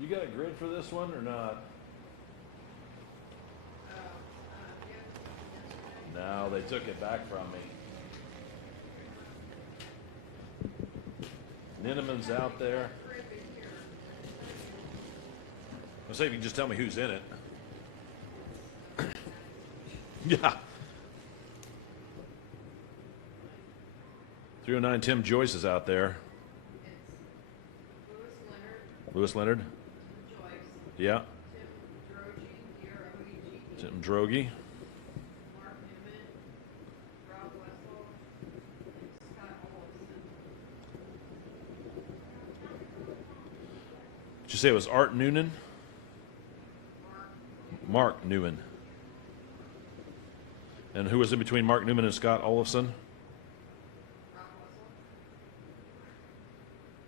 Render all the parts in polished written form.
You got a grid for this one or not? No, they took it back from me. Ninneman's out there. I'll say if you can just tell me who's in it. Yeah. 309 Tim Joyce is out there. Lewis Leonard. Yeah. Tim Droege. Did you say it was Art Noonan? Mark Newman. And who was in between Mark Newman and Scott Olafson?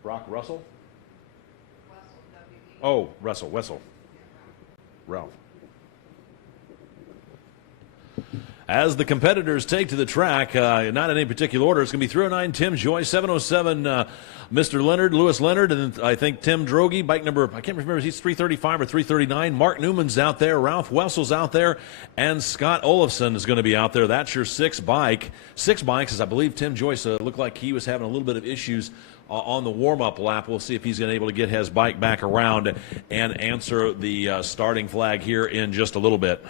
Brock Russell? Oh, Russell, Wessel. Ralph. As the competitors take to the track, not in any particular order, it's going to be 309 Tim Joyce, 707 Mr. Leonard, Lewis Leonard, and I think Tim Droege, bike number, I can't remember if he's 335 or 339. Mark Newman's out there, Ralph Wessel's out there, and Scott Olafson is going to be out there. That's your sixth bike. 6 bikes, as I believe Tim Joyce looked like he was having a little bit of issues on the warm-up lap. We'll see if he's going to be able to get his bike back around and answer the starting flag here in just a little bit.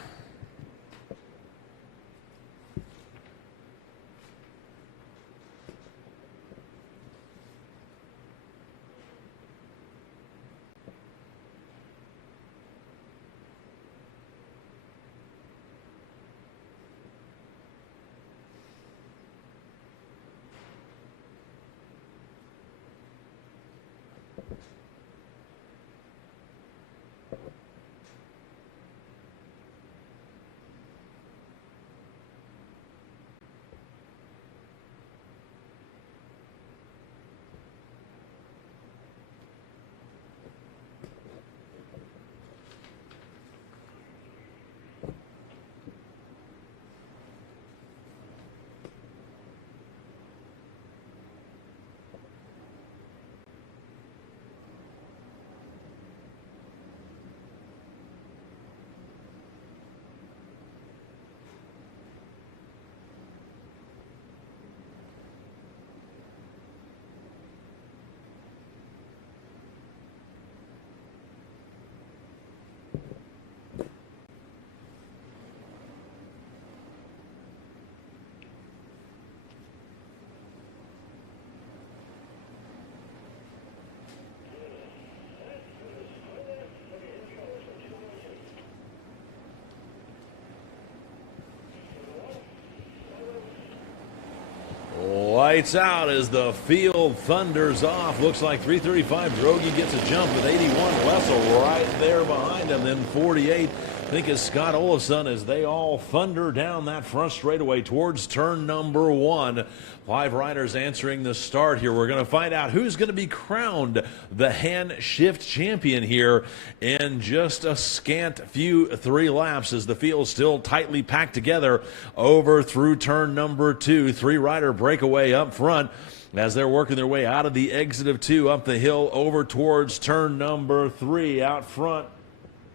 Lights out as the field thunders off. Looks like 335 Droege gets a jump with 81 Wessel right there behind him. Then 48, I think, is Scott Olafson as they all thunder down that front straightaway towards turn number 1. 5 riders answering the start here. We're going to find out who's going to be crowned the hand shift champion here in just a scant few 3 laps as the field still tightly packed together over through turn number 2. 3-rider breakaway up front as they're working their way out of the exit of 2 up the hill over towards turn number 3. Out front,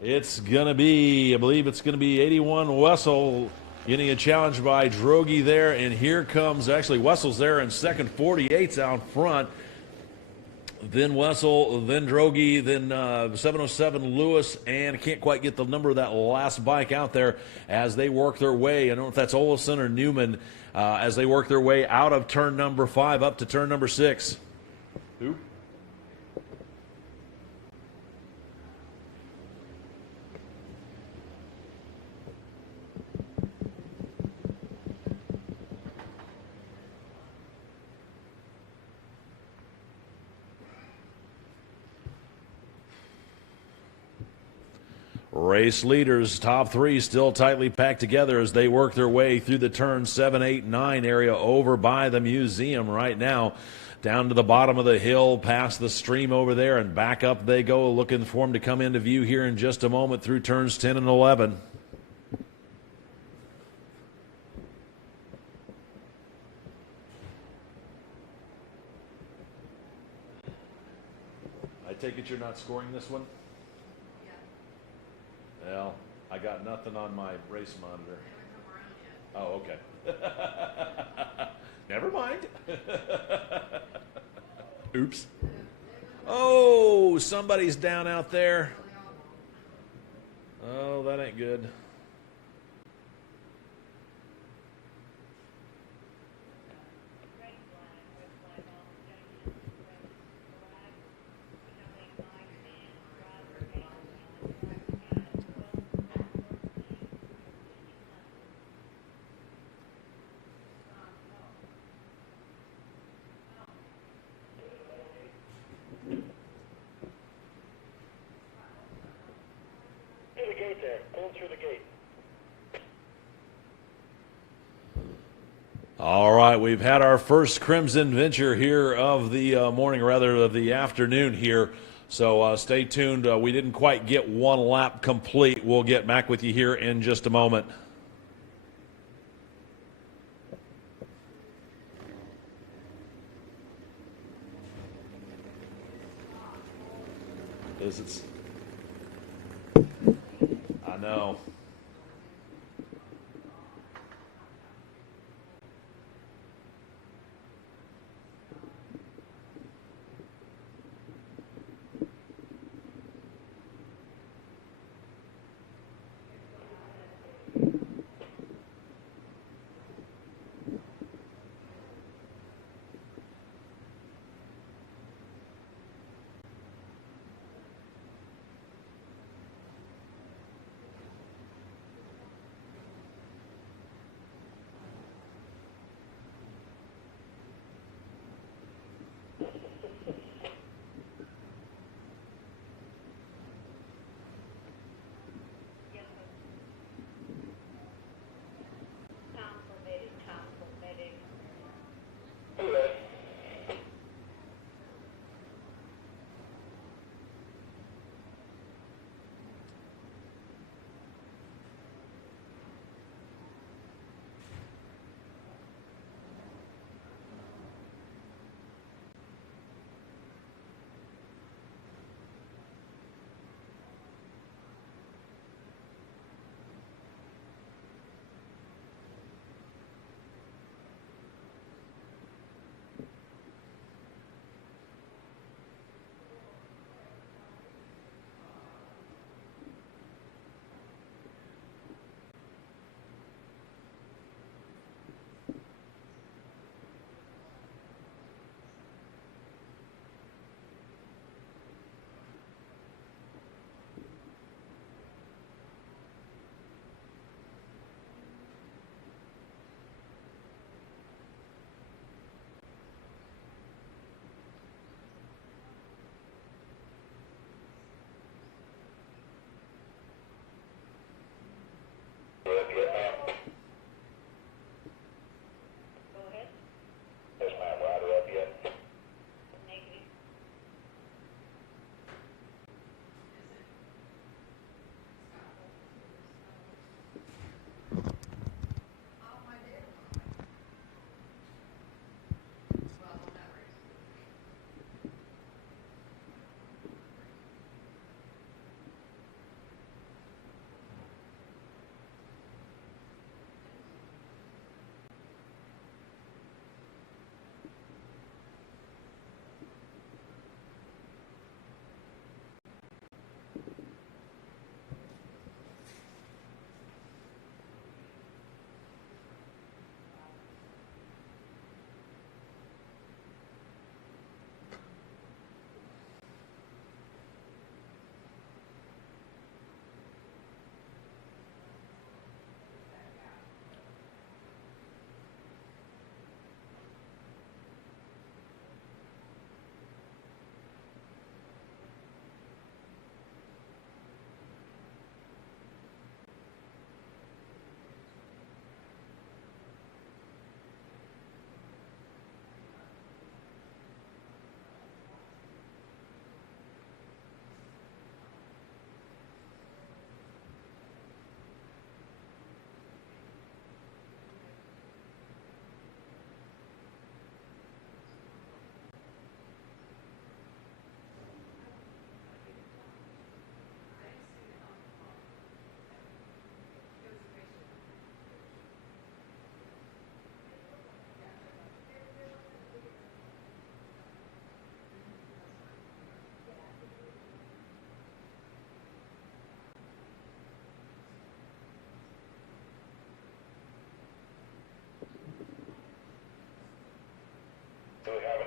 it's going to be, I believe it's going to be 81 Wessel getting a challenge by Droege there, and here comes, actually Wessel's there in second, 48's out front. Then Wessel, then Droege, then 707 Lewis, and I can't quite get the number of that last bike out there as they work their way. I don't know if that's Olafson or Newman as they work their way out of turn number 5 up to turn number 6. Who? Race leaders, top 3 still tightly packed together as they work their way through the turn 7, 8, 9 area over by the museum right now. Down to the bottom of the hill, past the stream over there, and back up they go, looking for them to come into view here in just a moment through turns 10 and 11. I take it you're not scoring this one? Well, I got nothing on my race monitor. Oh, okay. Never mind. Oops. Oh, somebody's down out there. Oh, that ain't good. All right, we've had our first Crimson Venture here of the morning, rather of the afternoon here. So stay tuned. We didn't quite get one lap complete. We'll get back with you here in just a moment. I know.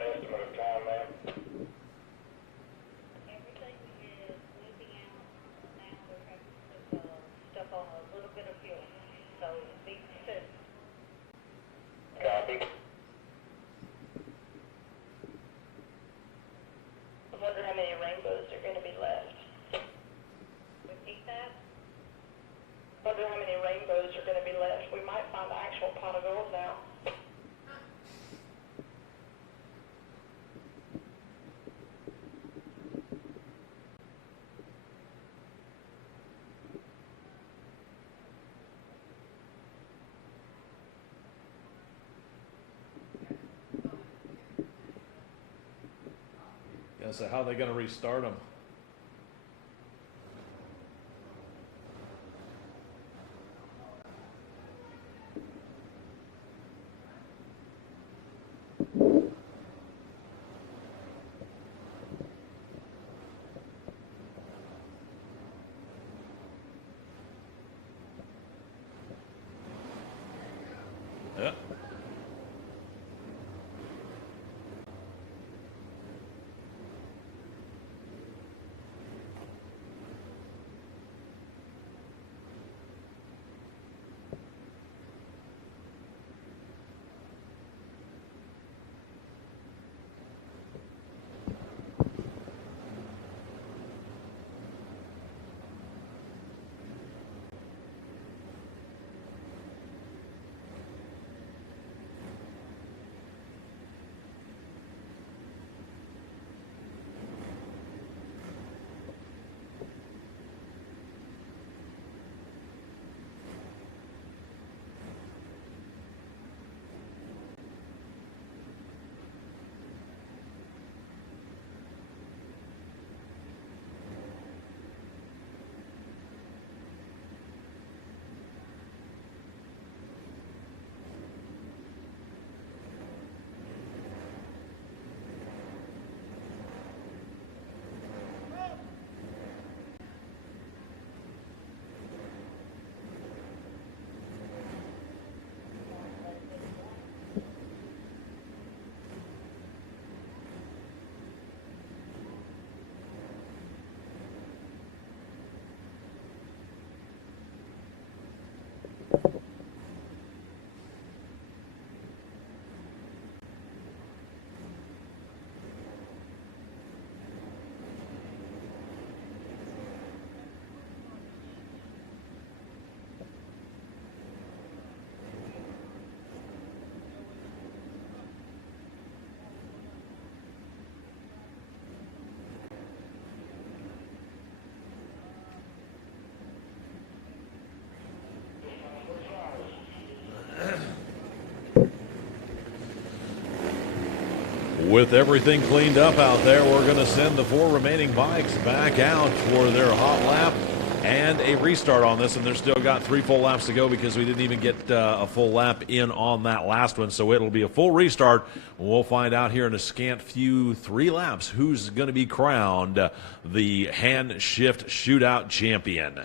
an estimate of time, ma'am? Everything is moving out now. We're having to put stuff on a little bit of fuel. So be soon. Copy. I wonder how many rainbows are going to be left. Repeat that. Wonder how many rainbows are going to be left. We might find the actual pot of gold now. Yeah, so how are they going to restart them? Yeah. With everything cleaned up out there, we're going to send the 4 remaining bikes back out for their hot lap and a restart on this. And they've still got 3 full laps to go because we didn't even get a full lap in on that last one. So it'll be a full restart. We'll find out here in a scant few 3 laps who's going to be crowned the hand shift shootout champion.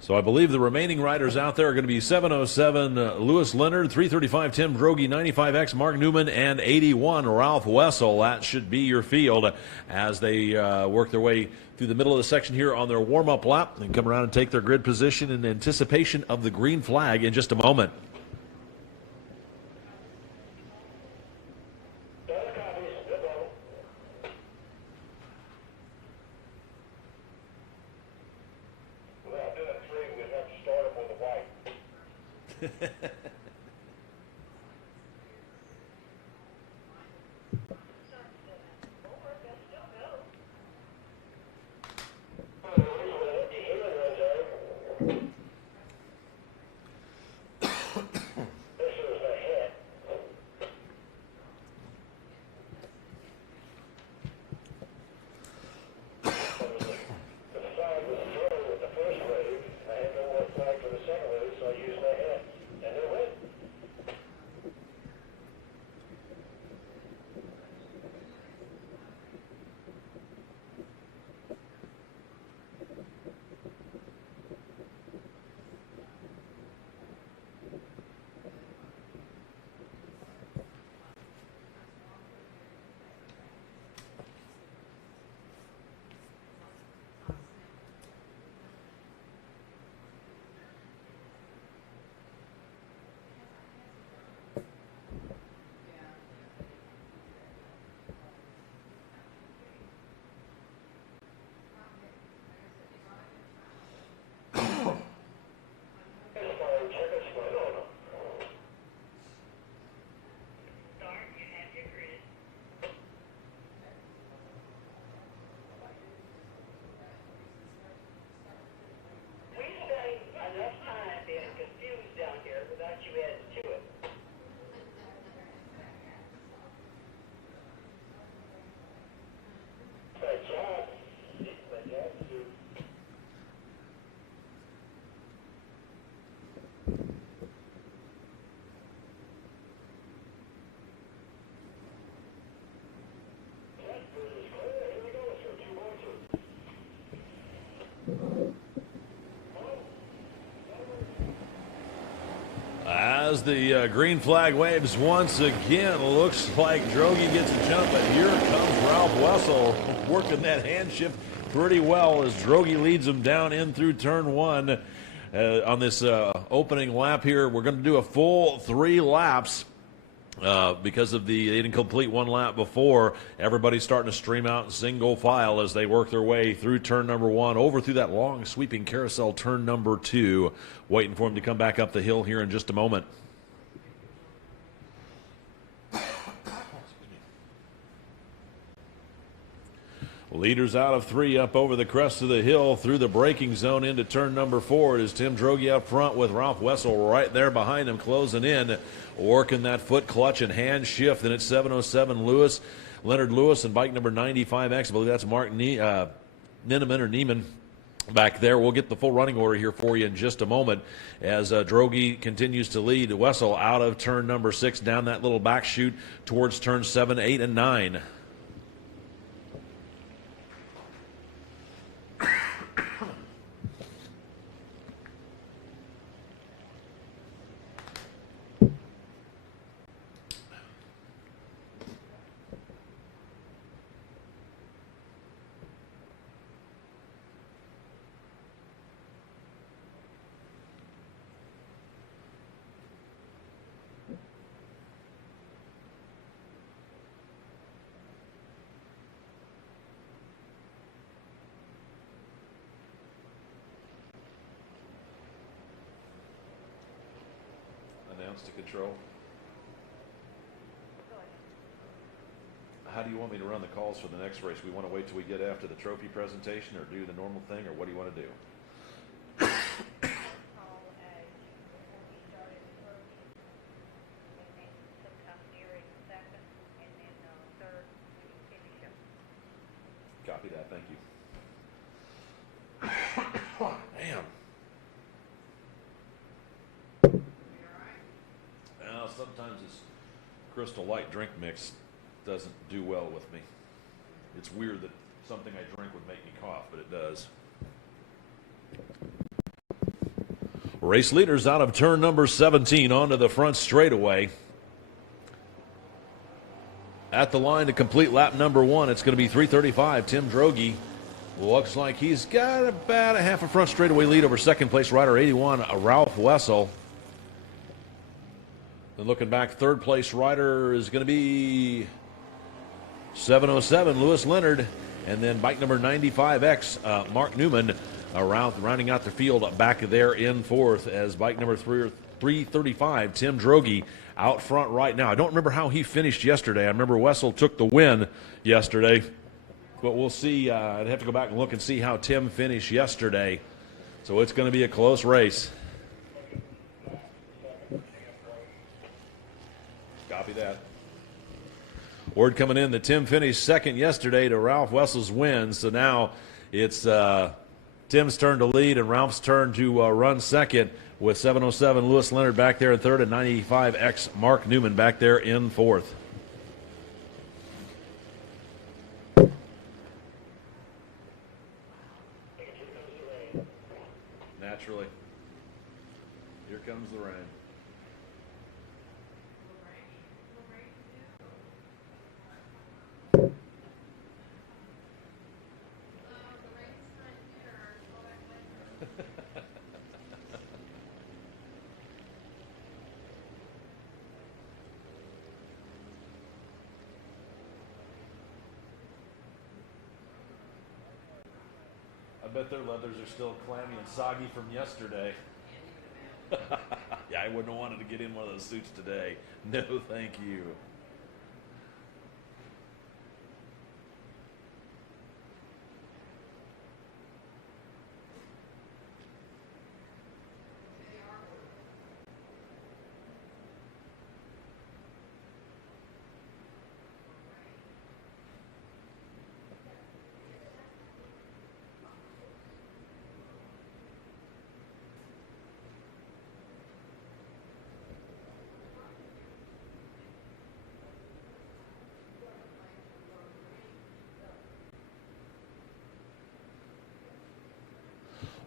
So I believe the remaining riders out there are going to be 707 Lewis Leonard, 335 Tim Droege, 95X Mark Newman, and 81 Ralph Wessel. That should be your field as they work their way through the middle of the section here on their warm-up lap and come around and take their grid position in anticipation of the green flag in just a moment. the green flag waves once again. Looks like Droege gets a jump, but here comes Ralph Wessel working that hand shift pretty well as Droege leads him down in through turn one. On this opening lap here, we're going to do a full 3 laps. Because of they didn't complete 1 lap before, everybody's starting to stream out in single file as they work their way through turn number 1, over through that long sweeping carousel turn number 2, waiting for him to come back up the hill here in just a moment. Leaders out of 3 up over the crest of the hill through the braking zone into turn number 4. It is Tim Droege up front with Ralph Wessel right there behind him, closing in, working that foot clutch and hand shift. Then it's 707 Leonard Lewis, and bike number 95X. I believe that's Mark Ninneman or Neiman back there. We'll get the full running order here for you in just a moment as Droege continues to lead Wessel out of turn number 6 down that little back chute towards turn 7, 8, and 9. To control. How do you want me to run the calls for the next race? We want to wait till we get after the trophy presentation, or do the normal thing, or what do you want to do? Copy that. Thank you. Man. Sometimes this Crystal Light drink mix doesn't do well with me. It's weird that something I drink would make me cough, but it does. Race leaders out of turn number 17 onto the front straightaway. At the line to complete lap number 1, it's going to be 3:35. Tim Droege looks like he's got about a half a front straightaway lead over second place rider 81, Ralph Wessel. And looking back, third place rider is going to be 707 Lewis Leonard, and then bike number 95X Mark Newman rounding out the field back there in fourth as bike number 335 Tim Droege out front right now. I don't remember how he finished yesterday. I remember Wessel took the win yesterday, but we'll see. I'd have to go back and look and see how Tim finished yesterday. So it's going to be a close race. Copy that. Word coming in that Tim finished second yesterday to Ralph Wessel's win. So now it's Tim's turn to lead and Ralph's turn to run second, with 707 Lewis Leonard back there in third and 95X Mark Newman back there in fourth. Naturally. Here comes the rain. I bet their leathers are still clammy and soggy from yesterday. Yeah, I wouldn't have wanted to get in one of those suits today. No, thank you.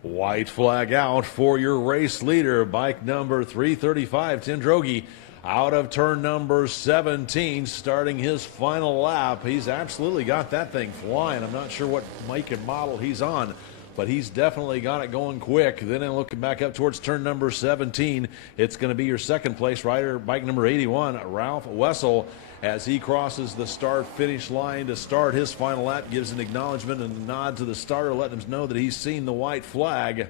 White flag out for your race leader, bike number 335, Tim Droege, out of turn number 17, starting his final lap. He's absolutely got that thing flying. I'm not sure what make and model he's on, but he's definitely got it going quick. Then looking back up towards turn number 17, it's going to be your second place rider, bike number 81, Ralph Wessel, as he crosses the start-finish line to start his final lap, gives an acknowledgement and a nod to the starter, letting him know that he's seen the white flag.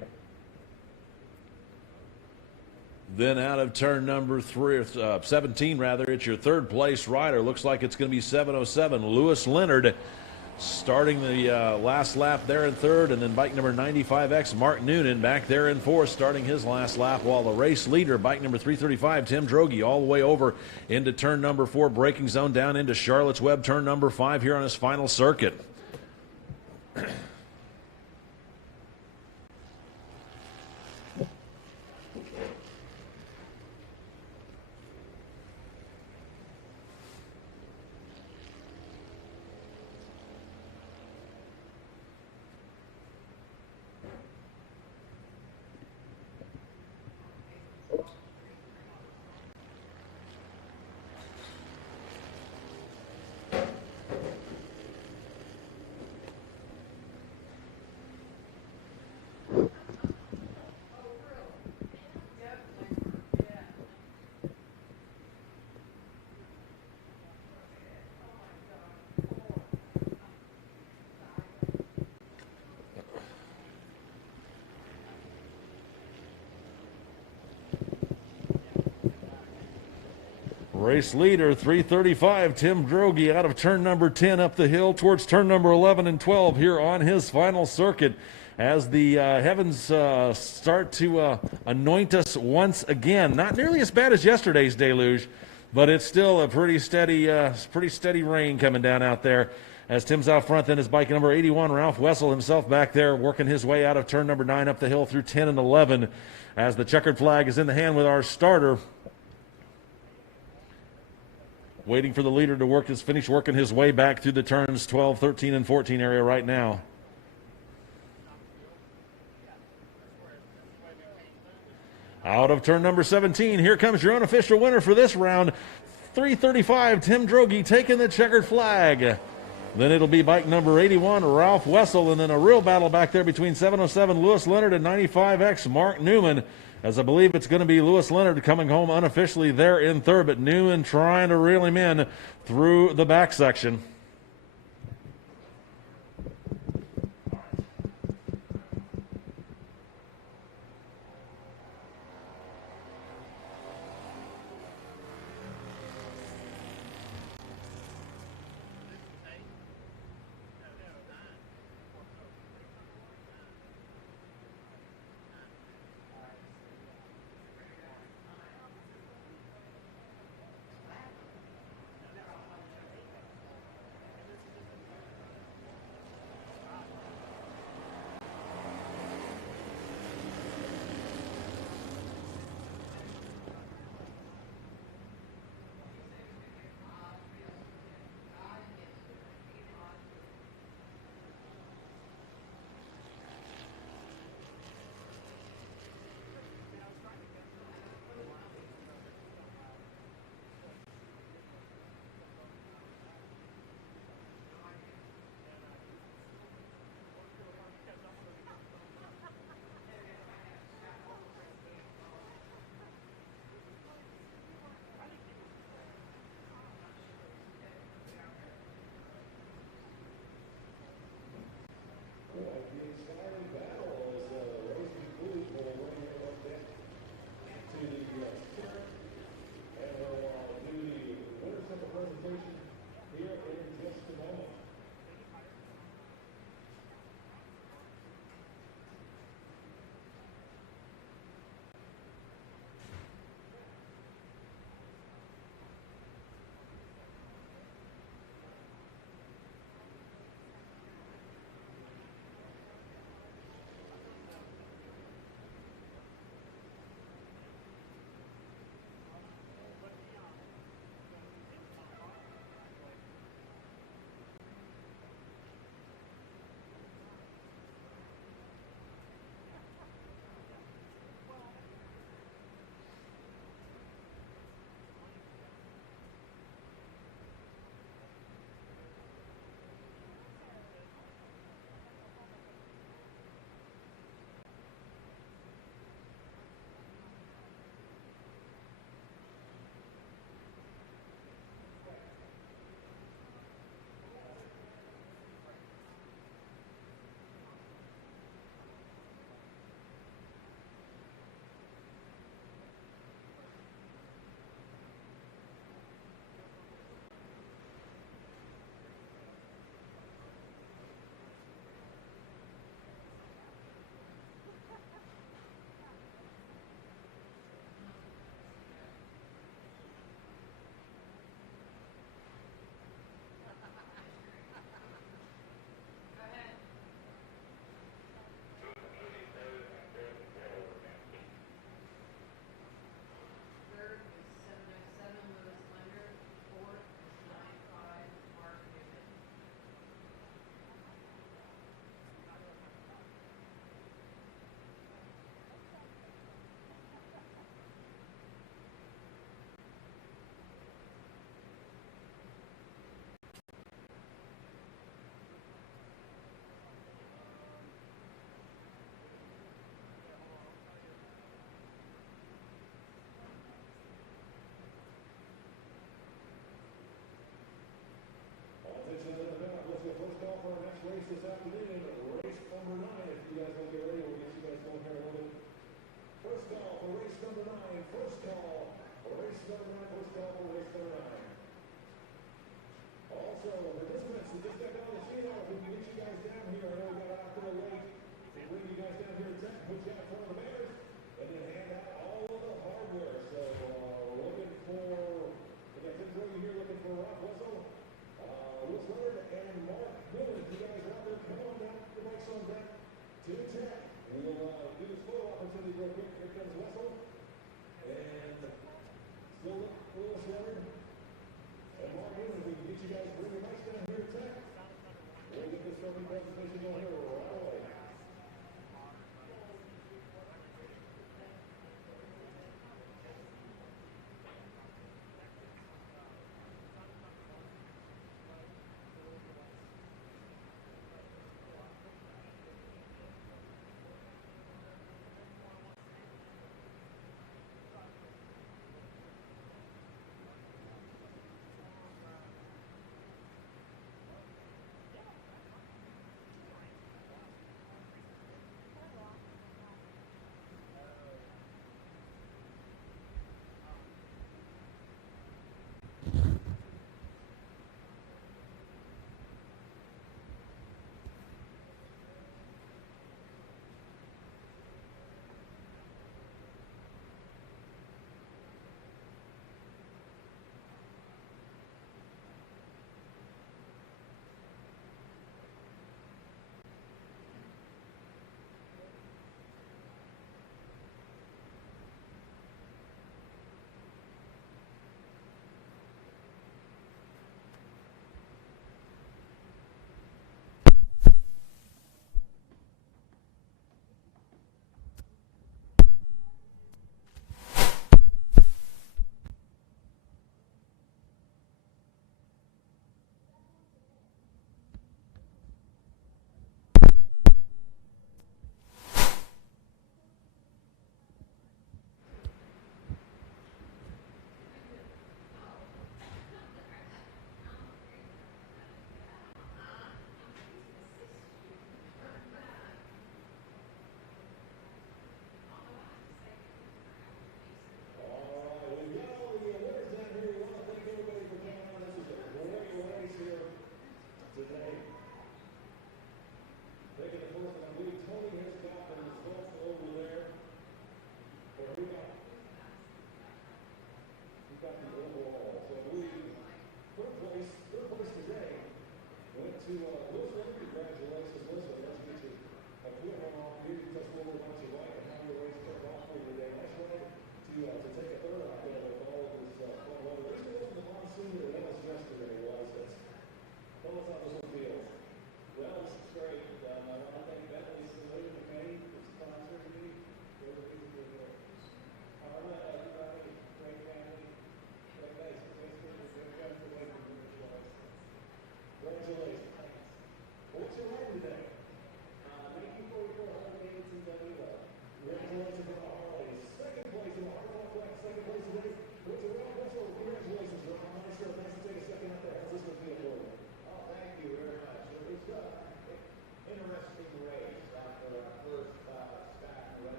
Then out of turn number 17, it's your third place rider. Looks like it's going to be 707, Lewis Leonard, starting the last lap there in third, and then bike number 95X, Mark Noonan, back there in fourth, starting his last lap, while the race leader, bike number 335, Tim Droege, all the way over into turn number 4, braking zone down into Charlotte's Web, turn number 5 here on his final circuit. Race leader 335, Tim Droege, out of turn number 10 up the hill towards turn number 11 and 12 here on his final circuit, as the heavens start to anoint us once again. Not nearly as bad as yesterday's deluge, but it's still a pretty steady rain coming down out there. As Tim's out front, then his bike number 81, Ralph Wessel, himself back there working his way out of turn number 9 up the hill through 10 and 11, as the checkered flag is in the hand with our starter, waiting for the leader to finish working his way back through the turns 12, 13, and 14 area right now. Out of turn number 17, here comes your unofficial winner for this round, 335, Tim Droege, taking the checkered flag. Then it'll be bike number 81, Ralph Wessel, and then a real battle back there between 707, Lewis Leonard, and 95X, Mark Newman, as I believe it's going to be Lewis Leonard coming home unofficially there in third, but Newman trying to reel him in through the back section. last race this afternoon, race number 9. If you guys want to get ready, we'll get you guys going here in a little bit. First call for race number 9. First call for race number 9. First call for race number 9. Also, participants who just got down the scene, if we can get you guys down here, I know we got out there late. To bring you guys down here in tech, put you out in front of the banners, and then hand out all of the hardware. So, looking for, we got Tim Drogi here looking for Rob Wessel, Will Leonard, and Mark Miller. You guys are out there, come on down, the bike's on deck to tech. We'll do this photo opportunity real quick. Here comes Wessel. And still Will Leonard. And Mark Miller, we can get you guys bring your bikes down here at tech. We'll get this starting presentation going here right away.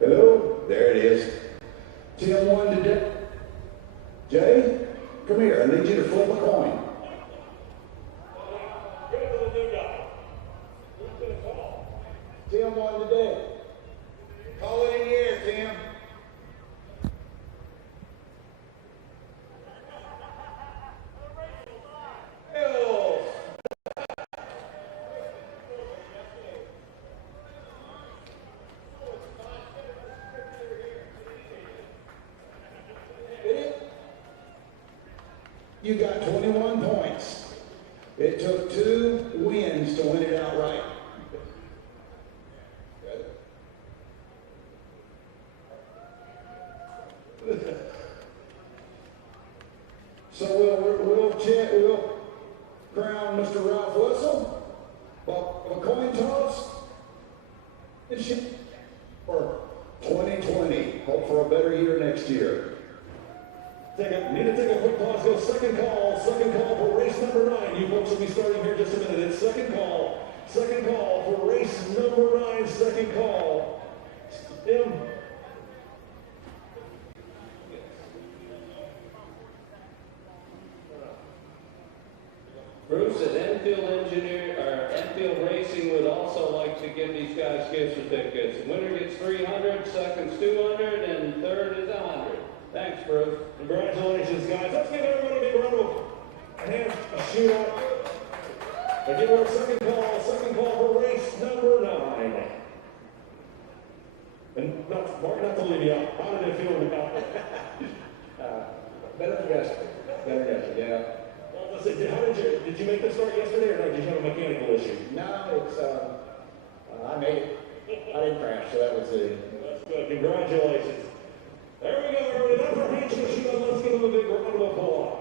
Hello? There it is. Tim won today. Jay, come here. I need you to flip a coin. Tim won today. Call it in the air, Tim. Hell. You got 21 points. It took 2 wins to win it outright. So we'll crown Mr. Ralph Wessel a coin toss for 2020. Hope for a better year next year. Need to take a quick pause. Go second call for race number 9. You folks will be starting here in just a minute. It's second call for race number 9. Second call. Tim. Bruce at Enfield Racing would also like to give these guys gift certificates. Winner gets 300, second's 200, and third is 100. Thanks, Bruce. Congratulations, guys. Let's give everybody a big round of applause. A shootout. Again, our second call for race number 9. And Mark, not to leave you out. How did it feel about better than yesterday, yeah. Well, listen, did you make the start yesterday, or did you have a mechanical issue? No, it's, I made it. I didn't crash, so that was it. That's good. Congratulations. There we go, everybody. That's our handshake shootout. Let's give them a big round of applause.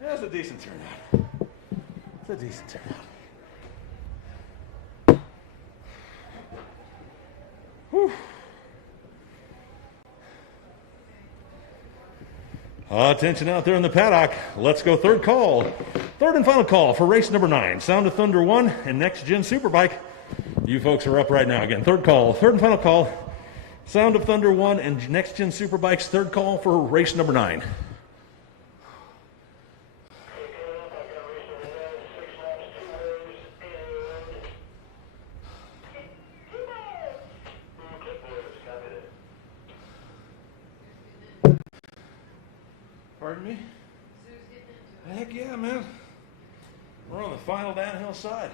That's a decent turnout. It's a decent turnout. Whew. Attention out there in the paddock. Let's go third call. Third and final call for race number 9. Sound of Thunder 1 and Next Gen Superbike. You folks are up right now. Again, third call. Third and final call. Sound of Thunder 1 and Next Gen Superbike's third call for race number 9. Pardon me? Heck yeah, man. We're on the final downhill side.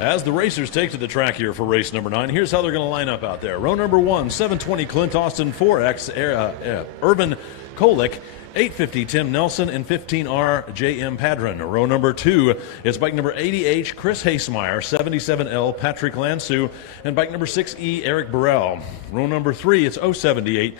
As the racers take to the track here for race number 9, here's how they're going to line up out there. Row number 1, 720 Clint Austin, 4X Irvin Kolick, 850 Tim Nelson, and 15R J.M. Padron. Row number 2 is bike number 80H Chris Hasemeyer, 77L Patrick Lansu, and bike number 6E Eric Burrell. Row number 3, it's 078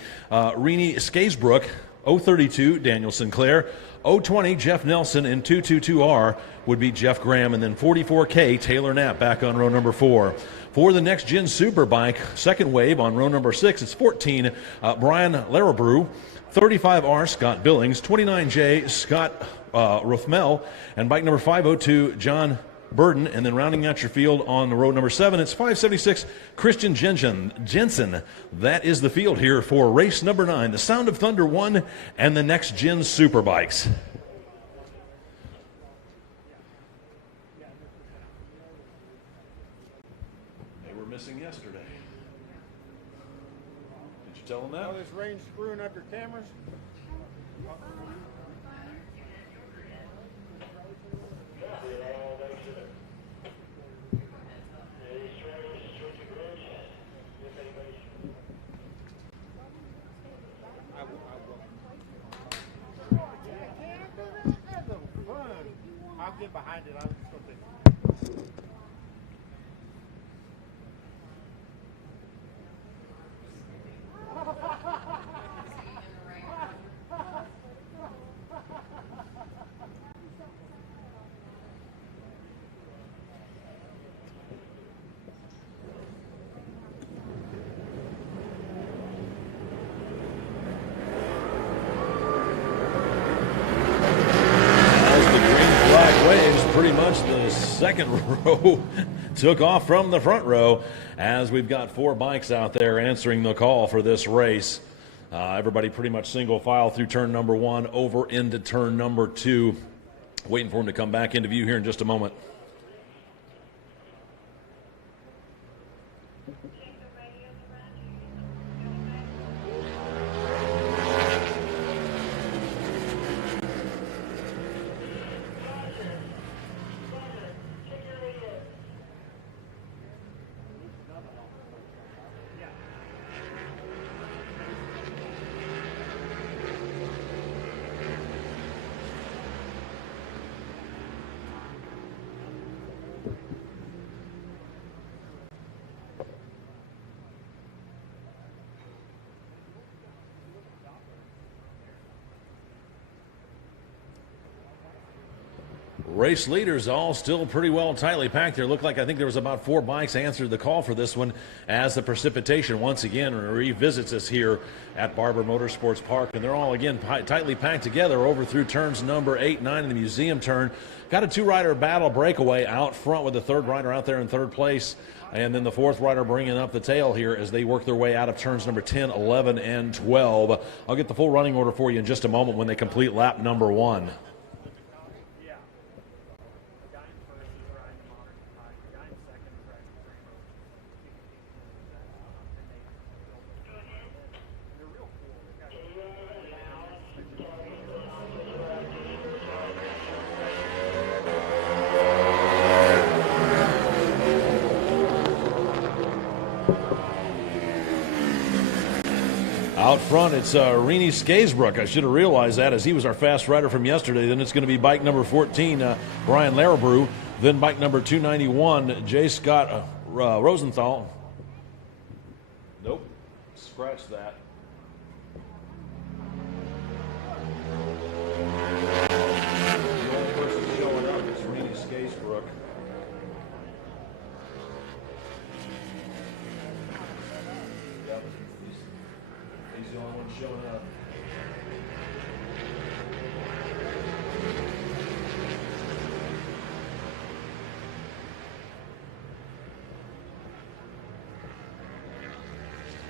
Renee Skaysbrook, 032 Daniel Sinclair, 020 Jeff Nelson, and 222R would be Jeff Graham, and then 44K Taylor Knapp back on row number 4. For the next gen superbike, second wave on row number 6, it's 14 Brian Larabrew, 35R Scott Billings, 29J Scott Ruthmel, and bike number 502 John Burden. And then rounding out your field on row number 7, it's 576 Christian Jensen. That is the field here for race number 9, the Sound of Thunder 1 and the next gen superbikes. They were missing yesterday. Did you tell them that? All this rain screwing up your cameras? I'll get behind it. I'm just going to pretty much the second row took off from the front row as we've got 4 bikes out there answering the call for this race. Everybody pretty much single file through turn number 1 over into turn number 2. Waiting for them to come back into view here in just a moment. Race leaders all still pretty well tightly packed there. Looked like I think there was about 4 bikes answered the call for this one as the precipitation once again revisits us here at Barber Motorsports Park. And they're all again tightly packed together over through turns number 8, 9 in the museum turn. Got a 2-rider battle breakaway out front with the 3rd rider out there in 3rd place. And then the 4th rider bringing up the tail here as they work their way out of turns number 10, 11, and 12. I'll get the full running order for you in just a moment when they complete lap number 1. Out front, it's Renee Skaysbrook. I should have realized that as he was our fast rider from yesterday. Then it's going to be bike number 14, Brian Larabrew. Then bike number 291, J. Scott Rosenthal. Nope, scratch that. The only person showing up is Renee Skaysbrook. Yep. He's the only one showing up.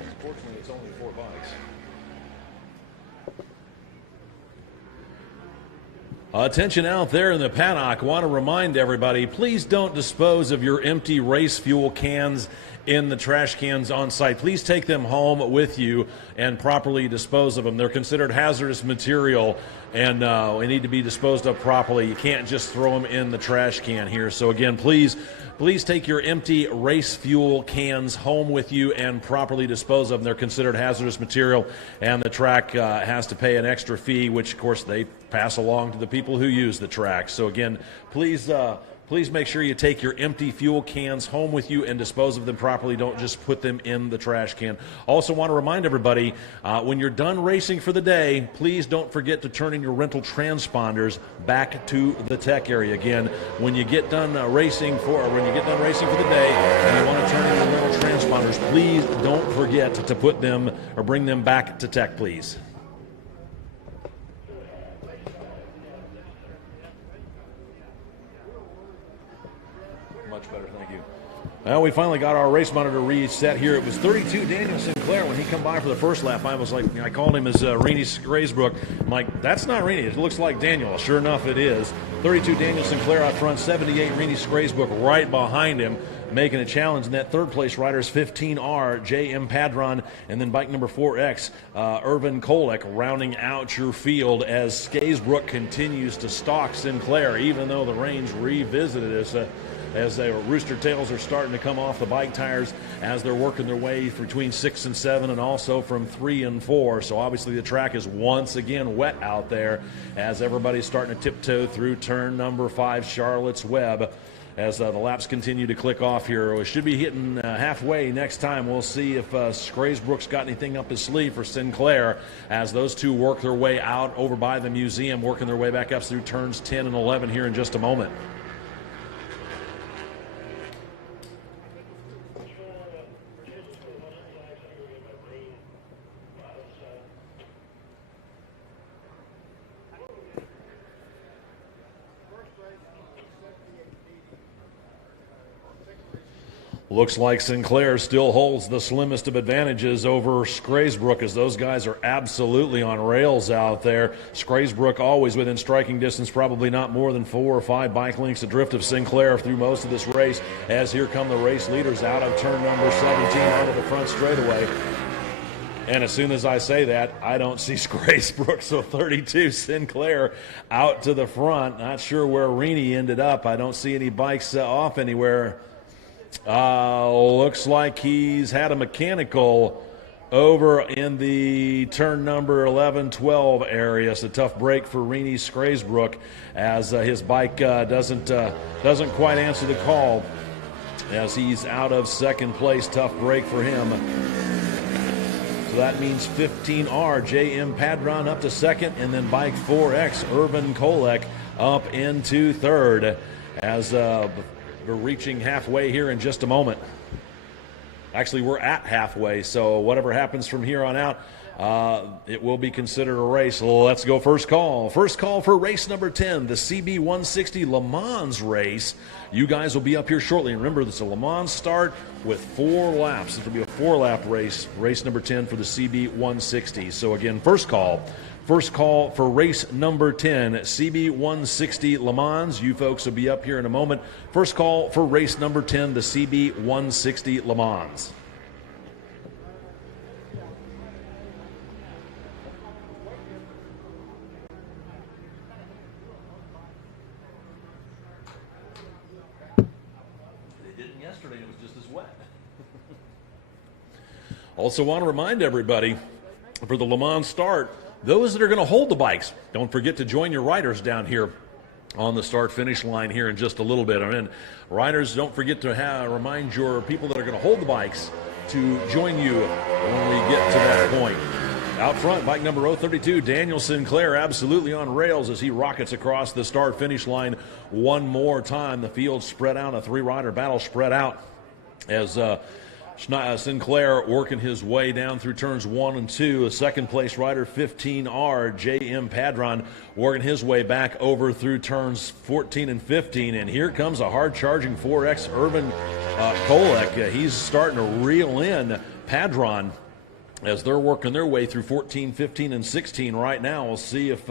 Unfortunately, it's only 4 bikes. Attention out there in the paddock. Want to remind everybody, please don't dispose of your empty race fuel cans in the trash cans on site. Please take them home with you and properly dispose of them. They're considered hazardous material and they need to be disposed of properly. You can't just throw them in the trash can here. So again, please take your empty race fuel cans home with you and properly dispose of them. They're considered hazardous material, and the track has to pay an extra fee, which of course they pass along to the people who use the track. So again, please make sure you take your empty fuel cans home with you and dispose of them properly. Don't just put them in the trash can. Also want to remind everybody, when you're done racing for the day, please don't forget to turn in your rental transponders back to the tech area. Again, when you get done racing for the day and you want to turn in your rental transponders, please don't forget to put them or bring them back to tech, please. Much better, thank you. Well, we finally got our race monitor reset here. It was 32 Daniel Sinclair when he come by for the first lap. I called him as Rennie Scraysbrook. I'm like, that's not Rennie. It looks like Daniel. Sure enough, it is. 32 Daniel Sinclair out front, 78 Rennie Scraysbrook right behind him, making a challenge. In that third place rider is 15R, J.M. Padron, and then bike number 4X, Irvin Kolek, rounding out your field as Scraysbrook continues to stalk Sinclair, even though the rain's revisited us. As the rooster tails are starting to come off the bike tires as they're working their way between 6 and 7 and also from 3 and 4. So obviously the track is once again wet out there as everybody's starting to tiptoe through turn number 5, Charlotte's Web. As the laps continue to click off here. We should be hitting halfway next time. We'll see if Scraysbrook's got anything up his sleeve for Sinclair as those two work their way out over by the museum, working their way back up through turns 10 and 11 here in just a moment. Looks like Sinclair still holds the slimmest of advantages over Scraysbrook, as those guys are absolutely on rails out there. Scraysbrook always within striking distance, probably not more than 4 or 5 bike lengths adrift of Sinclair through most of this race, as here come the race leaders out of turn number 17 onto the front straightaway. And as soon as I say that, I don't see Scraysbrook, so 32 Sinclair out to the front. Not sure where Rennie ended up. I don't see any bikes off anywhere. Looks like he's had a mechanical over in the turn number 11-12 area. It's a tough break for Rennie Scraysbrook as his bike doesn't quite answer the call as he's out of second place. Tough break for him. So that means 15R, J.M. Padron up to second, and then bike 4X, Irvin Kolek up into third as we're reaching halfway here in just a moment. Actually, we're at halfway, so whatever happens from here on out, it will be considered a race. Let's go first call. First call for race number 10, the CB 160 Le Mans race. You guys will be up here shortly. And remember, this is a Le Mans start with 4 laps. This will be a 4-lap race, race number 10 for the CB 160. So again, first call. First call for race number 10, CB 160 Le Mans. You folks will be up here in a moment. First call for race number 10, the CB 160 Le Mans. They didn't yesterday, it was just as wet. Also want to remind everybody, for the Le Mans start, those that are going to hold the bikes, don't forget to join your riders down here on the start-finish line here in just a little bit. And riders, don't forget to remind your people that are going to hold the bikes to join you when we get to that point. Out front, bike number 032, Daniel Sinclair, absolutely on rails as he rockets across the start-finish line one more time. The field spread out, a 3-rider battle spread out as Sinclair working his way down through turns 1 and 2. A second-place rider, 15R, J.M. Padron, working his way back over through turns 14 and 15. And here comes a hard-charging 4X Irvin Kolek. He's starting to reel in as they're working their way through 14, 15, and 16 right now. We'll see if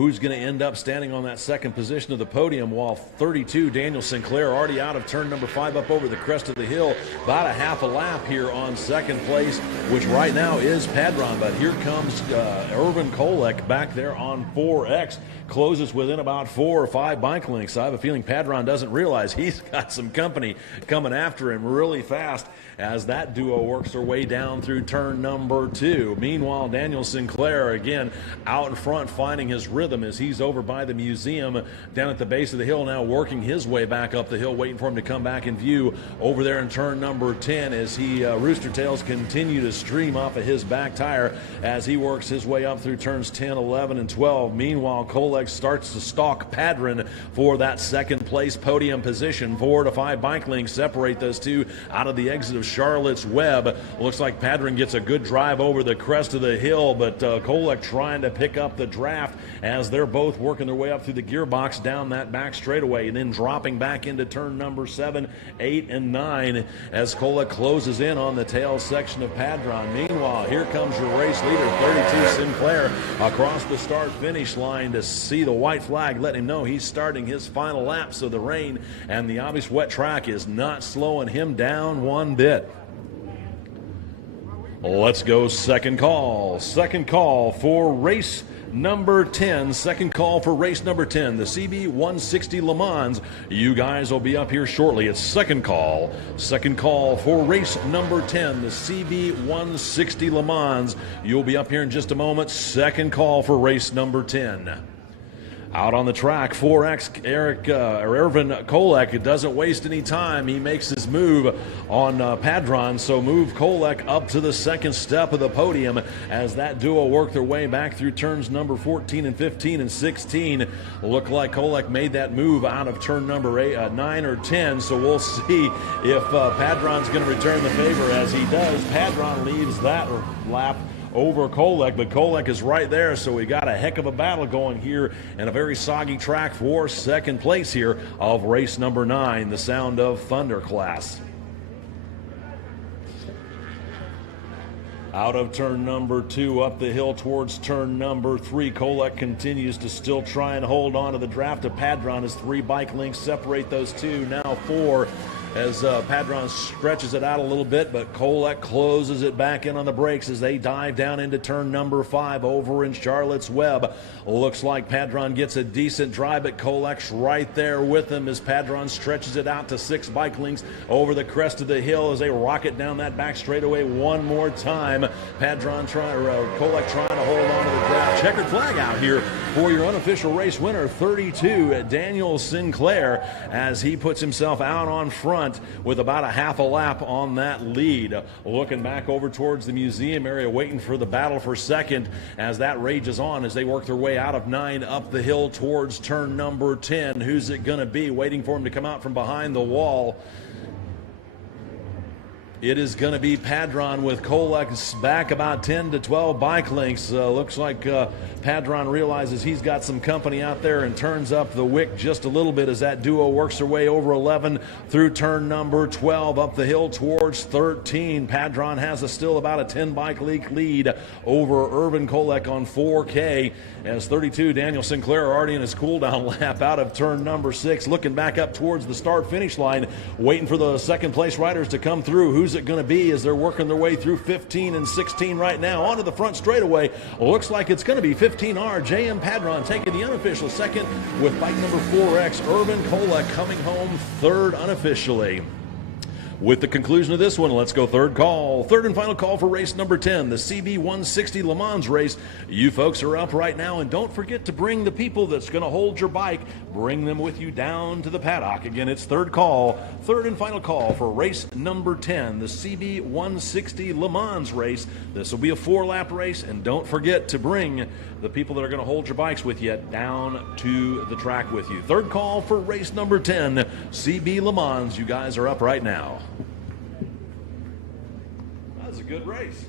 who's going to end up standing on that second position of the podium, while 32, Daniel Sinclair, already out of turn number 5 up over the crest of the hill. About a half a lap here on second place, which right now is Padron. But here comes Irvin Kolek back there on 4X. Closes within about 4 or 5 bike lengths. I have a feeling Padron doesn't realize he's got some company coming after him really fast as that duo works their way down through turn number 2. Meanwhile, Daniel Sinclair, again, out in front, finding his rhythm as he's over by the museum down at the base of the hill now, working his way back up the hill, waiting for him to come back in view over there in turn number 10 as he, Rooster Tails continue to stream off of his back tire as he works his way up through turns 10, 11, and 12. Meanwhile, Kolek starts to stalk Padron for that second place podium position. 4 to 5 bike lengths separate those two out of the exit of Charlotte's Web. Looks like Padron gets a good drive over the crest of the hill, but Kolek trying to pick up the draft as they're both working their way up through the gearbox down that back straightaway and then dropping back into turn number 7, 8, and 9 as Kolek closes in on the tail section of Padron. Meanwhile, here comes your race leader, 32 Sinclair, across the start-finish line to see the white flag, let him know he's starting his final lap. So the rain and the obvious wet track is not slowing him down one bit. Let's go second call. Second call for race number 10. Second call for race number 10, the CB 160 Le Mans. You guys will be up here shortly. It's second call. Second call for race number 10, the CB 160 Le Mans. You'll be up here in just a moment. Second call for race number 10. Out on the track, 4X Irvin Kolek. It doesn't waste any time. He makes his move on Padron, so move Kolek up to the second step of the podium as that duo work their way back through turns number 14 and 15 and 16. Look like Kolek made that move out of turn number 9 or 10, so we'll see if Padron's going to return the favor. As he does, Padron leaves that lap over Kolek, but Kolek is right there, so we got a heck of a battle going here in a very soggy track for second place here of race number 9, the Sound of Thunder class. Out of turn number 2, up the hill towards turn number 3. Kolek continues to still try and hold on to the draft of Padron as 3 bike lengths separate those two, now 4. As Padron stretches it out a little bit, but Kolek closes it back in on the brakes as they dive down into turn number 5 over in Charlotte's Web. Looks like Padron gets a decent drive, but Kolek's right there with him as Padron stretches it out to 6 bike lengths over the crest of the hill as they rocket down that back straightaway one more time. Kolek trying to hold on to the draft. Checkered flag out here for your unofficial race winner, 32, Daniel Sinclair, as he puts himself out on front with about a half a lap on that lead. Looking back over towards the museum area, waiting for the battle for second as that rages on as they work their way out of 9 up the hill towards turn number 10. Who's it going to be? Waiting for him to come out from behind the wall. It is going to be Padron with Kolek's back about 10 to 12 bike lengths. Looks like Padron realizes he's got some company out there and turns up the wick just a little bit as that duo works their way over 11 through turn number 12 up the hill towards 13. Padron has still about a 10 bike length lead over Irvin Kolek on 4K as 32 Daniel Sinclair already in his cool down lap out of turn number 6, looking back up towards the start finish line, waiting for the second place riders to come through. Who's it going to be as they're working their way through 15 and 16 right now onto the front straightaway? Looks like it's going to be 15R JM Padron taking the unofficial second, with bike number 4X Irvin Kolek coming home third unofficially. With the conclusion of this one, let's go third call. Third and final call for race number 10, the CB 160 Le Mans race. You folks are up right now, and don't forget to bring the people that's going to hold your bike. Bring them with you down to the paddock. Again, it's third call, third and final call for race number 10, the CB 160 Le Mans race. This will be a 4-lap race, and don't forget to bring the people that are going to hold your bikes with you down to the track with you. Third call for race number 10, CB Le Mans. You guys are up right now. That was a good race.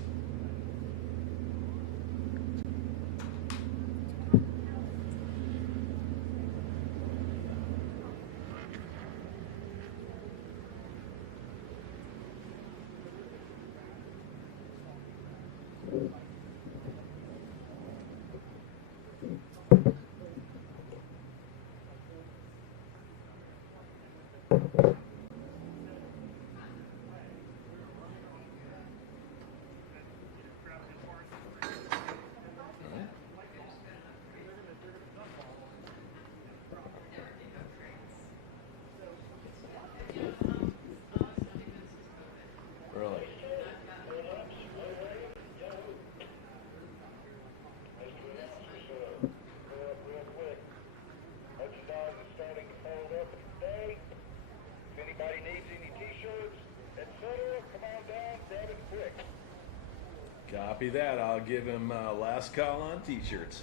Really? Copy that. I'll give him last call on t-shirts.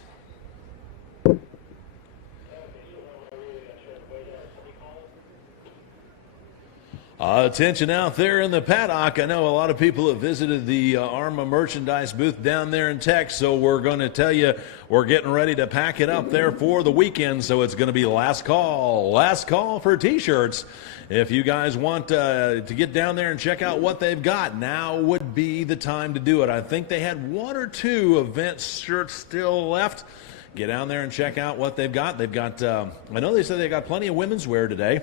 Attention out there in the paddock. I know a lot of people have visited the AHRMA merchandise booth down there in Tech, so we're going to tell you we're getting ready to pack it up there for the weekend, so it's going to be last call for t-shirts. If you guys want to get down there and check out what they've got, now would be the time to do it. I think they had one or two event shirts still left. Get down there and check out what they've got. They've got, I know they said they got plenty of women's wear today.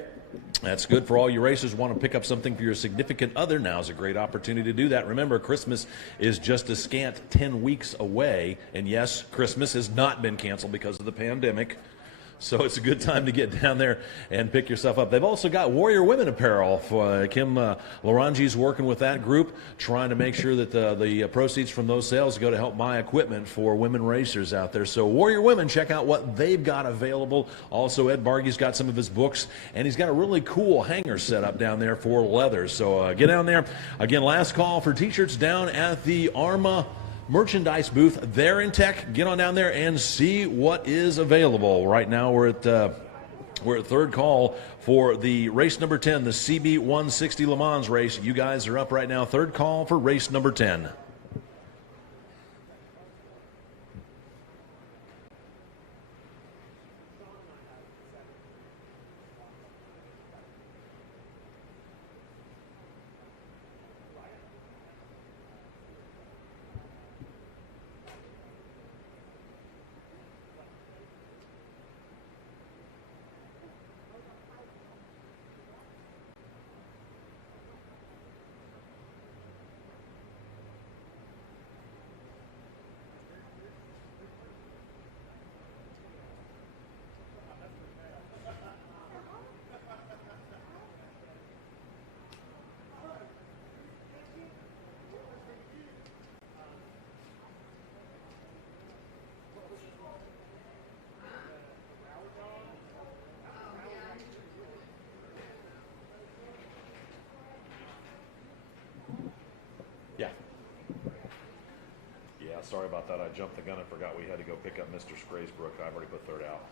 That's good for all you racers who want to pick up something for your significant other. Now's a great opportunity to do that. Remember, Christmas is just a scant 10 weeks away. And yes, Christmas has not been canceled because of the pandemic. So it's a good time to get down there and pick yourself up. They've also got Warrior Women apparel. For Kim Larangi's working with that group, trying to make sure that the proceeds from those sales go to help buy equipment for women racers out there. So Warrior Women, check out what they've got available. Also, Ed Bargey's got some of his books, and he's got a really cool hanger set up down there for leather. So get down there. Again, last call for t-shirts down at the AHRMA merchandise booth there in Tech. Get on down there and see what is available. Right now we're at third call for the race number 10, the CB 160 Le Mans race. You guys are up right now. Third call for race number 10. Sorry about that. I jumped the gun and forgot we had to go pick up Mr. Scraysbrook. I've already put third out.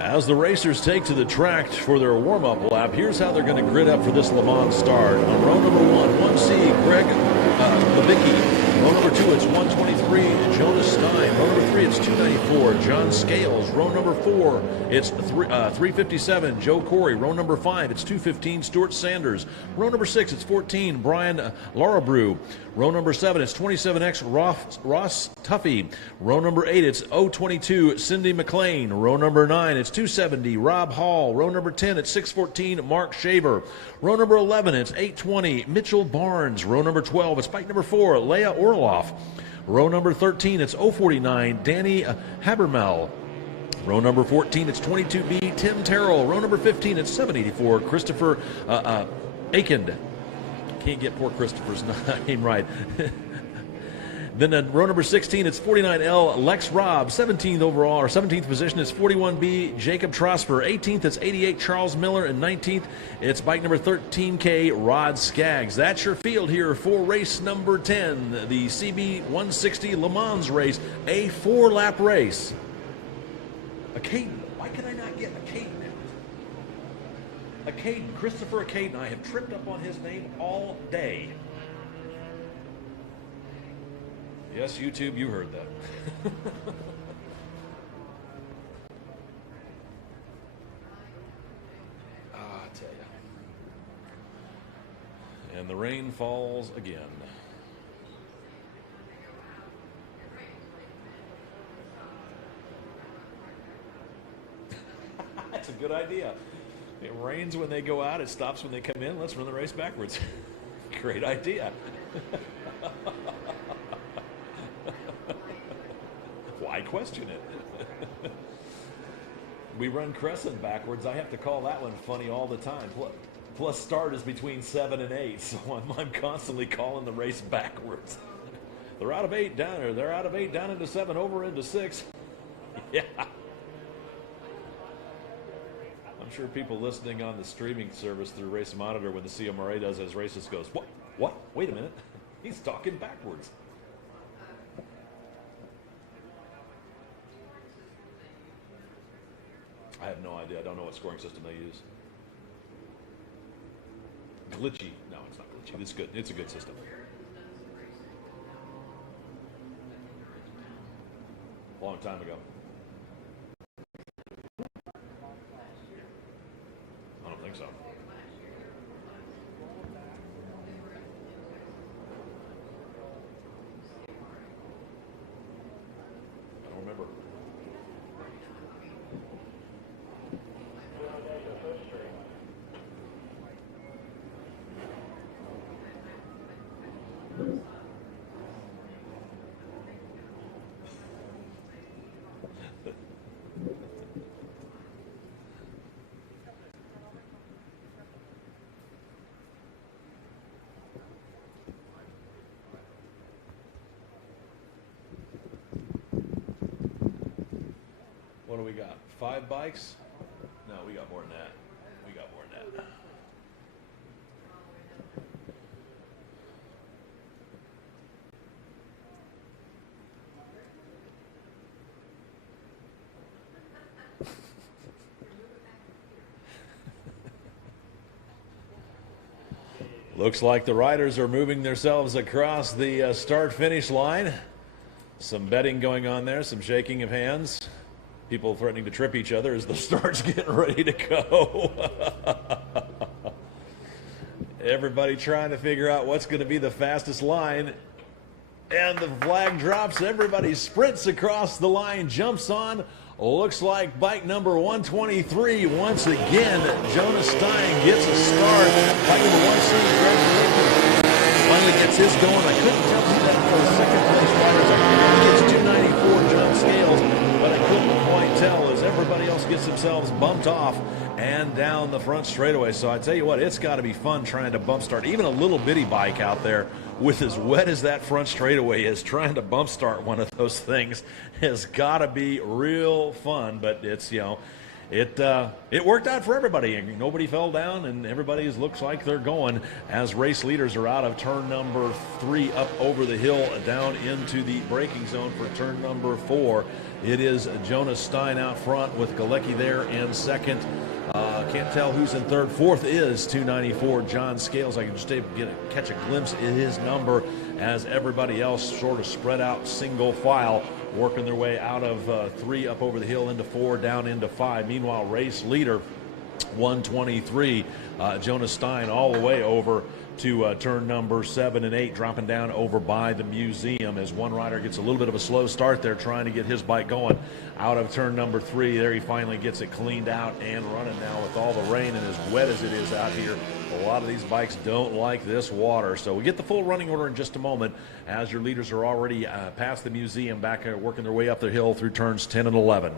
As the racers take to the track for their warm-up lap, here's how they're going to grid up for this Le Mans start. On row number 1, 1C, Greg Levicki. Row number 2, it's 123, Jonas Stein. Row number 3, it's 294, John Scales. Row number 4, it's 357, Joe Corey. Row number 5, it's 215, Stuart Sanders. Row number 6, it's 14, Brian Larabrew. Row number 7, it's 27X, Ross Tuffy. Row number 8, it's 022, Cindy McLean. Row number 9, it's 270, Rob Hall. Row number 10, it's 614, Mark Shaver. Row number 11, it's 820, Mitchell Barnes. Row number 12, it's bike number 4, Leah Orloff. Row number 13, it's 049, Danny Habermel. Row number 14, it's 22B, Tim Terrell. Row number 15, it's 784, Christopher Aiken. Can't get poor Christopher's name right. Then row number 16, it's 49L, Lex Robb. 17th overall, or 17th position is 41B, Jacob Trosper. 18th, it's 88, Charles Miller. And 19th, it's bike number 13K, Rod Skaggs. That's your field here for race number 10, the CB 160 Le Mans race, a 4-lap race. A Caden. Why can I not get a Caden? A Caden, Christopher Caden. I have tripped up on his name all day. Yes, YouTube, you heard that. I tell you. And the rain falls again. That's a good idea. It rains when they go out, it stops when they come in. Let's run the race backwards. Great idea. Why question it? We run Crescent backwards. I have to call that one funny all the time. Plus start is between 7 and 8, so I'm constantly calling the race backwards. They're out of 8 down there. They're out of 8 down into 7, over into 6. Yeah. I'm sure people listening on the streaming service through Race Monitor when the CMRA does his races goes, what? What? Wait a minute. He's talking backwards. I have no idea. I don't know what scoring system they use. Glitchy. No, it's not glitchy. It's good. It's a good system. Long time ago. I don't think so. I don't remember. What do we got? 5 bikes? No, we got more than that. We got more than that. Looks like the riders are moving themselves across the start-finish line. Some betting going on there, some shaking of hands. People threatening to trip each other as the start's getting ready to go. Everybody trying to figure out what's going to be the fastest line. And the flag drops. Everybody sprints across the line, jumps on. Looks like bike number 123 once again. Jonas Stein gets a start. Bike number 123 finally gets his going. I couldn't tell who that was. Second place riders. I think it's 294 John Scales, but I couldn't quite tell as everybody else gets themselves bumped off and down the front straightaway. So I tell you what, it's got to be fun trying to bump start. Even a little bitty bike out there with as wet as that front straightaway is, trying to bump start one of those things has got to be real fun. But it's, you know, it worked out for everybody. Nobody fell down, and everybody looks like they're going as race leaders are out of turn number 3 up over the hill down into the braking zone for turn number 4. It is Jonas Stein out front with Galecki there in second. Can't tell who's in third. Fourth is 294 John Scales. I can just catch a glimpse in his number as everybody else sort of spread out single file working their way out of 3 up over the hill into 4, down into 5. Meanwhile, race leader 123, Jonas Stein, all the way over to turn number 7 and 8, dropping down over by the museum as one rider gets a little bit of a slow start there trying to get his bike going out of turn number 3. There he finally gets it cleaned out and running now with all the rain, and as wet as it is out here, a lot of these bikes don't like this water. So we get the full running order in just a moment as your leaders are already past the museum, back working their way up the hill through turns 10 and 11.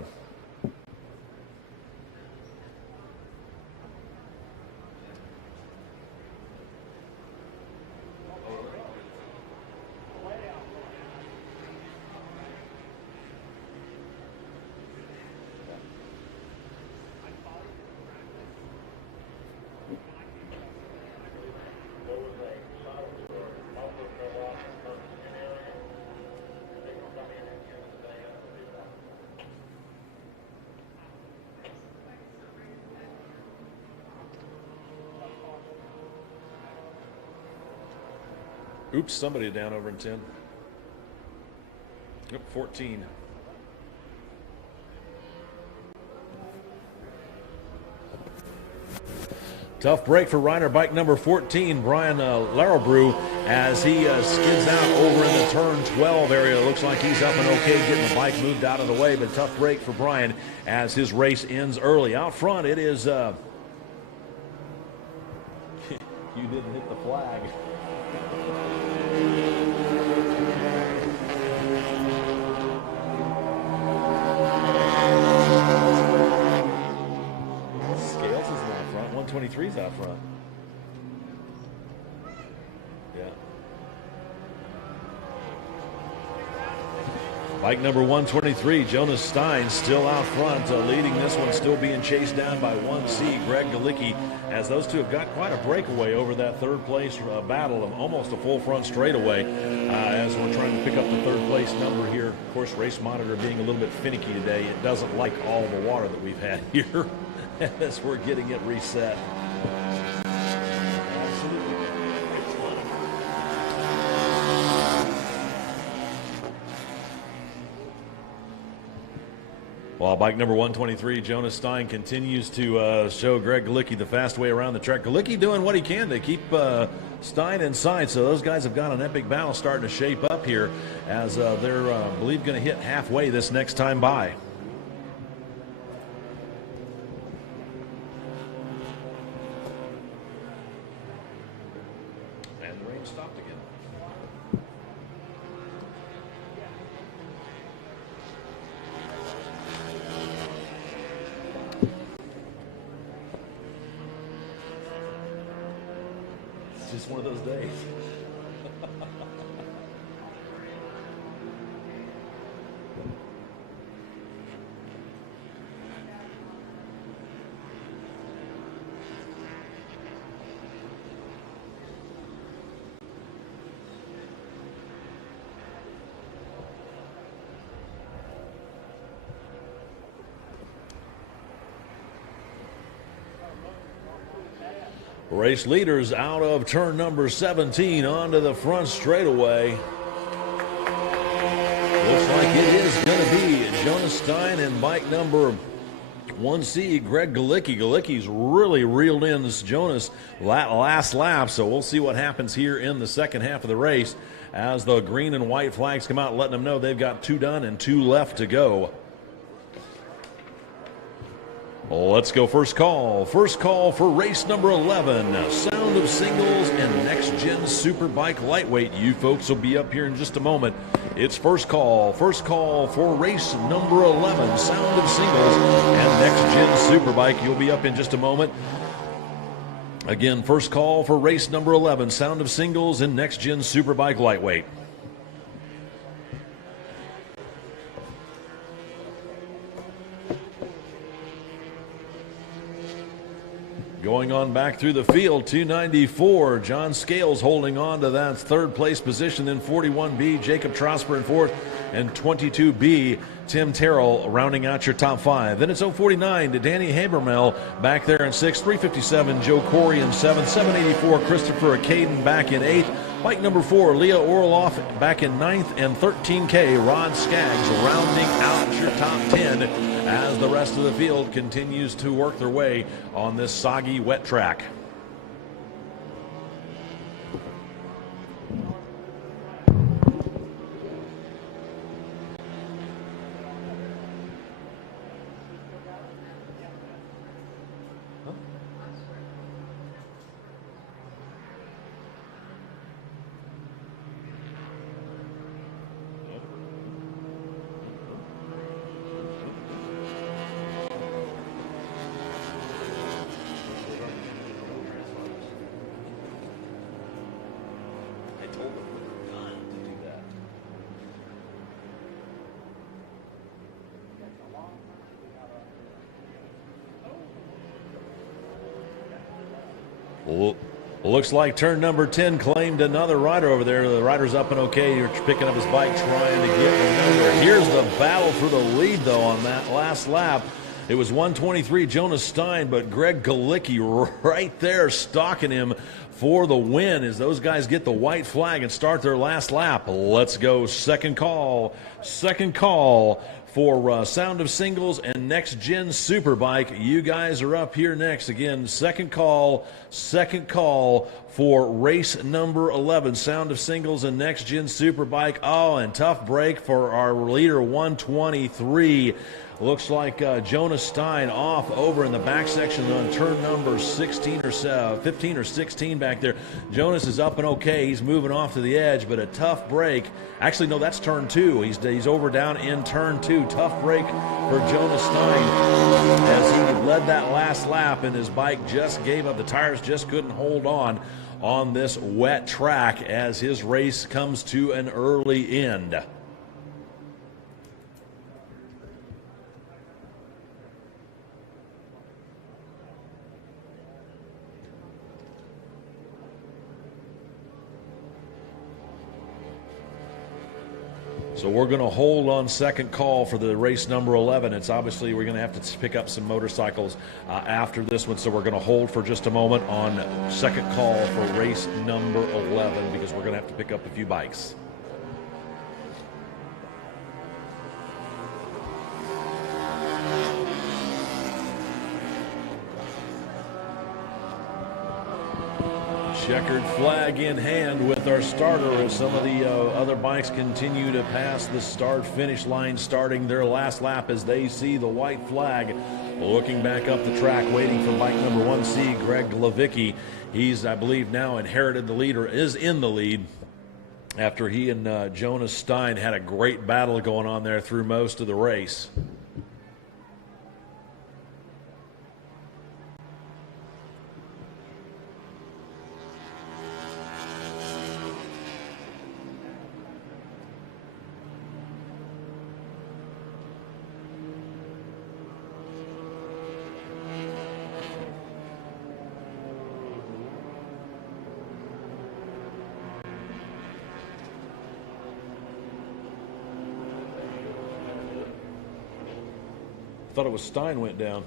Oops, somebody down over in 10. Yep, 14. Tough break for rider bike number 14, Brian Larrabrew, as he skids out over in the turn 12 area. Looks like he's up and okay, getting the bike moved out of the way, but tough break for Brian as his race ends early. Out front, it is... you didn't hit the flag. Scales is out front. 123's out front. Yeah. Bike number 123, Jonas Stein, still out front, leading this one, still being chased down by 1C, Greg Galicki, as those two have got quite a breakaway over that third place battle of almost a full front straightaway as we're trying to pick up the third place number here. Of course, Race Monitor being a little bit finicky today. It doesn't like all the water that we've had here as we're getting it reset. While bike number 123, Jonas Stein, continues to show Greg Galicki the fast way around the track. Galicki doing what he can to keep Stein inside, so those guys have got an epic battle starting to shape up here as they're, I believe, going to hit halfway this next time by. And the rain stopped again. Just one of those days. Race leaders out of turn number 17 onto the front straightaway. Looks like it is going to be Jonas Stein and bike number 1C, Greg Galicki. Galicki's really reeled in Jonas last lap, so we'll see what happens here in the second half of the race as the green and white flags come out, letting them know they've got 2 done and 2 left to go. Let's go first call. First call for race number 11, Sound of Singles and Next Gen Superbike Lightweight. You folks will be up here in just a moment. It's first call. First call for race number 11, Sound of Singles and Next Gen Superbike. You'll be up in just a moment. Again, first call for race number 11, Sound of Singles and Next Gen Superbike Lightweight. Going on back through the field, 294, John Scales holding on to that third place position. Then 41B, Jacob Trosper in fourth, and 22B, Tim Terrell rounding out your top 5. Then it's 049 to Danny Habermel back there in 6th, 357, Joe Corey in 7th, 784, Christopher Caden back in 8th, Bike number 4, Leah Orloff back in 9th, and 13K, Rod Skaggs rounding out your top 10 as the rest of the field continues to work their way on this soggy, wet track. Looks like turn number 10 claimed another rider over there. The rider's up and okay. You're picking up his bike, trying to get nowhere. Here's the battle for the lead, though, on that last lap. It was 123 Jonas Stein, but Greg Galicki right there stalking him for the win as those guys get the white flag and start their last lap. Let's go. Second call for Sound of Singles and Next Gen Superbike. You guys are up here next. Again, second call for race number 11, Sound of Singles and Next Gen Superbike. Oh, and tough break for our leader, 123. Looks like Jonas Stein off over in the back section on turn number 16 or 15 or 16 back there. Jonas is up and okay. He's moving off to the edge, but a tough break. Actually, no, that's turn 2. He's over down in turn 2. Tough break for Jonas Stein as he led that last lap, and his bike just gave up. The tires just couldn't hold on this wet track as his race comes to an early end. So we're going to hold on second call for the race number 11. It's obviously we're going to have to pick up some motorcycles after this one, so we're going to hold for just a moment on second call for race number 11 because we're going to have to pick up a few bikes. Checkered flag in hand with our starter as some of the other bikes continue to pass the start-finish line, starting their last lap as they see the white flag. Looking back up the track, waiting for bike number 1C, Greg Levicki. He's, I believe, now inherited the lead or is in the lead after he and Jonas Stein had a great battle going on there through most of the race. Thought it was Stein went down.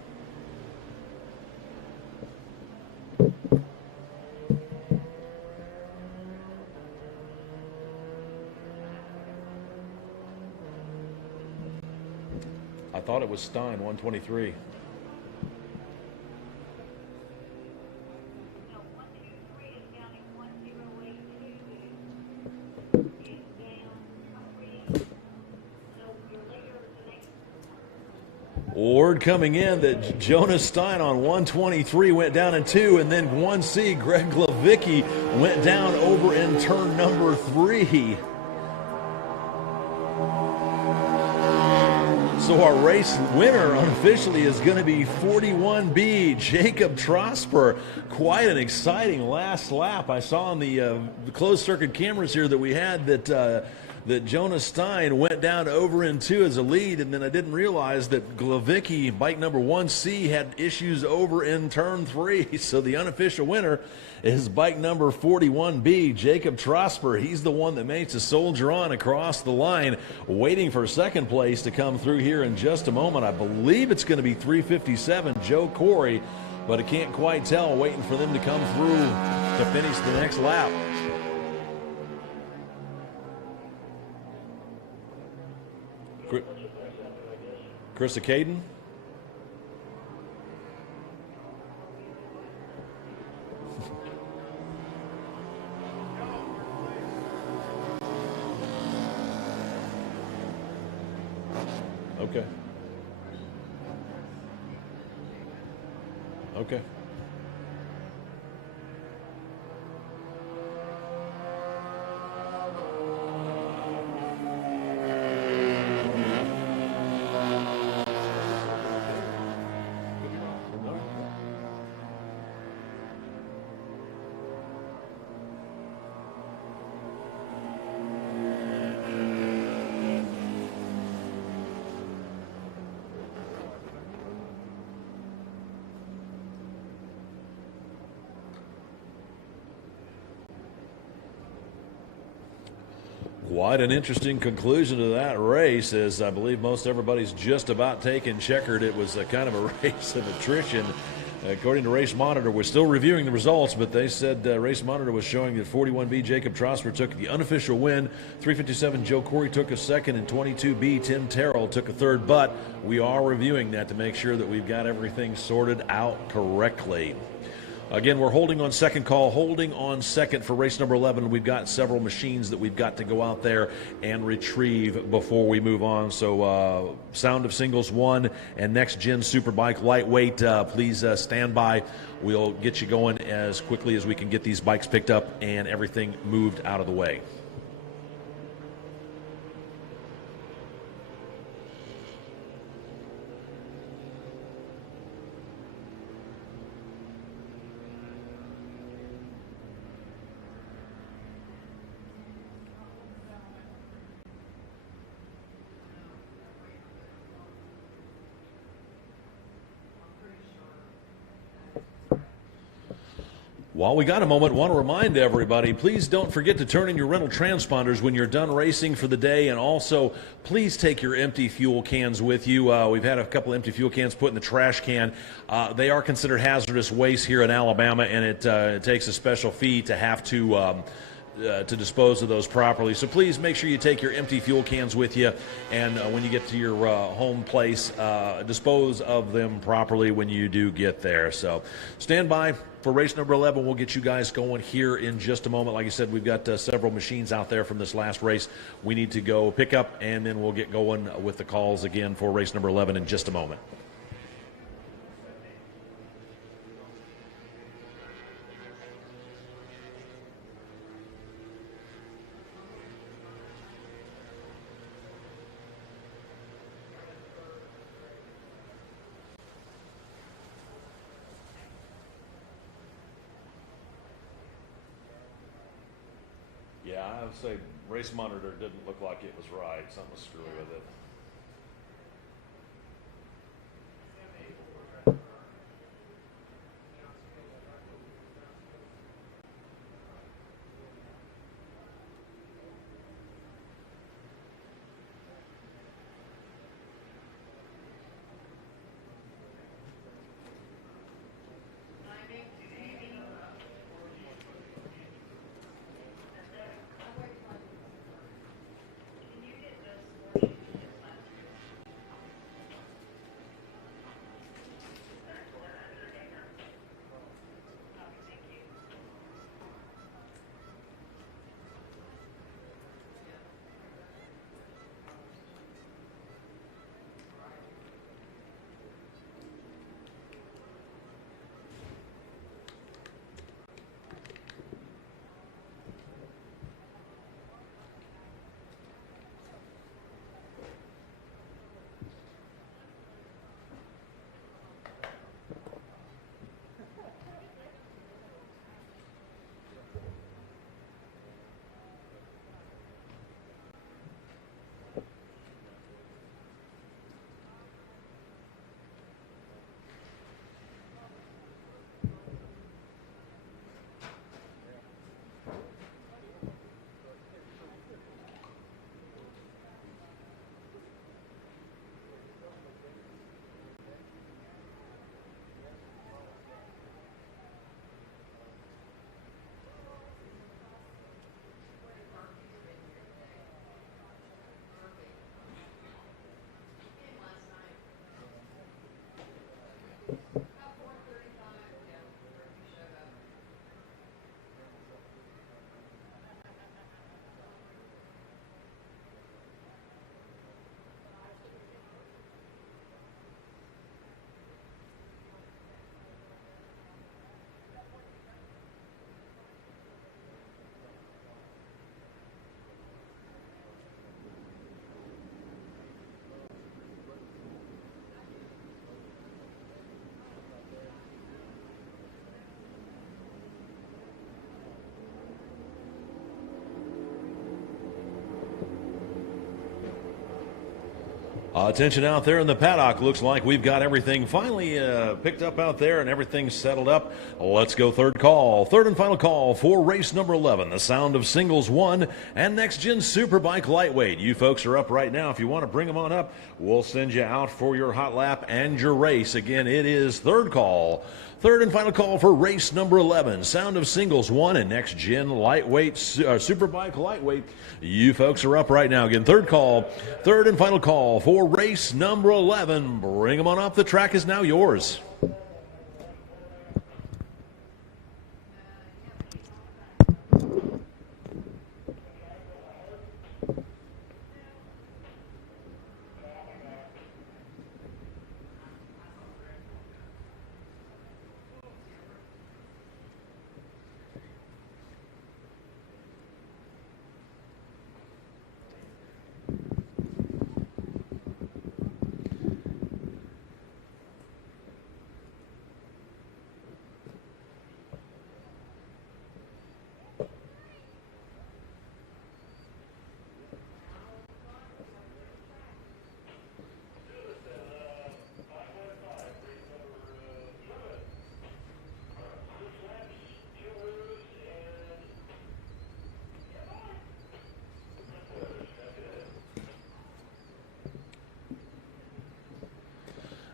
I thought it was Stein, 123. Word coming in that Jonas Stein on 123 went down in 2, and then 1C, Greg Levicki, went down over in turn number 3. So our race winner unofficially is going to be 41B, Jacob Trosper. Quite an exciting last lap. I saw on the closed circuit cameras here that we had that Jonas Stein went down over in 2 as a lead, and then I didn't realize that Glavicki, bike number 1C, had issues over in turn 3. So the unofficial winner is bike number 41B, Jacob Trosper. He's the one that makes a soldier on across the line, waiting for second place to come through here in just a moment. I believe it's going to be 357, Joe Corey, but I can't quite tell, waiting for them to come through to finish the next lap. Chris Caden. Okay. Okay. Quite an interesting conclusion to that race, as I believe most everybody's just about taken checkered. It was a kind of a race of attrition. According to Race Monitor, we're still reviewing the results, but they said Race Monitor was showing that 41B Jacob Trosper took the unofficial win. 357 Joe Corey took a second, and 22B Tim Terrell took a third. But we are reviewing that to make sure that we've got everything sorted out correctly. Again, we're holding on second call, holding on second for race number 11. We've got several machines that we've got to go out there and retrieve before we move on. So Sound of Singles 1 and Next Gen Superbike Lightweight, please stand by. We'll get you going as quickly as we can get these bikes picked up and everything moved out of the way. While we got a moment, want to remind everybody, please don't forget to turn in your rental transponders when you're done racing for the day, and also please take your empty fuel cans with you. We've had a couple empty fuel cans put in the trash can. They are considered hazardous waste here in Alabama, and it takes a special fee to have to dispose of those properly. So please make sure you take your empty fuel cans with you, and when you get to your home place, dispose of them properly when you do get there. So stand by for race number 11. We'll get you guys going here in just a moment. Like I said, we've got several machines out there from this last race we need to go pick up, and then we'll get going with the calls again for race number 11 in just a moment. Yeah, I would say Race Monitor didn't look like it was right. Something was screwy with it. Attention out there in the paddock. Looks like we've got everything finally picked up out there and everything's settled up. Let's go third call. Third and final call for race number 11. The Sound of Singles 1 and Next Gen Superbike Lightweight. You folks are up right now. If you want to bring them on up, we'll send you out for your hot lap and your race. Again, it is third call. Third and final call for race number 11. Sound of Singles 1 and Next Gen Lightweight, Superbike Lightweight. You folks are up right now. Again, third call. Third and final call for race number 11. Bring them on up. The track is now yours.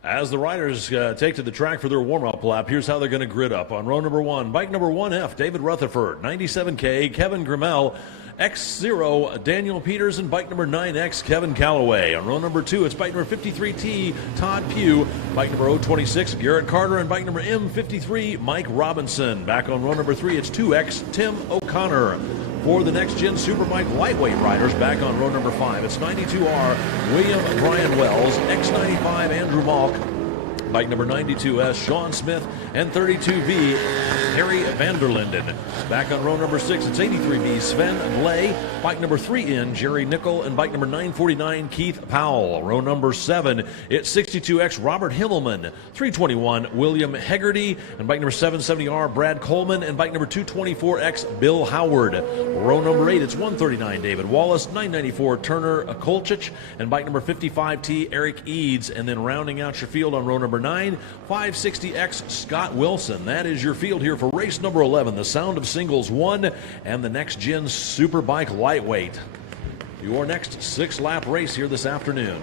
As the riders take to the track for their warm-up lap, here's how they're going to grid up. On row number 1, bike number 1F, David Rutherford. 97K, Kevin Grimmel. X0, Daniel Peters, and bike number 9X, Kevin Calloway. On row number 2, it's bike number 53T, Todd Pugh. Bike number 026, Garrett Carter, and bike number M53, Mike Robinson. Back on row number 3, it's 2X, Tim O'Connor. For the Next Gen Superbike Lightweight riders, back on row number 5, it's 92R, William Brian Wells, X95, Andrew Malk. Bike number 92S, Sean Smith, and 32V, Harry Vanderlinden. Back on row number 6, it's 83B, Sven Lay. Bike number 3N, Jerry Nickel, and bike number 949, Keith Powell. Row number 7, it's 62X, Robert Himmelman. 321, William Hegarty, and bike number 770R, Brad Coleman, and bike number 224X, Bill Howard. Row number 8, it's 139, David Wallace, 994, Turner Kolchich, and bike number 55T, Eric Eads. And then rounding out your field on row number 9, 560X, Scott Wilson. That is your field here for race number 11, the Sound of Singles 1 and the Next Gen Superbike Lightweight. Your next 6-lap race here this afternoon.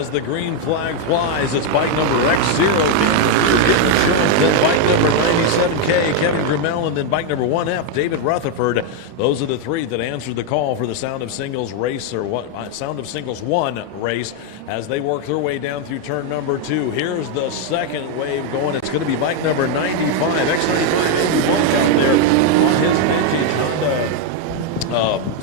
as the green flag flies. It's bike number X0. Then bike number 97K, Kevin Grimmel, and then bike number 1F, David Rutherford. Those are the three that answered the call for the Sound of Singles race, or what? Sound of Singles 1 race, as they work their way down through turn number 2. Here's the second wave going. It's going to be bike number 95, X95, Andrew Monk out there on his vintage Honda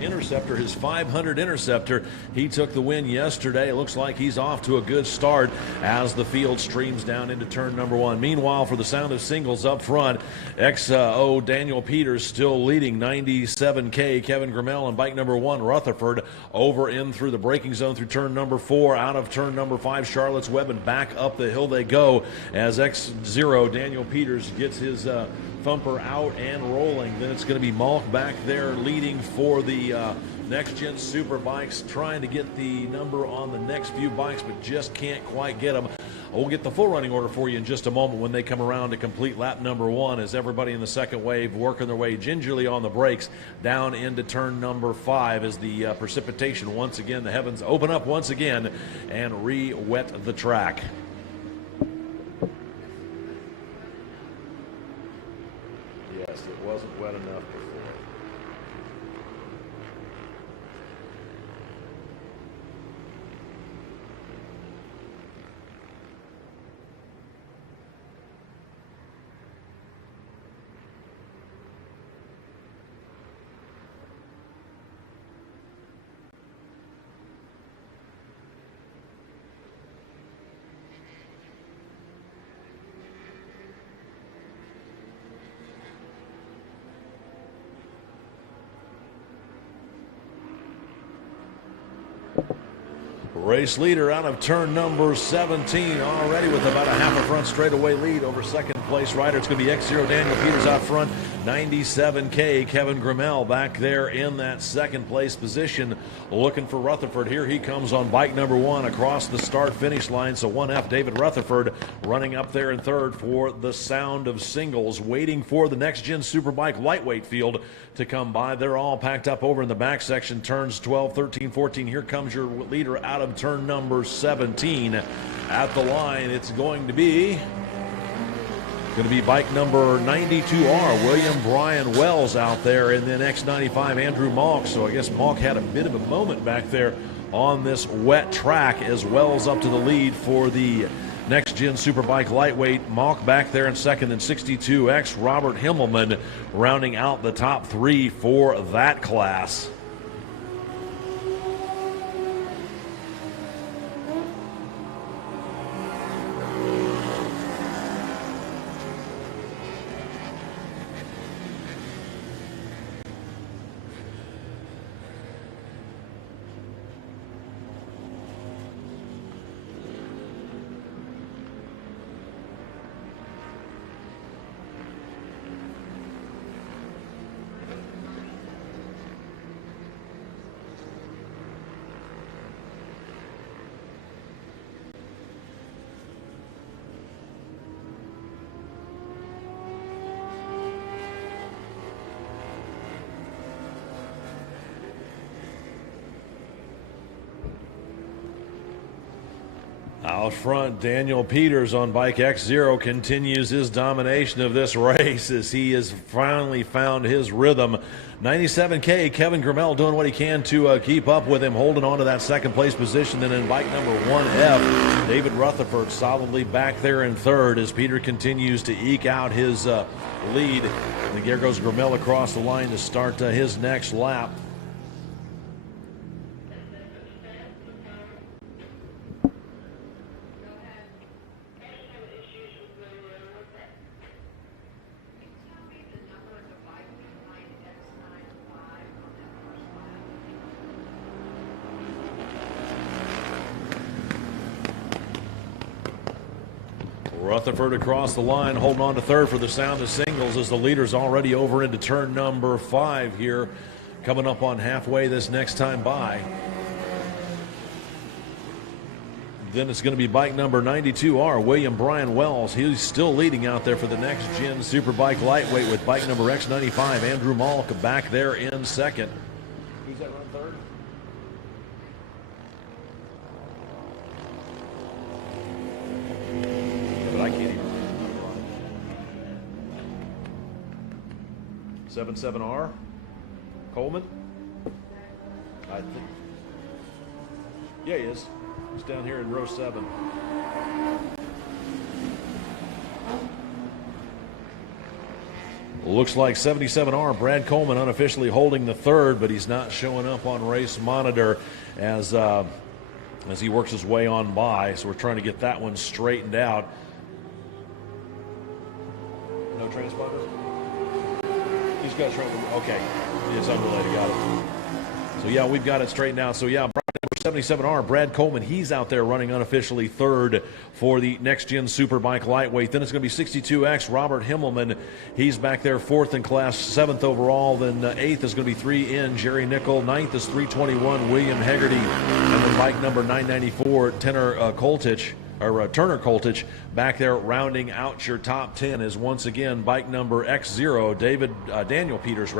Interceptor, his 500 Interceptor. He took the win yesterday. It looks like he's off to a good start as the field streams down into turn number 1. Meanwhile, for the Sound of Singles up front, XO Daniel Peters still leading, 97K Kevin Grimmel, and bike number 1 Rutherford over in through the braking zone through turn number 4, out of turn number 5 Charlotte's Web, and back up the hill they go as X0 Daniel Peters gets his thumper out and rolling. Then it's going to be Malk back there leading for the next gen super bikes, trying to get the number on the next few bikes, but just can't quite get them. We'll get the full running order for you in just a moment when they come around to complete lap number 1, as everybody in the second wave working their way gingerly on the brakes down into turn number 5 as the precipitation once again, the heavens open up once again and re-wet the track. Yes, it wasn't wet enough before. Race leader out of turn number 17 already with about a half a front straightaway lead over second place rider. It's going to be X0 Daniel Peters out front, 97K Kevin Grimmel back there in that second place position looking for Rutherford. Here he comes on bike number 1 across the start finish line. So 1F David Rutherford running up there in third for the Sound of Singles, waiting for the next gen superbike lightweight field to come by. They're all packed up over in the back section, turns 12, 13, 14. Here comes your leader out of turn number 17. At the line, it's going to be bike number 92R, William Brian Wells out there, and then X95 Andrew Malk. So I guess Malk had a bit of a moment back there on this wet track as Wells up to the lead for the next gen superbike lightweight. Malk back there in second, and 62X Robert Himmelman rounding out the top 3 for that class. Out front, Daniel Peters on bike X0 continues his domination of this race as he has finally found his rhythm. 97K Kevin Grimmel doing what he can to keep up with him, holding on to that second place position. Then in bike number 1F, David Rutherford solidly back there in third as Peter continues to eke out his lead. And there goes Grimmel across the line to start his next lap. Rutherford across the line, holding on to third for the Sound of Singles as the leader's already over into turn number 5 here, coming up on halfway this next time by. Then it's going to be bike number 92R, William Brian Wells. He's still leading out there for the next gen superbike lightweight with bike number X95, Andrew Malk back there in second. Who's that run third? 77R. Coleman. I think. Yeah, he is. He's down here in row 7. Looks like 77R, Brad Coleman, unofficially holding the third, but he's not showing up on race monitor as he works his way on by. So we're trying to get that one straightened out. No transponder? He's got a okay. It's unrelated. Got it. So yeah, we've got it straightened out. So yeah, 77R, Brad Coleman, he's out there running unofficially third for the Next Gen Superbike Lightweight. Then it's going to be 62X, Robert Himmelman. He's back there fourth in class, 7th overall. Then 8th is going to be 3 in, Jerry Nickel. 9th is 321, William Hegarty. And then bike number 994, Turner Coltich, back there rounding out your top 10 is once again bike number X0, Daniel Peters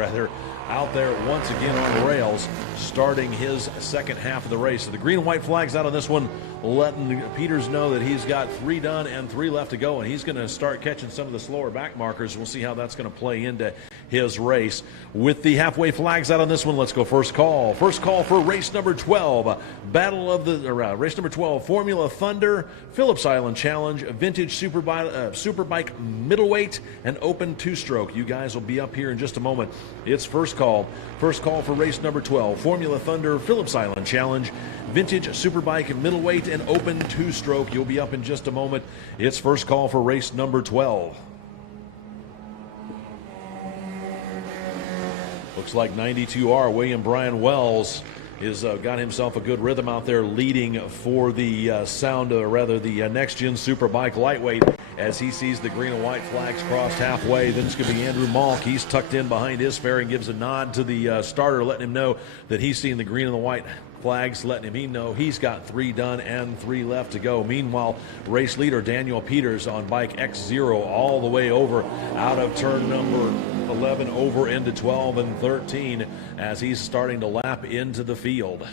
out there once again on rails, starting his second half of the race. So the green and white flags out on this one, letting Peters know that he's got 3 done and 3 left to go, and he's going to start catching some of the slower back markers. We'll see how that's going to play into his race. With the halfway flags out on this one, let's go first call. First call for race number 12, race number 12, Formula Thunder, Phillips Island Challenge, Vintage Superbike Middleweight, and Open 2-Stroke. You guys will be up here in just a moment. It's first call. First call for race number 12, Formula Thunder, Phillips Island Challenge, Vintage Superbike Middleweight, and Open 2-Stroke. You'll be up in just a moment. It's first call for race number 12. Looks like 92R, William Brian Wells, is got himself a good rhythm out there leading for the the Next Gen Superbike Lightweight as he sees the green and white flags crossed halfway. Then it's going to be Andrew Malk. He's tucked in behind his fare and gives a nod to the starter, letting him know that he's seeing the green and the white flags, letting him know he's got 3 done and 3 left to go. Meanwhile, race leader Daniel Peters on bike X0 all the way over out of turn number 11 over into 12 and 13 as he's starting to lap into the field.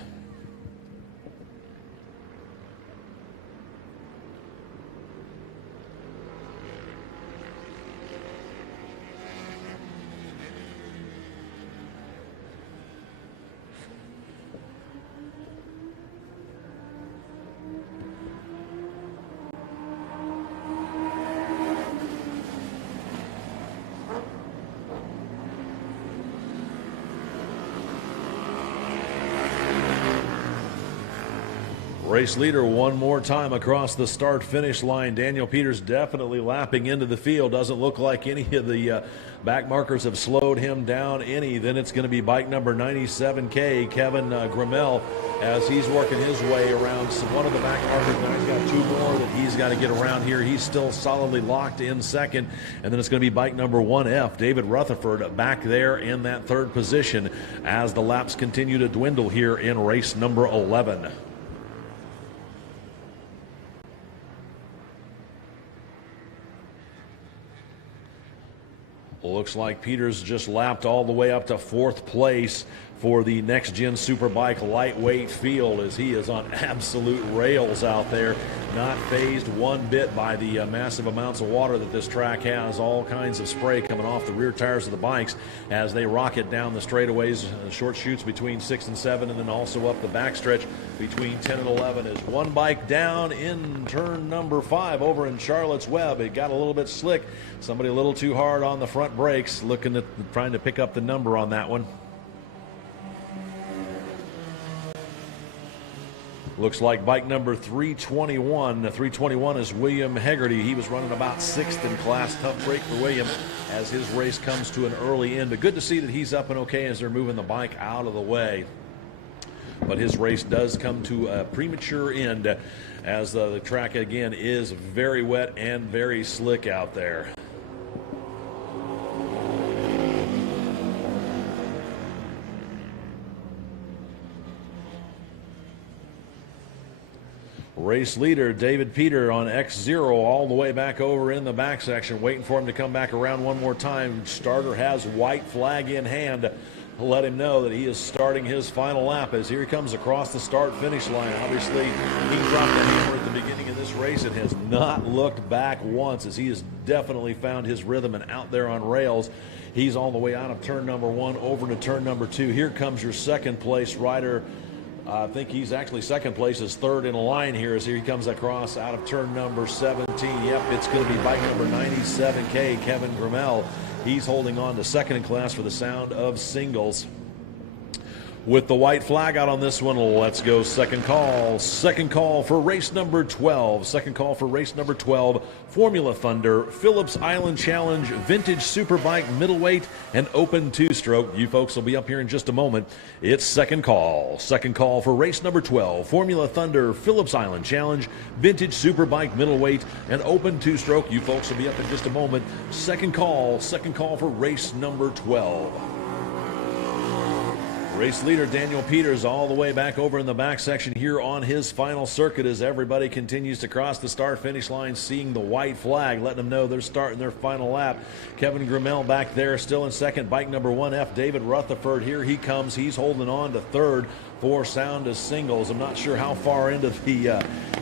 Race leader one more time across the start-finish line. Daniel Peters definitely lapping into the field. Doesn't look like any of the back markers have slowed him down any. Then it's going to be bike number 97K, Kevin Grimmel, as he's working his way around one of the back markers. Now he's got 2 more that he's got to get around here. He's still solidly locked in second. And then it's going to be bike number 1F, David Rutherford, back there in that 3rd position as the laps continue to dwindle here in race number 11. Looks like Peters just lapped all the way up to 4th place for the Next Gen Superbike Lightweight field as he is on absolute rails out there, not fazed one bit by the massive amounts of water that this track has. All kinds of spray coming off the rear tires of the bikes as they rocket down the straightaways, short chutes between 6 and 7, and then also up the backstretch between 10 and 11. As one bike down in turn number 5 over in Charlotte's Web. It got a little bit slick. Somebody a little too hard on the front brakes, looking at trying to pick up the number on that one. Looks like bike number 321. 321 is William Hegarty. He was running about 6th in class. Tough break for William as his race comes to an early end. But good to see that he's up and okay as they're moving the bike out of the way. But his race does come to a premature end as the track again is very wet and very slick out there. Race leader David Peter on X0 all the way back over in the back section, waiting for him to come back around one more time. Starter has white flag in hand to let him know that he is starting his final lap as here he comes across the start-finish line. Obviously, he dropped the hammer at the beginning of this race and has not looked back once as he has definitely found his rhythm and out there on rails. He's all the way out of turn number 1 over to turn number 2. Here comes your second place rider. I think he's actually second place, is third in a line here as he comes across out of turn number 17. Yep, it's going to be bike number 97K, Kevin Grimmel. He's holding on to second in class for the Sound of Singles. With the white flag out on this one, let's go second call. Second call for race number 12. Second call for race number 12. Formula Thunder, Phillips Island Challenge, Vintage Superbike Middleweight, and Open Two-Stroke. You folks will be up here in just a moment. It's second call. Second call for race number 12. Formula Thunder, Phillips Island Challenge, Vintage Superbike Middleweight, and Open Two-Stroke. You folks will be up in just a moment. Second call for race number 12. Race leader Daniel Peters all the way back over in the back section here on his final circuit as everybody continues to cross the start-finish line, seeing the white flag, letting them know they're starting their final lap. Kevin Grimmel back there still in second. Bike number 1F, David Rutherford, here he comes. He's holding on to third for Sound of Singles. I'm not sure how far into the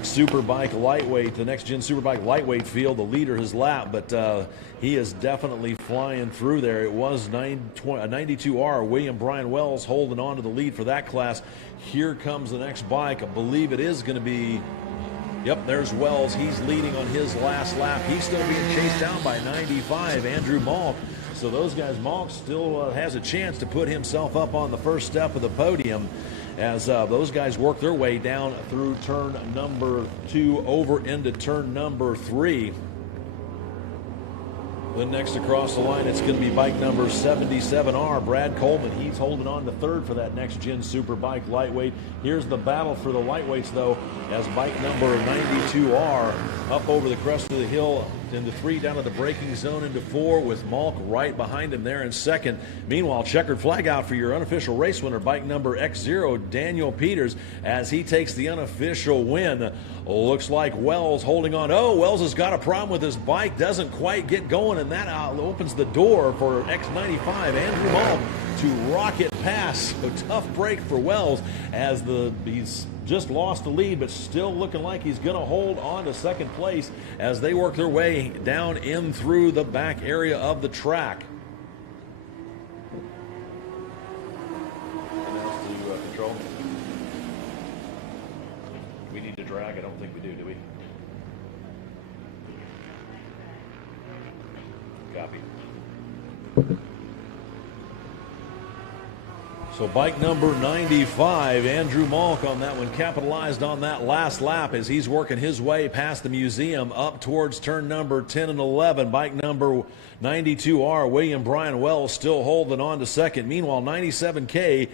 Superbike lightweight, the next-gen Superbike lightweight field the leader has lapped, but he is definitely flying through there. It was 92R, William Brian Wells holding on to the lead for that class. Here comes the next bike. I believe it is going to be, yep, there's Wells. He's leading on his last lap. He's still being chased down by 95, Andrew Malk. So those guys, Malk still has a chance to put himself up on the first step of the podium as those guys work their way down through turn number 2 over into turn number 3. Then next across the line, it's going to be bike number 77R, Brad Coleman. He's holding on to third for that next-gen Superbike lightweight. Here's the battle for the lightweights, though, as bike number 92R up over the crest of the hill into 3, down to the braking zone into 4, with Malk right behind him there in second. Meanwhile, checkered flag out for your unofficial race winner, bike number X0, Daniel Peters, as he takes the unofficial win. Looks like Wells holding on. Oh, Wells has got a problem with his bike, doesn't quite get going, and that opens the door for X95, Andrew Malk, to rocket past. So tough break for Wells as he's just lost the lead, but still looking like he's going to hold on to second place as they work their way down in through the back area of the track. Anything else to control? We need to drag? I don't think we do we? Copy. So bike number 95, Andrew Malk on that one, capitalized on that last lap as he's working his way past the museum up towards turn number 10 and 11. Bike number 92R, William Brian Wells, still holding on to second. Meanwhile, 97K,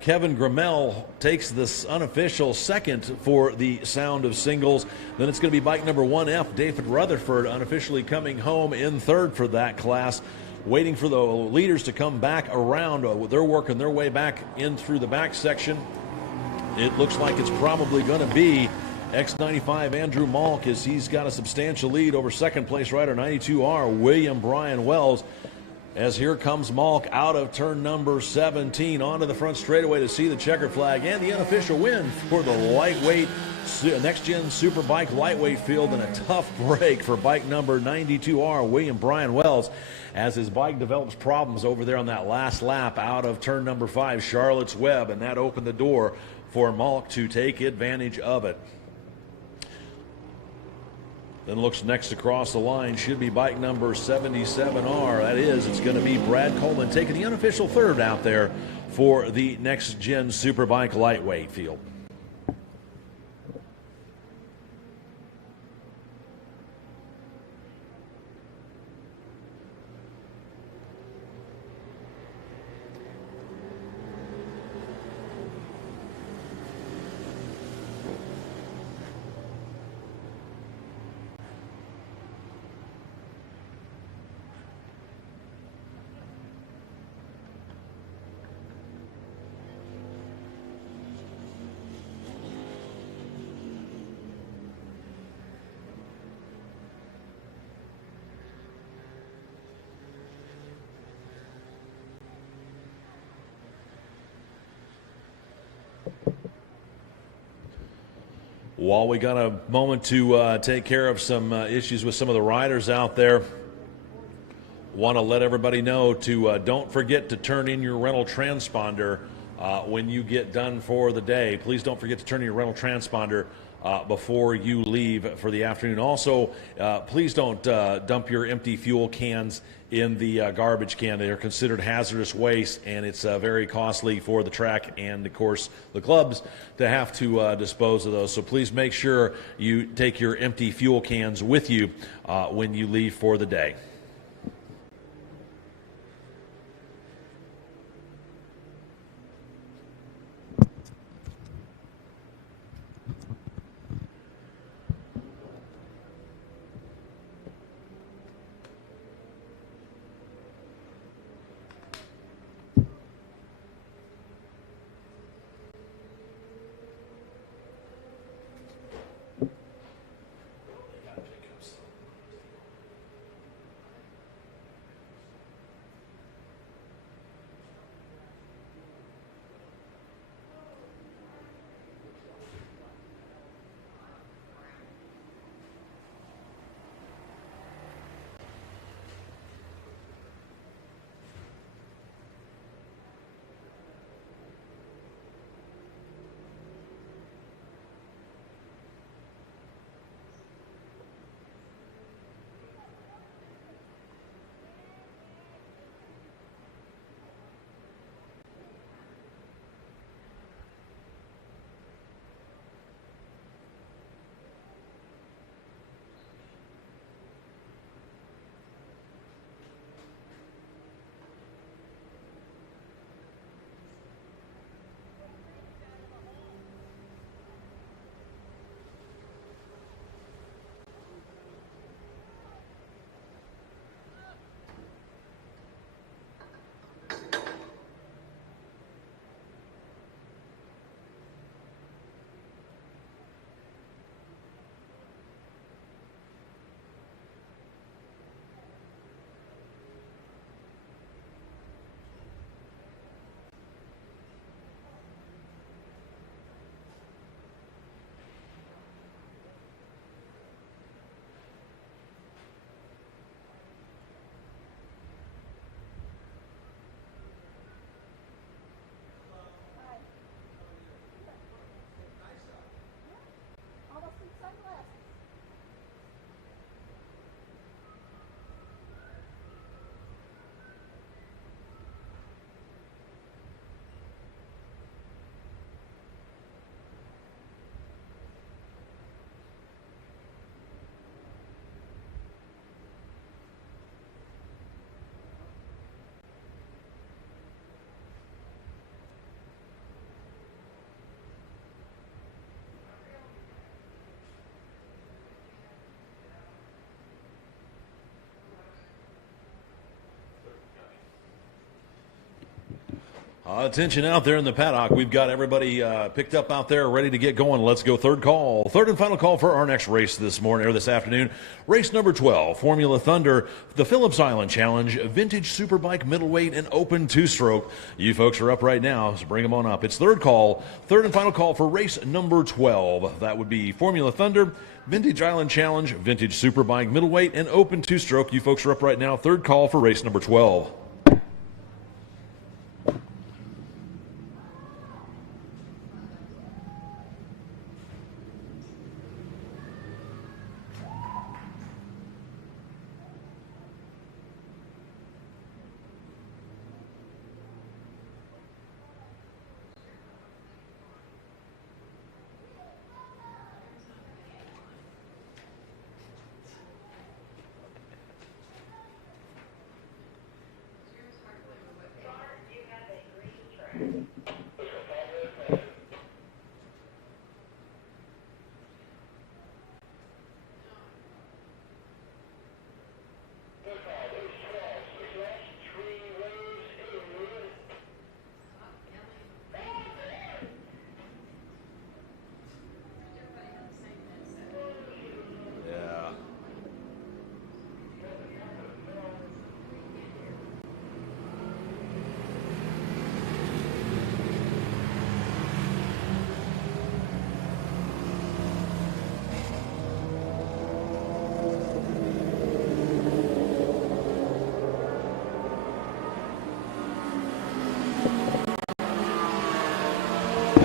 Kevin Grimmel takes this unofficial second for the Sound of Singles. Then it's going to be bike number 1F, David Rutherford, unofficially coming home in third for that class. Waiting for the leaders to come back around. They're working their way back in through the back section. It looks like it's probably going to be X95 Andrew Malk as he's got a substantial lead over second place rider 92R William Brian Wells. As here comes Malk out of turn number 17 onto the front straightaway to see the checkered flag and the unofficial win for the lightweight next-gen Superbike lightweight field, and a tough break for bike number 92R William Brian Wells as his bike develops problems over there on that last lap out of turn number 5, Charlotte's Web, and that opened the door for Malk to take advantage of it. Then looks next across the line should be bike number 77R. That is, it's going to be Brad Coleman taking the unofficial third out there for the next-gen Superbike lightweight field. While we got a moment to take care of some issues with some of the riders out there, want to let everybody know to don't forget to turn in your rental transponder when you get done for the day. Please don't forget to turn in your rental transponder before you leave for the afternoon. Also, please don't dump your empty fuel cans in the garbage can. They are considered hazardous waste, and it's very costly for the track and, of course, the clubs to have to dispose of those. So please make sure you take your empty fuel cans with you when you leave for the day. Attention out there in the paddock. We've got everybody picked up out there, ready to get going. Let's go third call. Third and final call for our next race this morning or this afternoon. Race number 12, Formula Thunder, the Phillips Island Challenge, vintage superbike middleweight and open two-stroke. You folks are up right now, so bring them on up. It's third call, third and final call for race number 12. That would be Formula Thunder, Vintage Island Challenge, vintage superbike middleweight and open two-stroke. You folks are up right now. Third call for race number 12.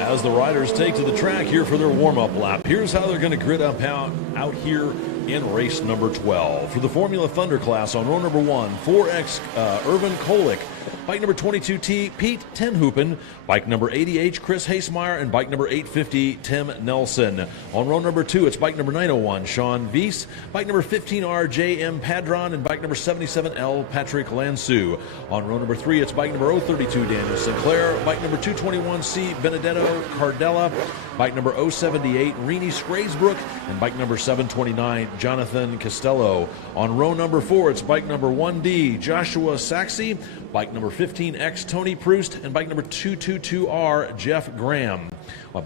as the riders take to the track here for their warm-up lap. Here's how they're going to grid up out here in race number 12. For the Formula Thunder class on row number 1, 4X Irvin Kolick. Bike number 22T, Pete Tenhoepen. Bike number 80H, Chris Hasemeyer. And bike number 850, Tim Nelson. On row number 2, it's bike number 901, Sean Weiss. Bike number 15R, J.M. Padron. And bike number 77L, Patrick Lansu. On row number 3, it's bike number 032, Daniel Sinclair. Bike number 221C, Benedetto Cardella. Bike number 078, Rennie Scraysbrook. And bike number 729, Jonathan Costello. On row number 4, it's bike number 1D, Joshua Saxey. Bike number 15X, Tony Proust. And bike number 222R, Jeff Graham.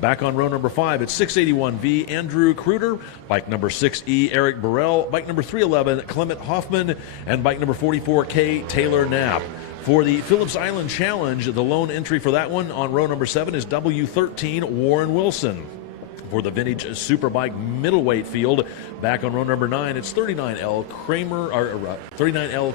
Back on row number 5, it's 681V, Andrew Kruder. Bike number 6E, Eric Burrell. Bike number 311, Clement Hoffman. And bike number 44K, Taylor Knapp. For the Phillips Island Challenge, the lone entry for that one on row number 7 is W13, Warren Wilson. For the vintage superbike middleweight field, back on row number 9, it's 39L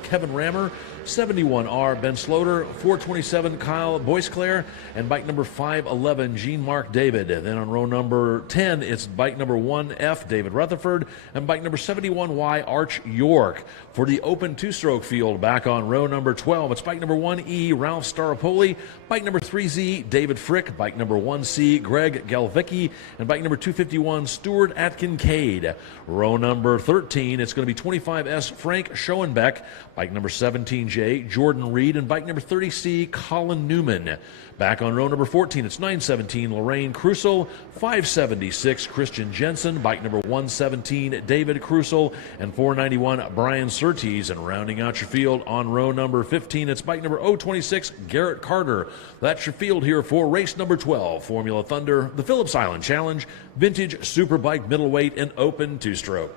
Kevin Rammer, 71R Ben Sloter, 427 Kyle Boisclair, and bike number 511 Jean-Marc David. Then on row number 10, it's bike number 1F David Rutherford, and bike number 71Y Arch York. For the open two-stroke field, back on row number 12, it's bike number 1E Ralph Staropoli, bike number 3Z David Frick, bike number 1C Greg Galvicki, and bike number 251 Stuart Atkincade. Row number 13, it's going to be 25S Frank Schoenbeck, bike number 17J Jordan Reed, and bike number 30C Colin Newman. Back on row number 14, it's 917 Lorraine Crusoe, 576 Christian Jensen, bike number 117 David Crusoe, and 491 Brian Surtees. And rounding out your field on row number 15, it's bike number 026 Garrett Carter. That's your field here for race number 12, Formula Thunder, the Phillips Island Challenge, vintage superbike middleweight and open two-stroke.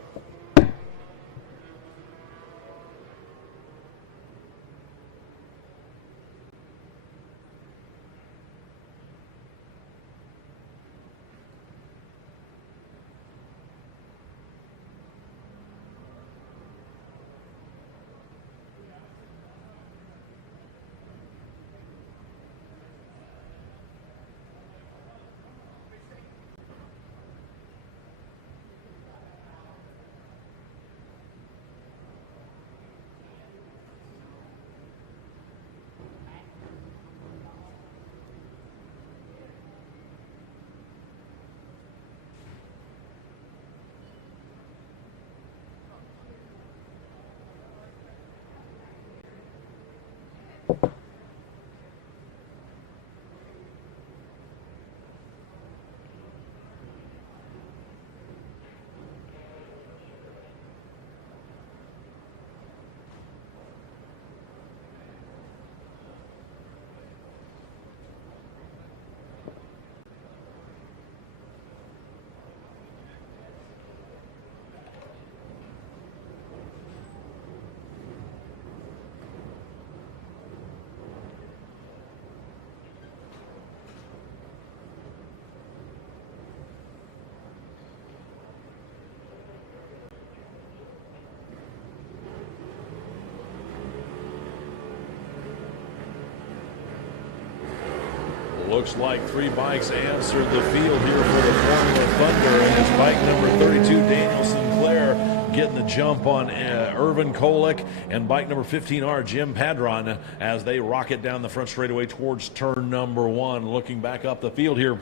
Looks like 3 bikes answered the field here for the Formula Thunder, and it's bike number 32, Daniel Sinclair, getting the jump on Irvin Kolick, and bike number 15R, Jim Padron, as they rocket down the front straightaway towards turn number 1. Looking back up the field here,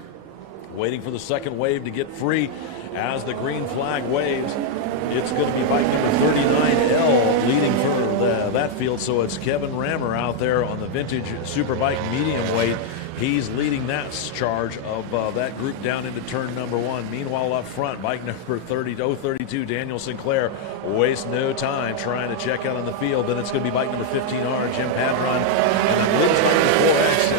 waiting for the second wave to get free as the green flag waves. It's going to be bike number 39L leading for that field, so it's Kevin Rammer out there on the vintage superbike medium weight. He's leading that charge of that group down into turn number 1. Meanwhile, up front, bike number 032, Daniel Sinclair, wastes no time trying to check out on the field. Then it's going to be bike number 15R, Jim Padron, and I believe it's number 4X,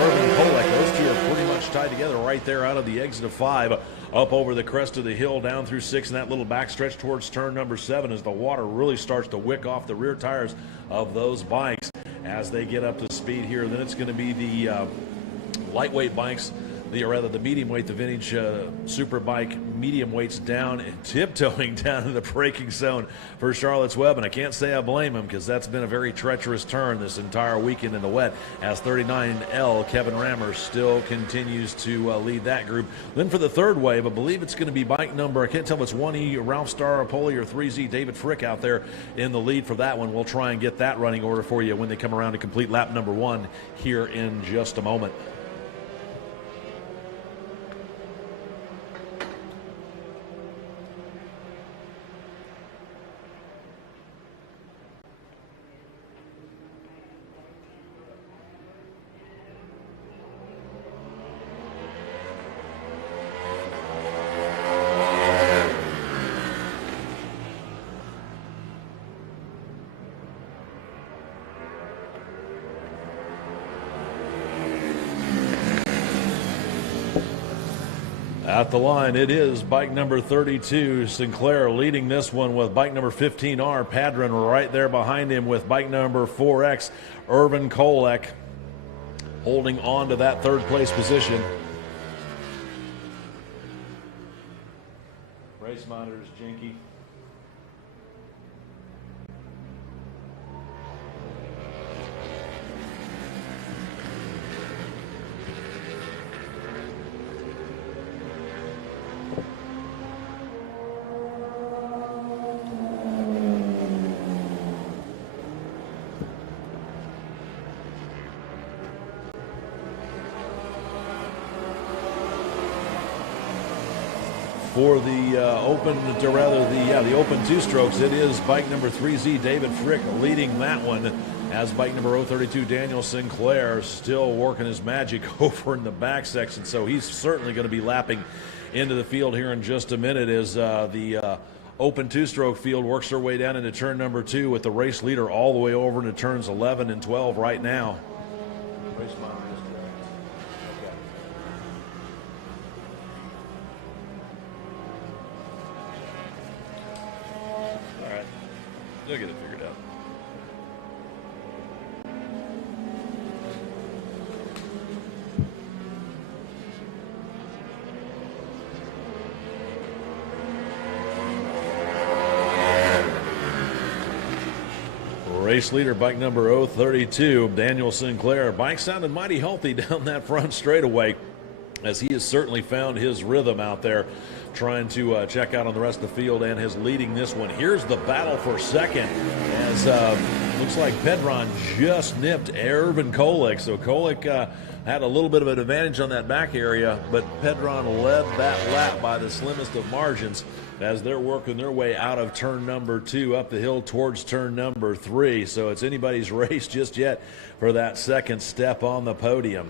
Irvin Kolick. Those two are pretty much tied together right there out of the exit of 5, up over the crest of the hill, down through 6, and that little backstretch towards turn number 7 as the water really starts to wick off the rear tires of those bikes as they get up to speed here. Then it's going to be the lightweight bikes the medium weight, the vintage Superbike medium weights down and tiptoeing down in the braking zone for Charlotte's Web. And I can't say I blame him, because that's been a very treacherous turn this entire weekend in the wet, as 39L Kevin Rammer still continues to lead that group. Then for the third wave, I believe it's going to be bike number, I can't tell if it's 1E Ralph Staropoli or 3Z David Frick out there in the lead for that one. We'll try and get that running order for you when they come around to complete lap number 1 here in just a moment. At the line, it is bike number 32, Sinclair, leading this one with bike number 15R, Padron, right there behind him with bike number 4X, Irvin Kolek, holding on to that third place position. Race monitors, Jinky. For the the open two strokes, it is bike number 3Z David Frick leading that one, as bike number 032 Daniel Sinclair still working his magic over in the back section. So he's certainly going to be lapping into the field here in just a minute, as the open two-stroke field works their way down into turn number 2, with the race leader all the way over into turns 11 and 12 right now. Race monitor. They'll get it figured out. Race leader, bike number 032, Daniel Sinclair. Bike sounded mighty healthy down that front straightaway, as he has certainly found his rhythm out there, trying to check out on the rest of the field, and is leading this one. Here's the battle for second, as looks like Pedron just nipped Irvin Kolek. So Kolek had a little bit of an advantage on that back area, but Pedron led that lap by the slimmest of margins, as they're working their way out of turn number 2 up the hill towards turn number 3. So it's anybody's race just yet for that second step on the podium.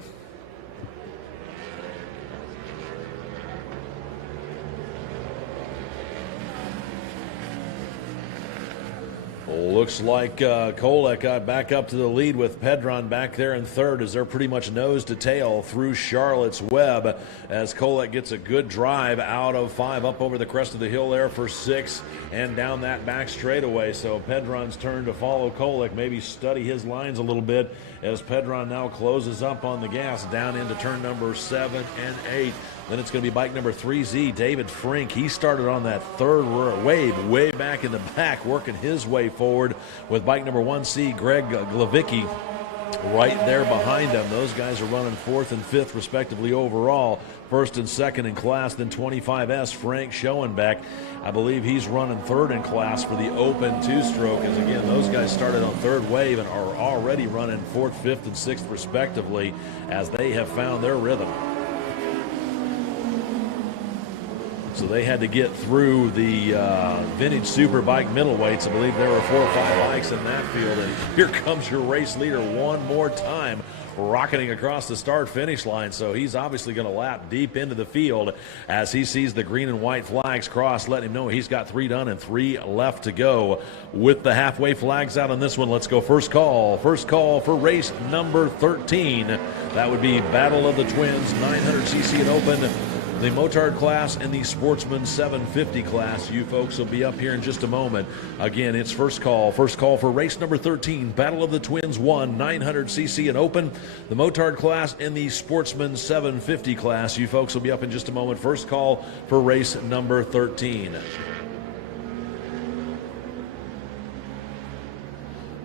Looks like Kolek got back up to the lead, with Pedron back there in third, as they're pretty much nose to tail through Charlotte's Web, as Kolek gets a good drive out of 5 up over the crest of the hill there for 6 and down that back straightaway. So Pedron's turn to follow Kolek, maybe study his lines a little bit, as Pedron now closes up on the gas down into turn number 7 and 8. Then it's going to be bike number 3Z, David Frink. He started on that third wave way back in the back, working his way forward, with bike number 1C, Greg Glavicki, right there behind him. Those guys are running 4th and 5th respectively overall, 1st and 2nd in class. Then 25S, Frank Schoenbeck, I believe he's running 3rd in class for the open two-stroke, as again those guys started on third wave and are already running 4th, 5th, and 6th respectively, as they have found their rhythm. So they had to get through the vintage Superbike middleweights. I believe there were 4 or 5 bikes in that field. And here comes your race leader one more time, rocketing across the start-finish line. So he's obviously going to lap deep into the field, as he sees the green and white flags cross, letting him know he's got 3 done and 3 left to go. With the halfway flags out on this one, let's go first call. First call for race number 13. That would be Battle of the Twins, 900cc and open. the Motard class and the Sportsman 750 class. You folks will be up here in just a moment. Again, it's first call for race number 13, Battle of the Twins 1, 900cc and open. The Motard class and the Sportsman 750 class. You folks will be up in just a moment. First call for race number 13.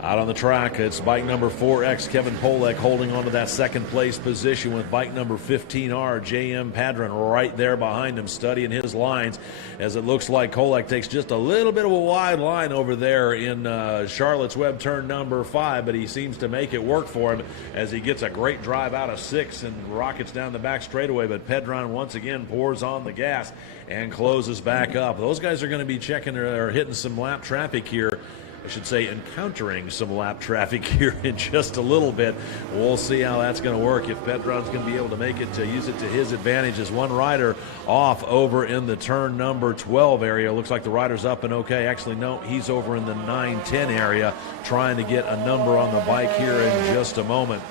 Out on the track, it's bike number 4X, Kevin Polek, holding on to that second place position with bike number 15R, JM Padron, right there behind him, studying his lines, as it looks like Polek takes just a little bit of a wide line over there in Charlotte's Web turn number 5, but he seems to make it work for him as he gets a great drive out of 6 and rockets down the back straightaway, but Pedron once again pours on the gas and closes back up. Those guys are going to be checking or hitting some lap traffic here. I should say encountering some lap traffic here in just a little bit. We'll see how that's going to work, if Pedron's going to be able to make it to use it to his advantage as one rider off over in the turn number 12 area. Looks like the rider's up and okay. Actually, no, he's over in the 9-10 area trying to get a number on the bike here in just a moment,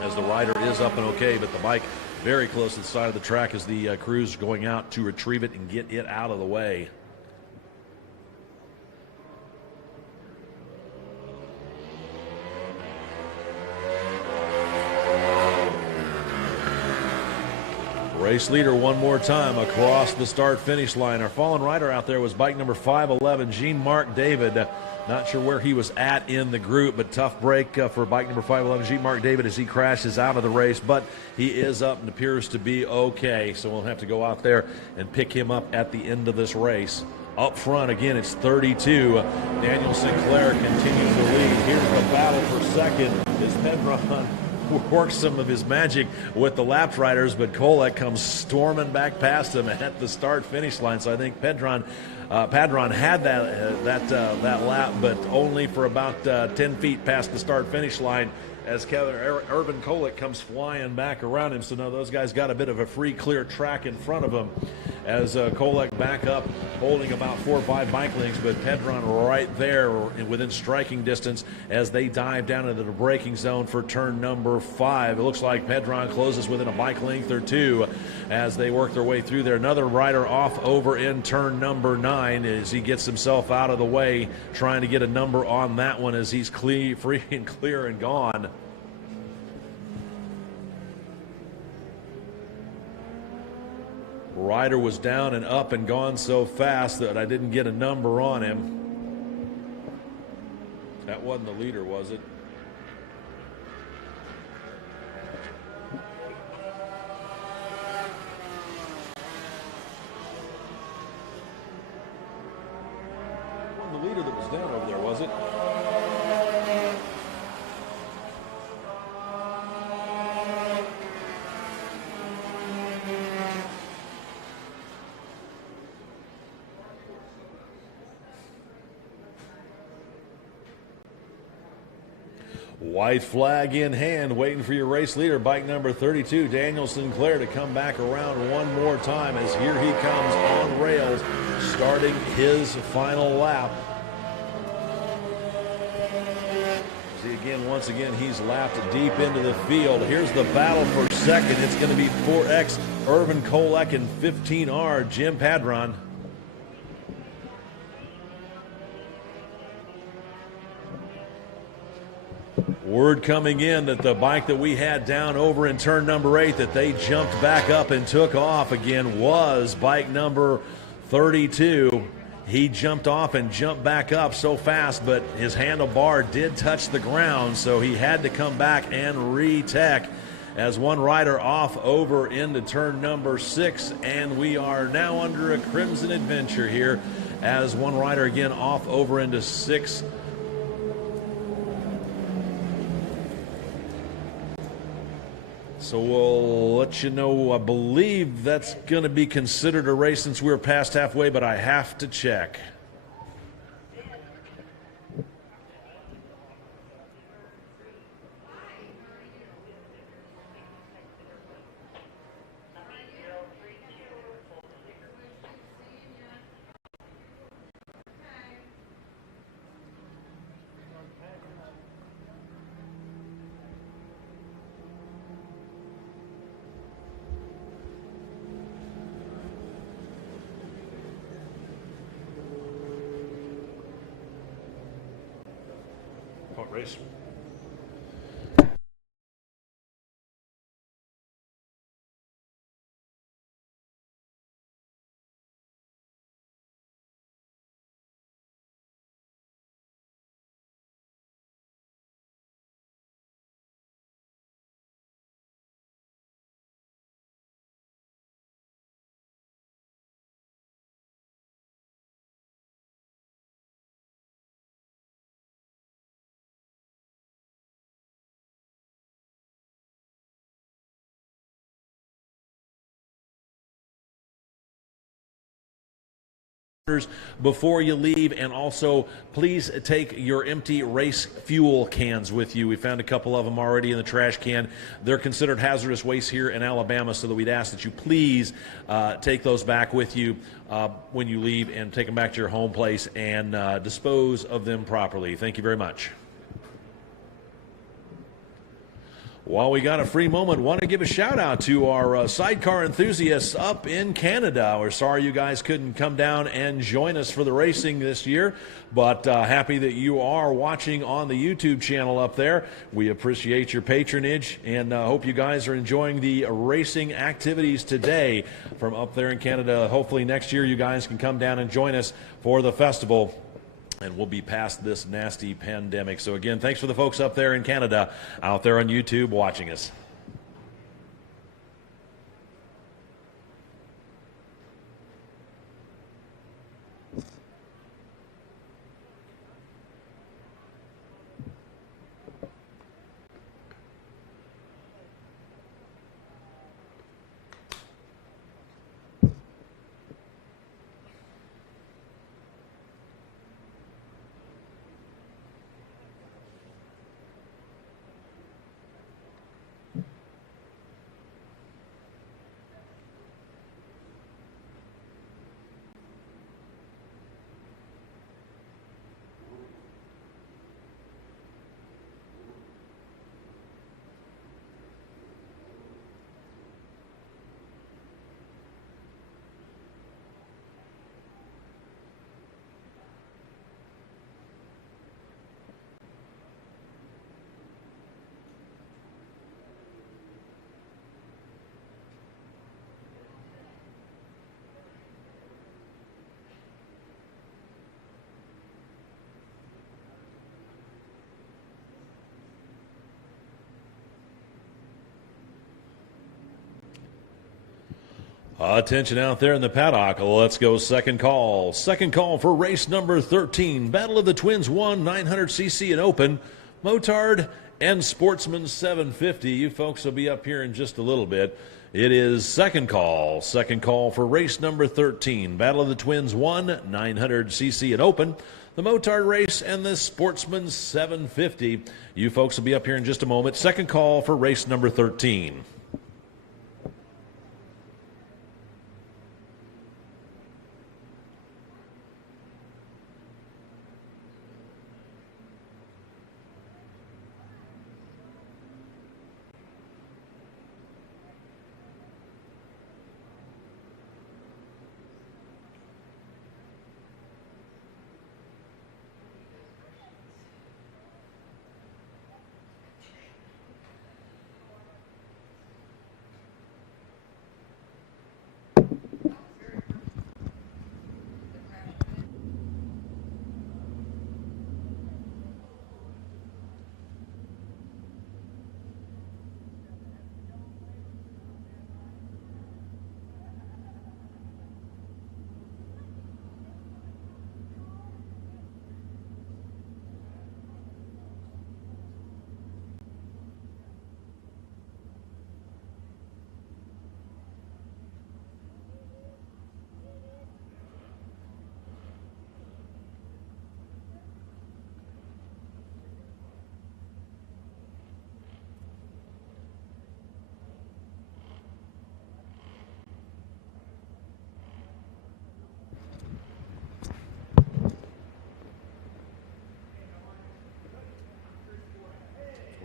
as the rider is up and okay, but the bike very close to the side of the track as the crew's going out to retrieve it and get it out of the way. Race leader one more time across the start-finish line. Our fallen rider out there was bike number 511, Jean-Marc David. Not sure where he was at in the group, but tough break for bike number 511, Jean-Marc David, as he crashes out of the race. But he is up and appears to be okay, so we'll have to go out there and pick him up at the end of this race. Up front, again, it's 32. Daniel Sinclair continues the lead. Here's the battle for second. Is Pedron works some of his magic with the lap riders, but Kolek comes storming back past him at the start-finish line. So I think Padron had that lap, but only for about 10 feet past the start-finish line, as Irvin Kolek comes flying back around him. So now those guys got a bit of a free, clear track in front of them, as Kolek back up, holding about 4 or 5 bike lengths, but Pedron right there within striking distance as they dive down into the braking zone for turn number 5. It looks like Pedron closes within a bike length or 2 as they work their way through there. Another rider off over in turn number 9 as he gets himself out of the way, trying to get a number on that one as he's free and clear and gone. Rider was down and up and gone so fast that I didn't get a number on him. That wasn't the leader, was it? It wasn't the leader that was down over there, was it? White flag in hand, waiting for your race leader, bike number 32, Daniel Sinclair, to come back around one more time, as here he comes on rails, starting his final lap. See, again, once again, he's lapped deep into the field. Here's the battle for second. It's going to be 4X, Irvin Kolek, and 15R, Jim Padron. Word coming in that the bike that we had down over in turn number 8 that they jumped back up and took off again was bike number 32. He jumped off and jumped back up so fast, but his handlebar did touch the ground, so he had to come back and re-tech as one rider off over into turn number 6, and we are now under a crimson adventure here as one rider again off over into 6. So we'll let you know. I believe that's going to be considered a race since we're past halfway, but I have to check. race. Before you leave, and also please take your empty race fuel cans with you. We found a couple of them already in the trash can. They're considered hazardous waste here in Alabama, so that we'd ask that you please take those back with you when you leave, and take them back to your home place and dispose of them properly. Thank you very much. While we got a free moment, want to give a shout out to our sidecar enthusiasts up in Canada. We're sorry you guys couldn't come down and join us for the racing this year, but happy that you are watching on the YouTube channel up there. We appreciate your patronage, and hope you guys are enjoying the racing activities today from up there in Canada. Hopefully next year you guys can come down and join us for the festival, and we'll be past this nasty pandemic. So again, thanks for the folks up there in Canada, out there on YouTube watching us. Attention out there in the paddock. Let's go second call. Second call for race number 13. Battle of the Twins 1, 900cc and open. Motard and Sportsman 750. You folks will be up here in just a little bit. It is second call. Second call for race number 13. Battle of the Twins 1, 900cc and open. The Motard race and the Sportsman 750. You folks will be up here in just a moment. Second call for race number 13.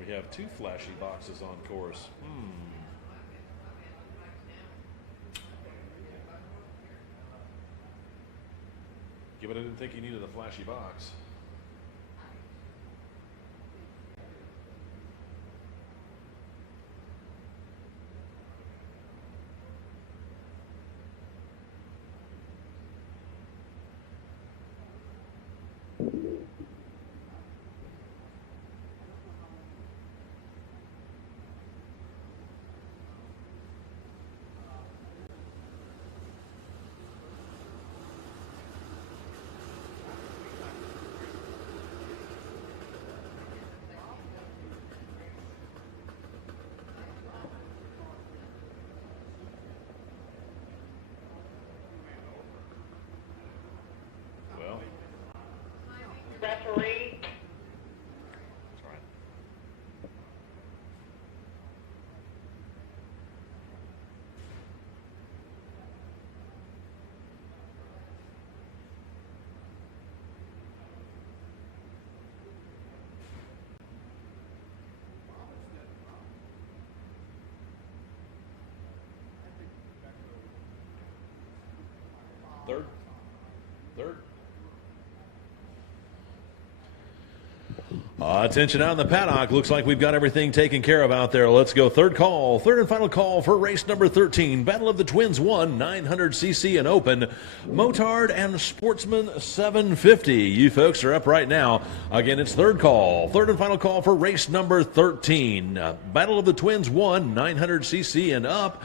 We have two flashy boxes on course. Given I didn't think he needed a flashy box. Third. Attention out in the paddock. Looks like we've got everything taken care of out there. Let's go third call. Third and final call for race number 13. Battle of the Twins 1, 900cc and open. Motard and Sportsman 750. You folks are up right now. Again, it's third call. Third and final call for race number 13. Battle of the Twins 1, 900cc and up.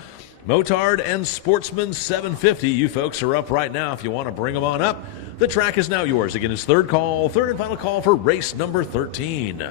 Motard and Sportsman 750. You folks are up right now if you want to bring them on up. The track is now yours. Again, it's third call, third and final call for race number 13.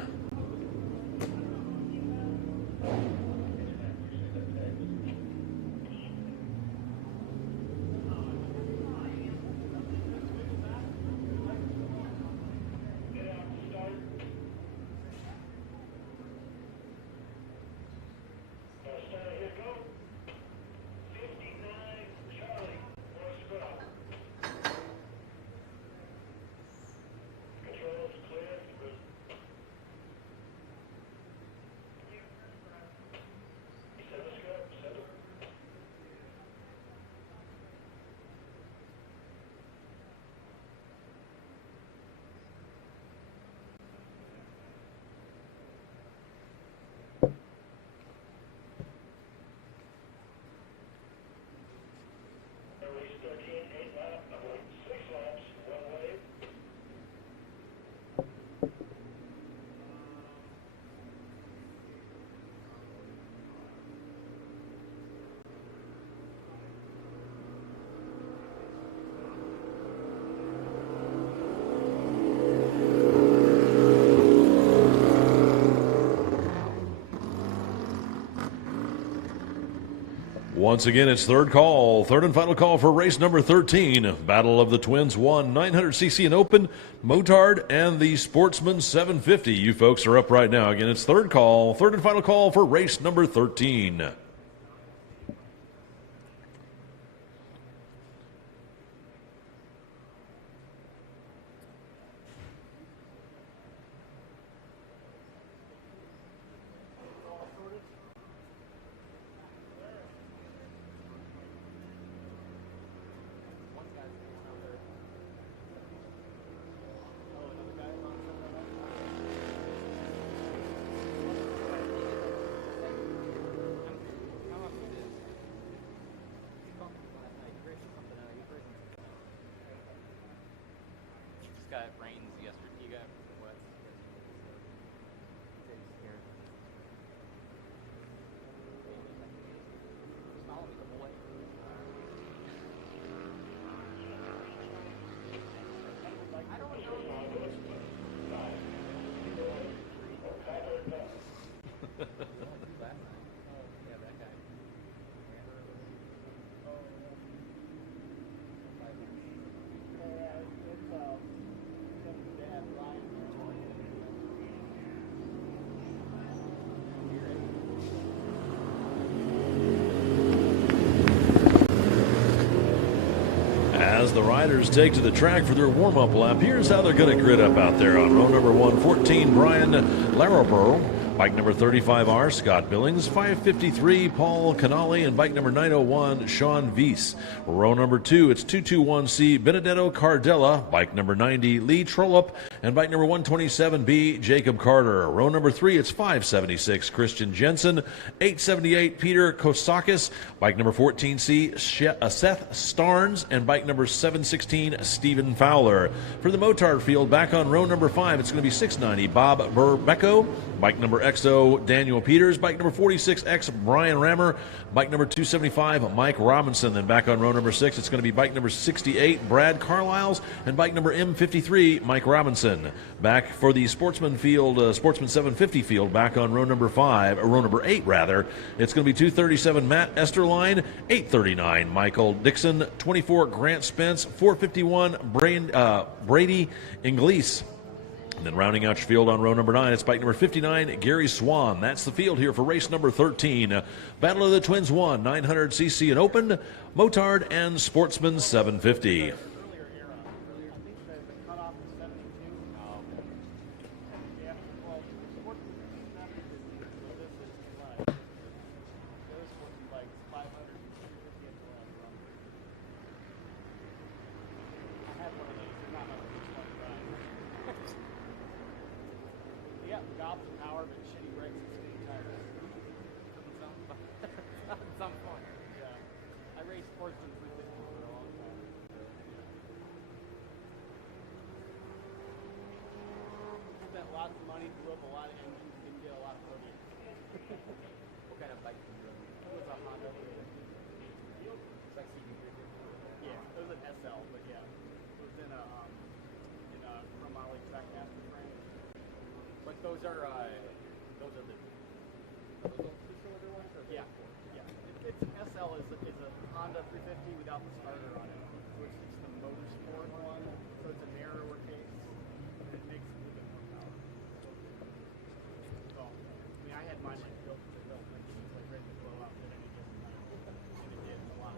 Once again, it's third call, third and final call for race number 13. Battle of the Twins 1, 900cc and open. Motard and the Sportsman 750. You folks are up right now. Again, it's third call, third and final call for race number 13. As the riders take to the track for their warm-up lap, here's how they're going to grid up out there. On row number 114, Brian Larraborough. Bike number 35R, Scott Billings. 553, Paul Canali. And bike number 901, Sean Weiss. Row number 2, it's 221C, Benedetto Cardella. Bike number 90, Lee Trollope. And bike number 127B, Jacob Carter. Row number 3, it's 576, Christian Jensen. 878, Peter Kosakis. Bike number 14C, Seth Starnes. And bike number 716, Stephen Fowler. For the Motard field, back on row number 5, it's going to be 690, Bob Burbecco. Bike number XO, Daniel Peters. Bike number 46X, Brian Rammer. Bike number 275, Mike Robinson. Then back on row number 6, it's going to be bike number 68, Brad Carlisles. And bike number M53, Mike Robinson. Back for the Sportsman field, Sportsman 750 field, back on row number 5, or row number 8 rather. It's going to be 237, Matt Esterline. 839, Michael Dixon. 24, Grant Spence. 451, Brady Inglese. And then rounding out your field on row number 9, it's bike number 59, Gary Swan. That's the field here for race number 13. Battle of the Twins 1, 900cc and open, Motard and Sportsman 750. Motorsports and 350 for a long time. Spent lots of money, blew up a lot of engines, didn't get a lot of podiums. What kind of bike did you run? It was a Honda. It's like CB350. Yeah, it was an SL, but yeah, it was in a chromoly trackmaster frame. But those are the two-cylinder ones. Or yeah. It's an SL is a Honda 350 without the starter on it. So it's the Motorsport one. So it's a narrower case. It makes a little bit more power. So, I mean, I had mine like built to built, like it was like ready to blow out at any given time. And it did a lot.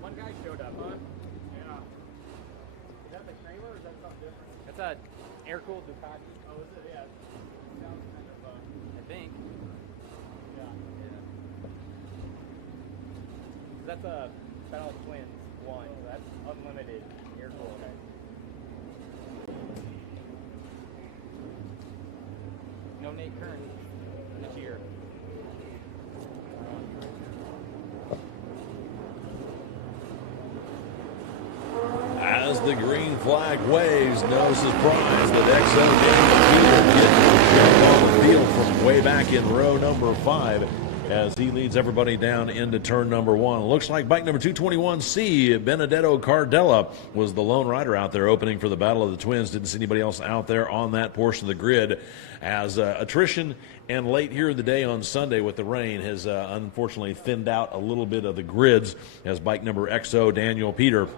One guy showed up, huh? Yeah. Is that the Kramer or is that something different? That's a air-cooled Ducati. Oh, is it? Yeah. It sounds kind of, I think. Yeah. That's a Battle of Twins 1. That's unlimited air-cooled. Okay. No Nate Kern this year. As the green flag waves, no surprise that XO Daniel Peter getting the jump on the field from way back in row number 5 as he leads everybody down into turn number 1. Looks like bike number 221C, Benedetto Cardella, was the lone rider out there opening for the Battle of the Twins. Didn't see anybody else out there on that portion of the grid as attrition and late here in the day on Sunday with the rain has unfortunately thinned out a little bit of the grids as bike number XO Daniel Peter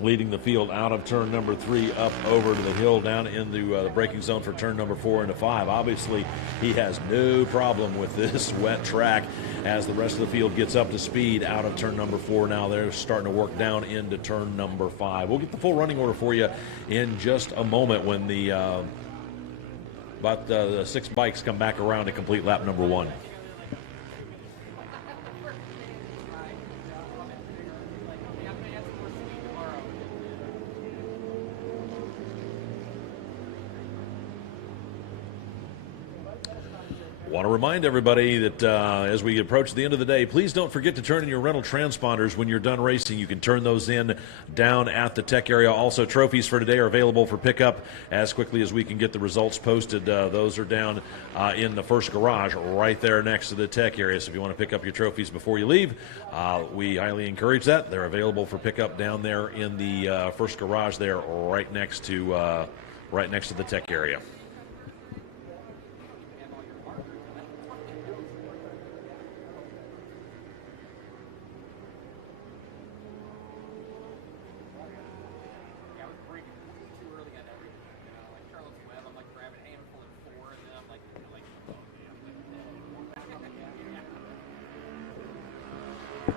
leading the field out of turn number 3 up over to the hill down into the braking zone for turn number 4 into 5. Obviously, he has no problem with this wet track as the rest of the field gets up to speed out of turn number 4. Now they're starting to work down into turn number 5. We'll get the full running order for you in just a moment when the 6 bikes come back around to complete lap number 1. Want to remind everybody that as we approach the end of the day, please don't forget to turn in your rental transponders when you're done racing. You can turn those in down at the tech area. Also, trophies for today are available for pickup as quickly as we can get the results posted. Those are down in the first garage right there next to the tech area. So if you want to pick up your trophies before you leave, we highly encourage that. They're available for pickup down there in the first garage there right next to the tech area.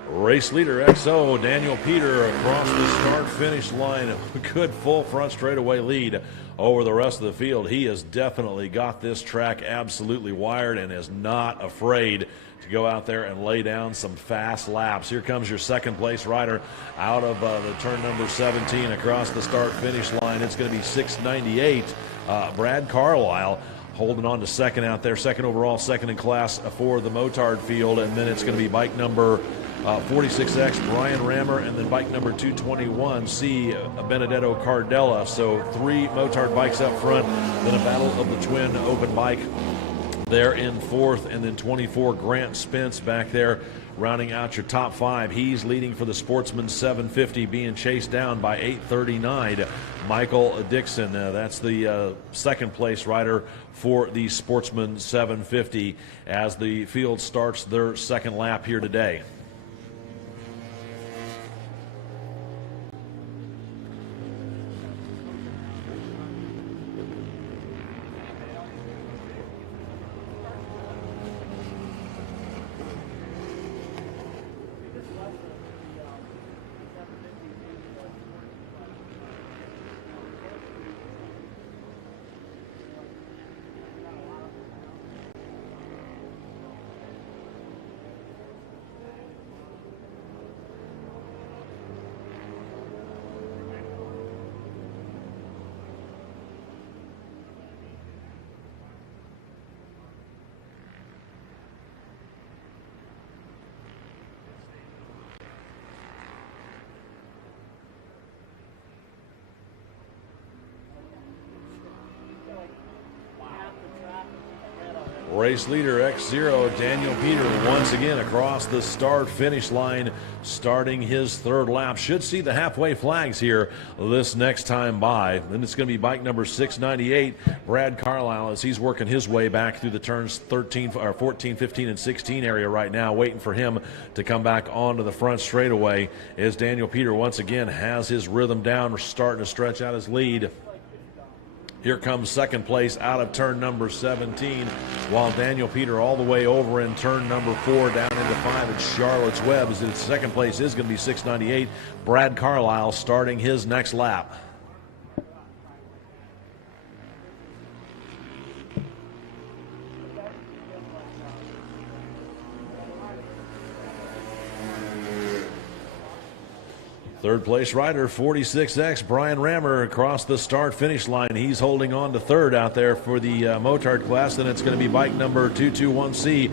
Race leader XO Daniel Peter across the start-finish line. A good full front straightaway lead over the rest of the field. He has definitely got this track absolutely wired and is not afraid to go out there and lay down some fast laps. Here comes your second place rider out of the turn number 17 across the start-finish line. It's going to be 698, Brad Carlisle, holding on to second out there, second overall, second in class for the Motard field. And then it's going to be bike number 46X, Brian Rammer, and then bike number 221C, Benedetto Cardella. So 3 Motard bikes up front, then a battle of the twin open bike there in fourth, and then 24 Grant Spence back there rounding out your top 5. He's leading for the Sportsman 750, being chased down by 839 Michael Dixon. That's the second place rider for the Sportsman 750 as the field starts their second lap here today. Race leader X0, Daniel Peter, once again across the start-finish line, starting his third lap. Should see the halfway flags here this next time by. Then it's going to be bike number 698, Brad Carlisle, as he's working his way back through the turns 14, 15, and 16 area right now, waiting for him to come back onto the front straightaway as Daniel Peter once again has his rhythm down, starting to stretch out his lead. Here comes second place out of turn number 17, while Daniel Peter all the way over in turn number 4 down into 5 at Charlotte's Web. As in second place is going to be 698, Brad Carlisle, starting his next lap. Third place rider, 46X, Brian Rammer, across the start-finish line. He's holding on to third out there for the Motard class. Then it's going to be bike number 221C,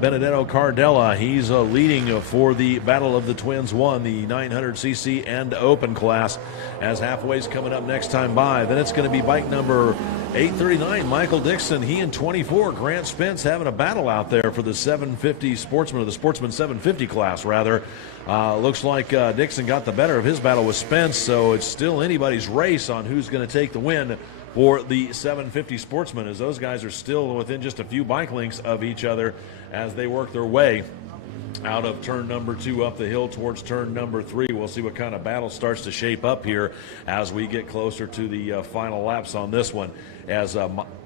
Benedetto Cardella. He's leading for the Battle of the Twins 1, the 900cc and open class, as halfway's coming up next time by. Then it's going to be bike number 839, Michael Dixon. He and 24, Grant Spence, having a battle out there for the 750 Sportsman, or the Sportsman 750 class, rather. Looks like Dixon got the better of his battle with Spence, so it's still anybody's race on who's going to take the win for the 750 Sportsman, as those guys are still within just a few bike lengths of each other as they work their way out of turn number 2 up the hill towards turn number 3. We'll see what kind of battle starts to shape up here as we get closer to the final laps on this one, as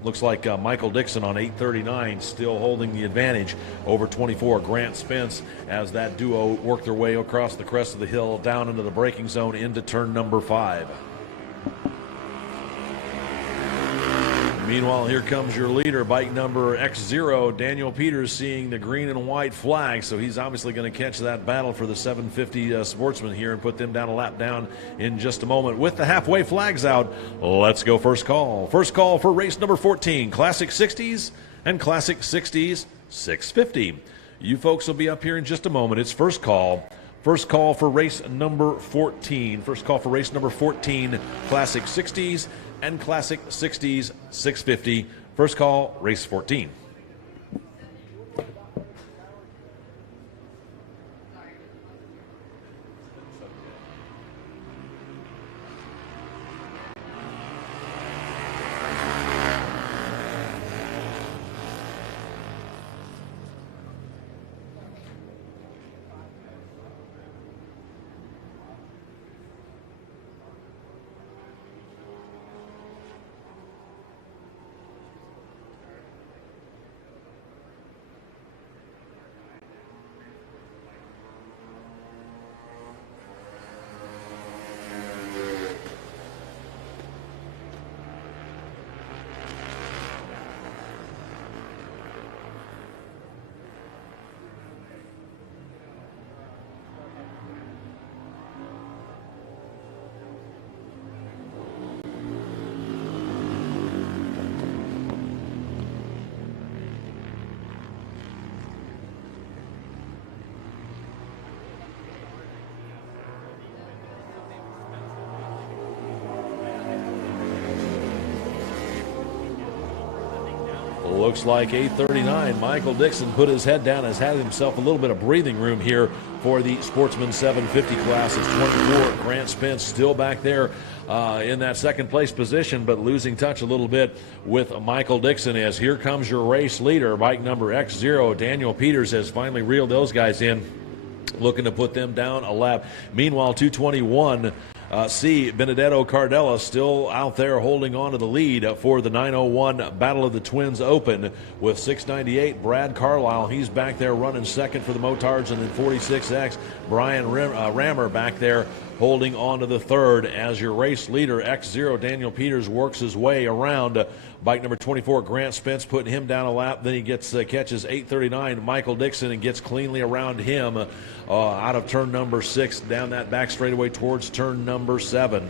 looks like Michael Dixon on 839 still holding the advantage over 24 Grant Spence, as that duo work their way across the crest of the hill down into the braking zone into turn number 5. Meanwhile, here comes your leader, bike number X0, Daniel Peters, seeing the green and white flag, so he's obviously going to catch that battle for the 750 Sportsman here and put them down a lap down in just a moment. With the halfway flags out, let's go first call. First call for race number 14, Classic 60s and Classic 60s 650. You folks will be up here in just a moment. It's first call. First call for race number 14. First call for race number 14, Classic 60s and Classic 60s 650. First call, race 14. Looks like 839. Michael Dixon put his head down, has had himself a little bit of breathing room here for the Sportsman 750 class. It's 24. Grant Spence still back there in that second place position, but losing touch a little bit with Michael Dixon, as here comes your race leader, bike number X0. Daniel Peters has finally reeled those guys in, looking to put them down a lap. Meanwhile, 221 Benedetto Cardella still out there holding on to the lead for the 901 Battle of the Twins Open with 698 Brad Carlisle. He's back there running second for the Motards, and then 46X Brian Rammer back there holding on to the third, as your race leader X0 Daniel Peters works his way around bike number 24 Grant Spence, putting him down a lap. Then he gets catches 839 Michael Dixon and gets cleanly around him out of turn number 6 down that back straightaway towards turn number 7.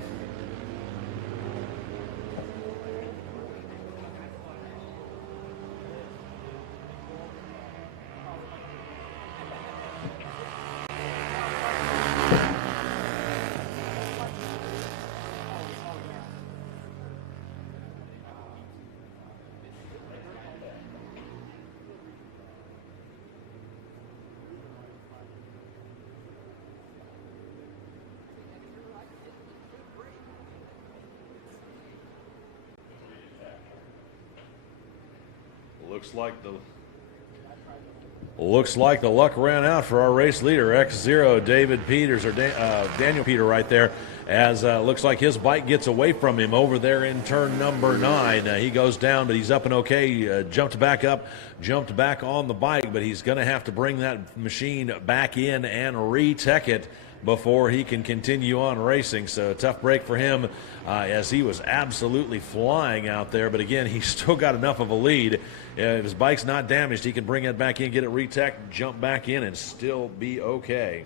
Looks like the luck ran out for our race leader, X0, David Peters, or Daniel Peter right there, as looks like his bike gets away from him over there in turn number 9. He goes down, but he's up and okay, jumped back up, jumped back on the bike, but he's going to have to bring that machine back in and retech it before he can continue on racing. So tough break for him as he was absolutely flying out there. But again, he's still got enough of a lead. If his bike's not damaged, he can bring it back in, get it retech, jump back in, and still be okay.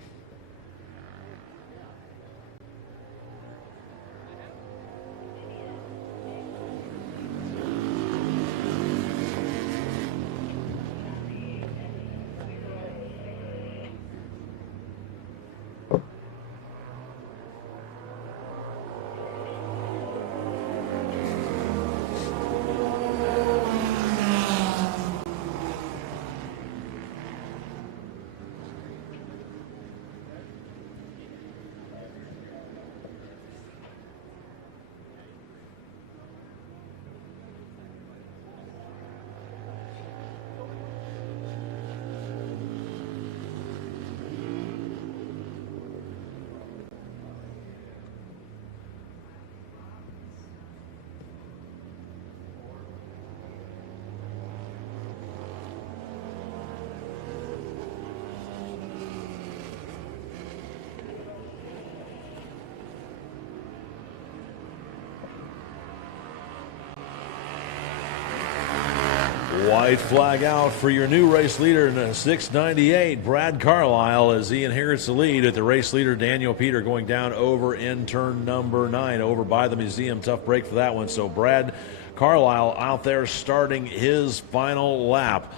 White flag out for your new race leader in 698, Brad Carlisle, as he inherits the lead at the race leader, Daniel Peter, going down over in turn number 9, over by the museum. Tough break for that one. So Brad Carlisle out there starting his final lap.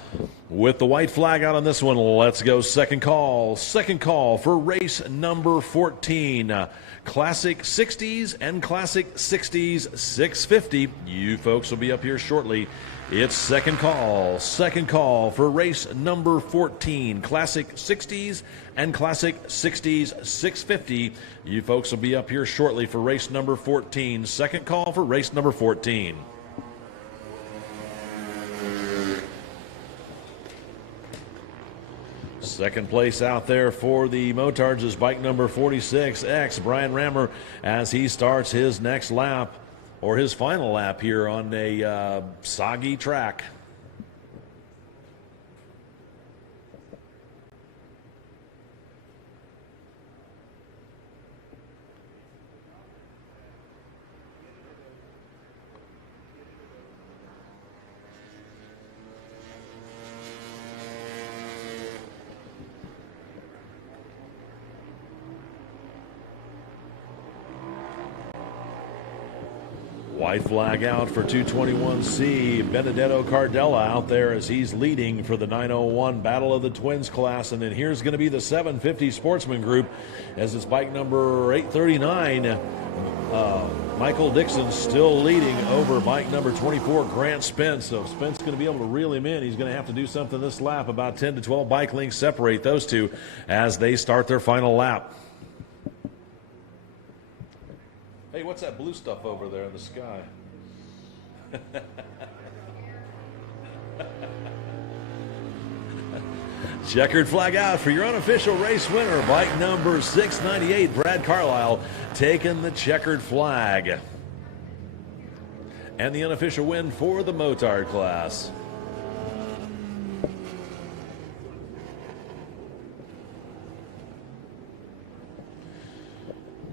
With the white flag out on this one, let's go second call. Second call for race number 14. Classic 60s and Classic 60s 650. You folks will be up here shortly. It's second call for race number 14, Classic 60s and Classic 60s 650. You folks will be up here shortly for race number 14. Second call for race number 14. Second place out there for the Motards is bike number 46X, Brian Rammer, as he starts his next lap, or his final lap here on a soggy track. White flag out for 221C, Benedetto Cardella out there as he's leading for the 901 Battle of the Twins class. And then here's going to be the 750 Sportsman Group as it's bike number 839. Michael Dixon still leading over bike number 24, Grant Spence. So if Spence is going to be able to reel him in, he's going to have to do something this lap. About 10 to 12 bike lengths separate those two as they start their final lap. Hey, what's that blue stuff over there in the sky? Checkered flag out for your unofficial race winner, bike number 698, Brad Carlisle, taking the checkered flag. And the unofficial win for the Motard class.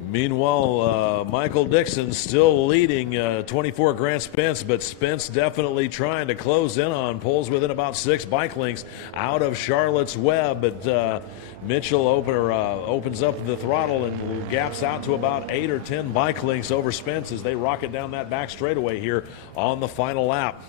Meanwhile, Michael Dixon still leading 24 Grant Spence, but Spence definitely trying to close in on, pulls within about 6 bike lengths out of Charlotte's Web. But Mitchell opens up the throttle and gaps out to about 8 or 10 bike lengths over Spence as they rocket down that back straightaway here on the final lap.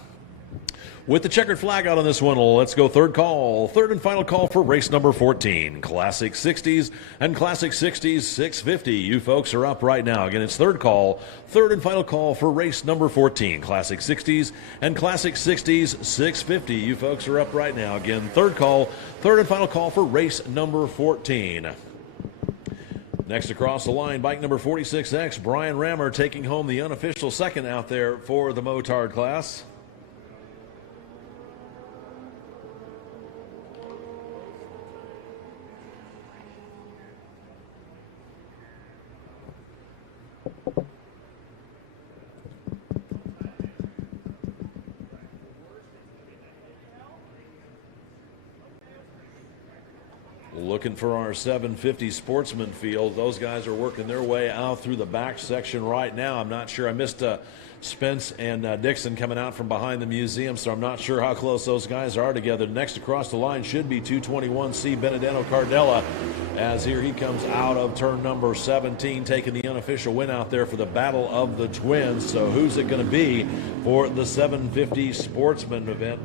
With the checkered flag out on this one, let's go third and final call for race number 14, Classic 60s and Classic 60s 650. You folks are up right now. Again, it's third and final call for race number 14, Classic 60s and Classic 60s 650. You folks are up right now. Again, third and final call for race number 14. Next across the line, bike number 46X, Brian Rammer taking home the unofficial second out there for the Motard class. looking for our 750 Sportsman field. Those guys are working their way out through the back section right now. I'm not sure. I missed Spence and Dixon coming out from behind the museum, so I'm not sure how close those guys are together. Next across the line should be 221C Benedetto Cardella, as here he comes out of turn number 17, taking the unofficial win out there for the Battle of the Twins. So who's it going to be for the 750 Sportsman event?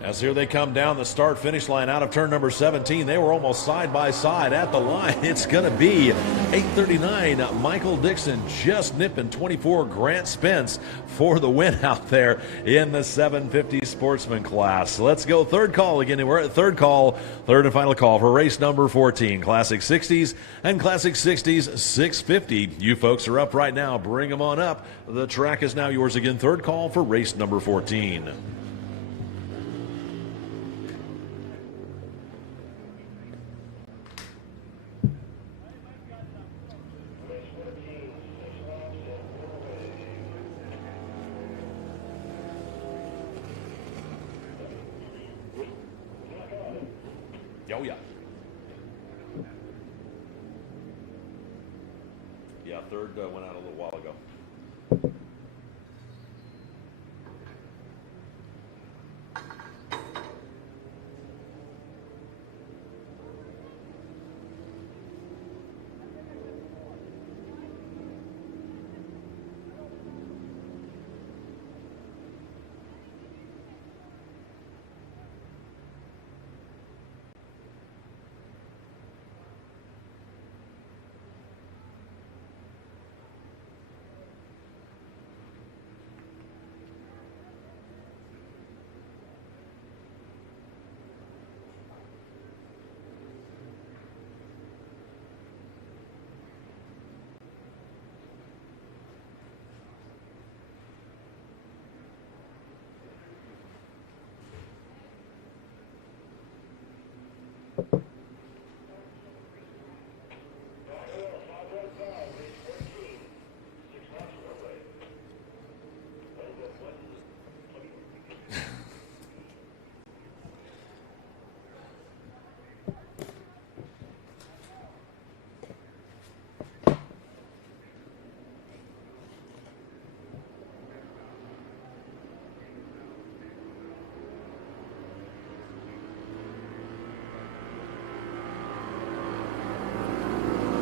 As here they come down the start-finish line out of turn number 17. They were almost side by side at the line. It's going to be 839 Michael Dixon just nipping 24 Grant Spence for the win out there in the 750 Sportsman class. Let's go third call again. We're at third call, third and final call for race number 14. Classic 60s and Classic 60s 650. You folks are up right now. Bring them on up. The track is now yours again. Third call for race number 14. Oh, yeah. Yeah, third went out a little while ago.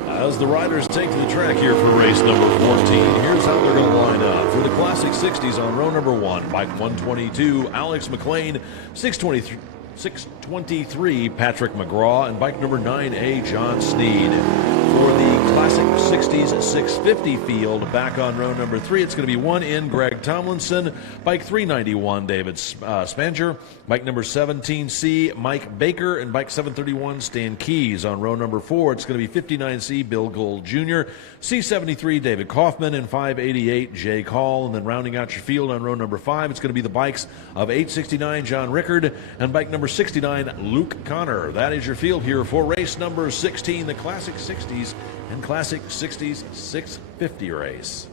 As the riders take to the track here for race number 14, here's how they're going to line up. For the Classic 60s on row number 1, bike 122, Alex Mclean, 623, Patrick McGraw, and bike number 9A, John Sneed. For the Classic 60s 650 field, back on row number 3, it's going to be 1 in Greg Tomlinson, bike 391, David Spanger, bike number 17C, Mike Baker, and bike 731, Stan Keys. On row number 4, it's going to be 59C, Bill Gold Jr., C73, David Kaufman, and 588, Jay Call. And then rounding out your field on row number 5, it's going to be the bikes of 869, John Rickard, and bike number 69, Luke Connor. That is your field here for race number 16, the Classic 60s and Classic 60s 650 race.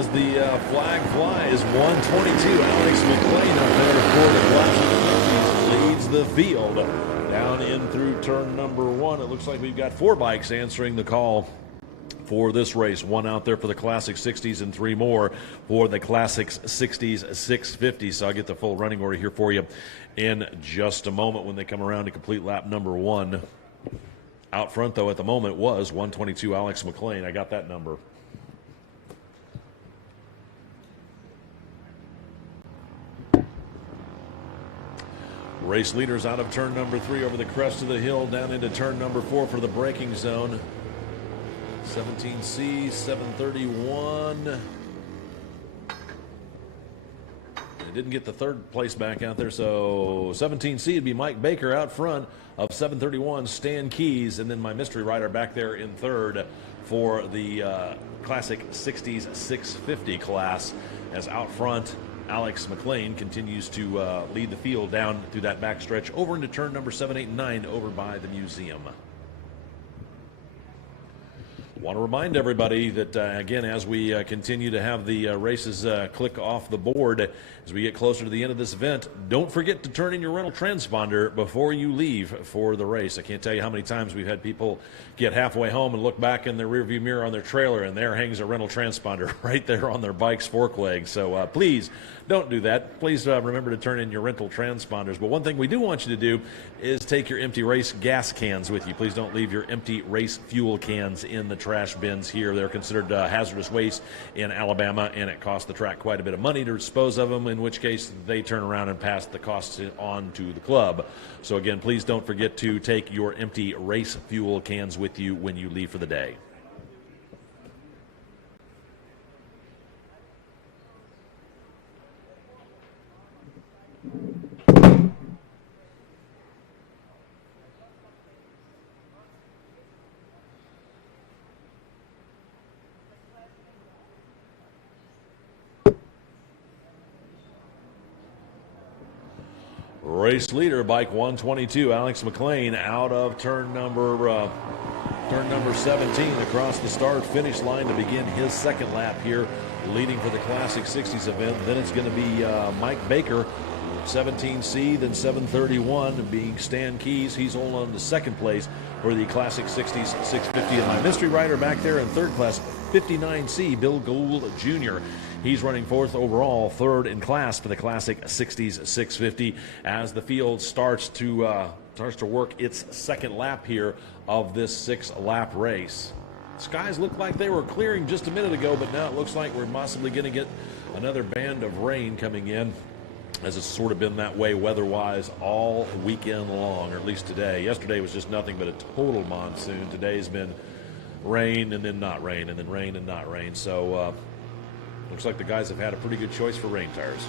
as the flag flies. 122, Alex Mclean up there for the Classic 50s leads the field. Down in through turn number 1. It looks like we've got 4 bikes answering the call for this race. 1 out there for the Classic 60s and 3 more for the Classics 60s 650. So I'll get the full running order here for you in just a moment when they come around to complete lap number 1. Out front, though, at the moment was 122 Alex Mclean. I got that number. Race leaders out of turn number 3 over the crest of the hill down into turn number 4 for the braking zone. 17C, 731. They didn't get the 3rd place back out there, so 17C would be Mike Baker out front of 731, Stan Keys, and then my mystery rider back there in 3rd for the Classic 60s 650 class, as out front Alex Mclean continues to lead the field down through that back stretch over into turn number 7, 8, and 9 over by the museum. Want to remind everybody that, again, as we continue to have the races click off the board as we get closer to the end of this event, don't forget to turn in your rental transponder before you leave for the race. I can't tell you how many times we've had people get halfway home and look back in their rearview mirror on their trailer, and there hangs a rental transponder right there on their bike's fork leg. So please don't do that. Please remember to turn in your rental transponders. But one thing we do want you to do is take your empty race gas cans with you. Please don't leave your empty race fuel cans in the trash bins here. They're considered hazardous waste in Alabama, and it costs the track quite a bit of money to dispose of them, in which case they turn around and pass the costs on to the club. So again, please don't forget to take your empty race fuel cans with you when you leave for the day. Race leader, bike 122, Alex Mclean, out of turn number 17 across the start-finish line to begin his 2nd lap here, leading for the Classic 60s event. Then it's going to be Mike Baker, 17C, then 731, being Stan Keys. He's holding on to 2nd place for the Classic 60s 650. And my mystery rider back there in 3rd class, 59C, Bill Gould Jr. He's running 4th overall, 3rd in class for the Classic 60s 650 as the field starts to work its 2nd lap here of this 6-lap race. Skies looked like they were clearing just a minute ago, but now it looks like we're possibly going to get another band of rain coming in, as it's sort of been that way weather-wise all weekend long, or at least today. Yesterday was just nothing but a total monsoon. Today's been rain and then not rain, and then rain and not rain. So looks like the guys have had a pretty good choice for rain tires.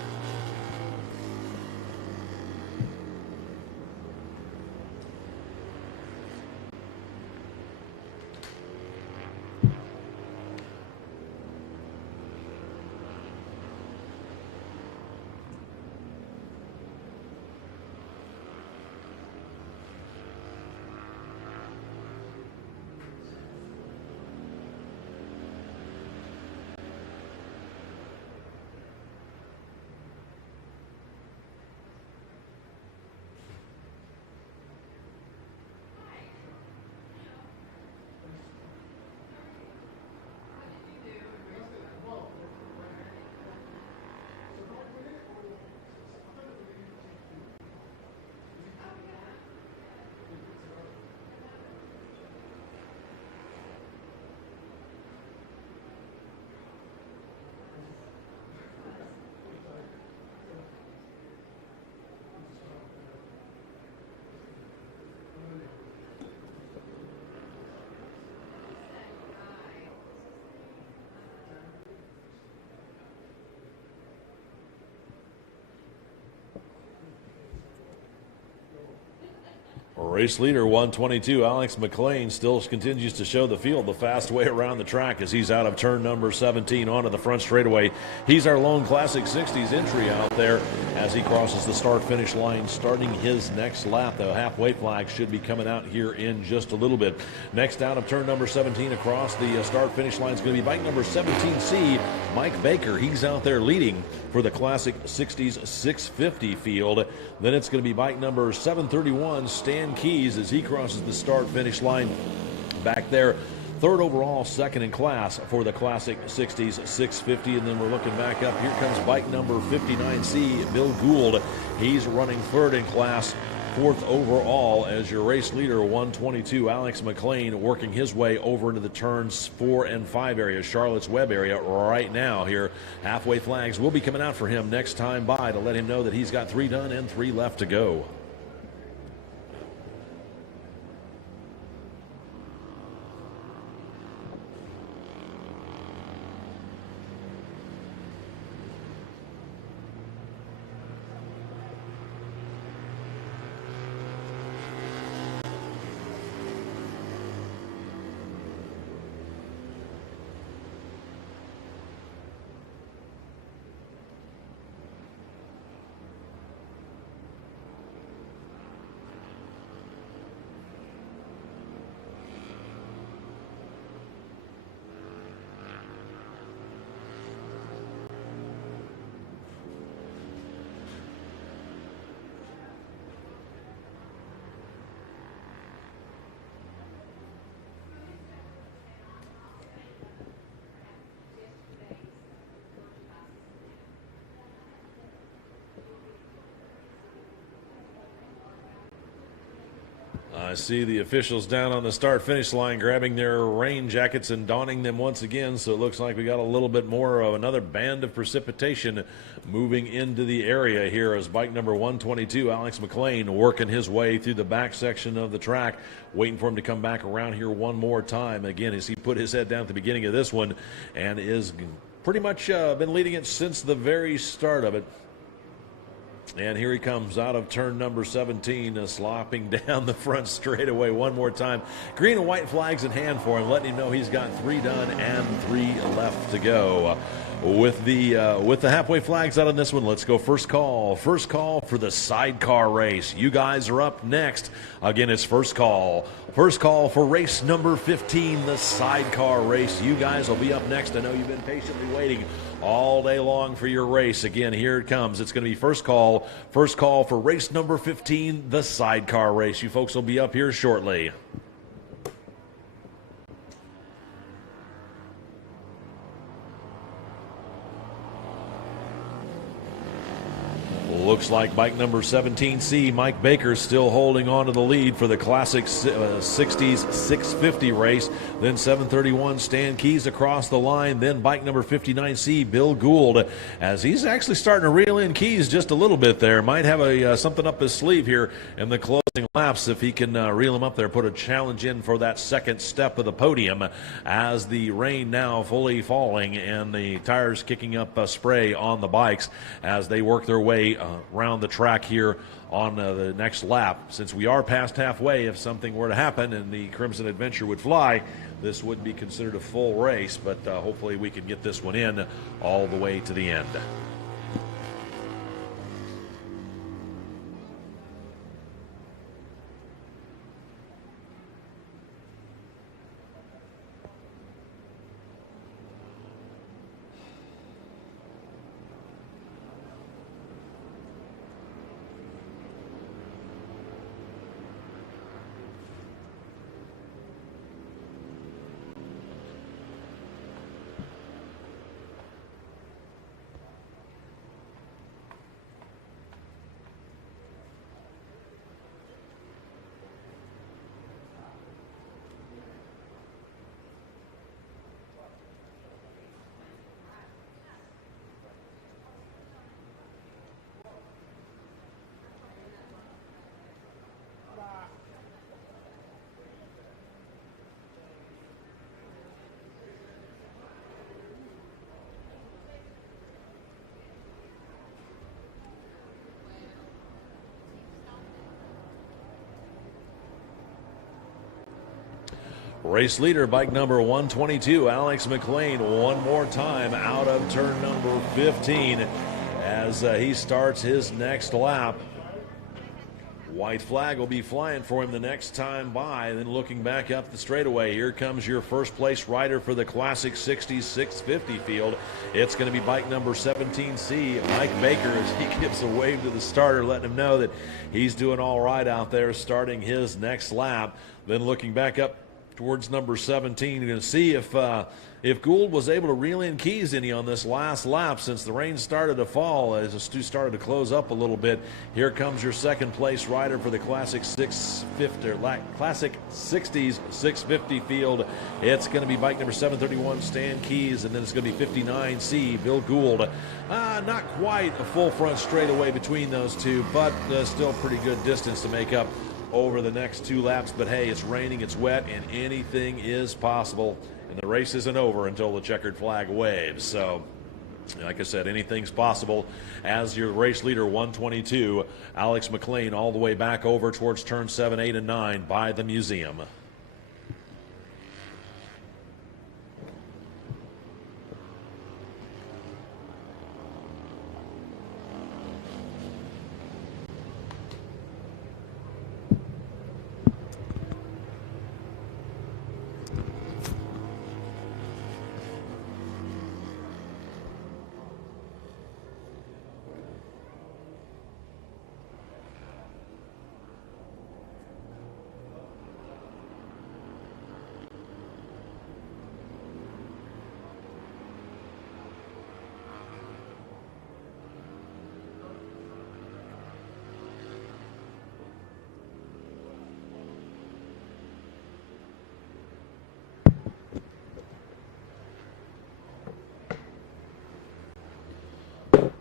Race leader 122, Alex Mclean, still continues to show the field the fast way around the track as he's out of turn number 17 onto the front straightaway. He's our lone Classic 60s entry out there as he crosses the start-finish line, starting his next lap. The halfway flag should be coming out here in just a little bit. Next out of turn number 17 across the start-finish line is going to be bike number 17C, Mike Baker. He's out there leading for the Classic 60s 650 field. Then it's going to be bike number 731, Stan Keys, as he crosses the start-finish line back there. Third overall, second in class for the Classic 60s 650. And then we're looking back up. Here comes bike number 59C, Bill Gould. He's running third in class, fourth overall, as your race leader 122, Alex Mclean, working his way over into the turns 4 and 5 area, Charlotte's Web area right now here. Halfway flags will be coming out for him next time by to let him know that he's got 3 done and 3 left to go. I see the officials down on the start-finish line grabbing their rain jackets and donning them once again, so it looks like we got a little bit more of another band of precipitation moving into the area here as bike number 122, Alex Mclean, working his way through the back section of the track, waiting for him to come back around here one more time. Again, as he put his head down at the beginning of this one and is pretty much been leading it since the very start of it. And here he comes out of turn number 17, slopping down the front straightaway one more time. Green and white flags in hand for him, letting him know he's got 3 done and 3 left to go. With the halfway flags out on this one, let's go first call. First call for the sidecar race. You guys are up next. Again, it's first call. First call for race number 15, the sidecar race. You guys will be up next. I know you've been patiently waiting all day long for your race. Again, here it comes. It's going to be first call for race number 15, the sidecar race. You folks will be up here shortly. Looks like bike number 17C, Mike Baker, still holding on to the lead for the Classic 60s 650 race. Then 731, Stan Keys across the line. Then bike number 59C, Bill Gould, as he's actually starting to reel in Keys just a little bit there. Might have a something up his sleeve here in the closing laps if he can reel him up there, put a challenge in for that second step of the podium as the rain now fully falling and the tires kicking up spray on the bikes as they work their way around the track here on the next lap. Since we are past halfway, if something were to happen and the Crimson Adventure would fly, this would be considered a full race, but hopefully we can get this one in all the way to the end. Race leader, bike number 122, Alex Mclean, one more time out of turn number 15 as he starts his next lap. White flag will be flying for him the next time by. Then looking back up the straightaway, here comes your first place rider for the Classic 60s 650 field. It's going to be bike number 17C, Mike Baker, as he gives a wave to the starter, letting him know that he's doing all right out there, starting his next lap. Then looking back up towards number 17, you're going to see if Gould was able to reel in keys any on this last lap since the rain started to fall as the Stu started to close up a little bit. Here comes your second place rider for the Classic 650, Classic 60s 650 field. It's going to be bike number 731, Stan Keys, and then it's going to be 59C, Bill Gould. Not quite a full front straightaway between those two, but still pretty good distance to make up over the next two laps. But hey, it's raining, it's wet, and anything is possible. And the race isn't over until the checkered flag waves. So, like I said, anything's possible as your race leader, 122, Alex Mclean, all the way back over towards turn 7, 8, and 9 by the museum.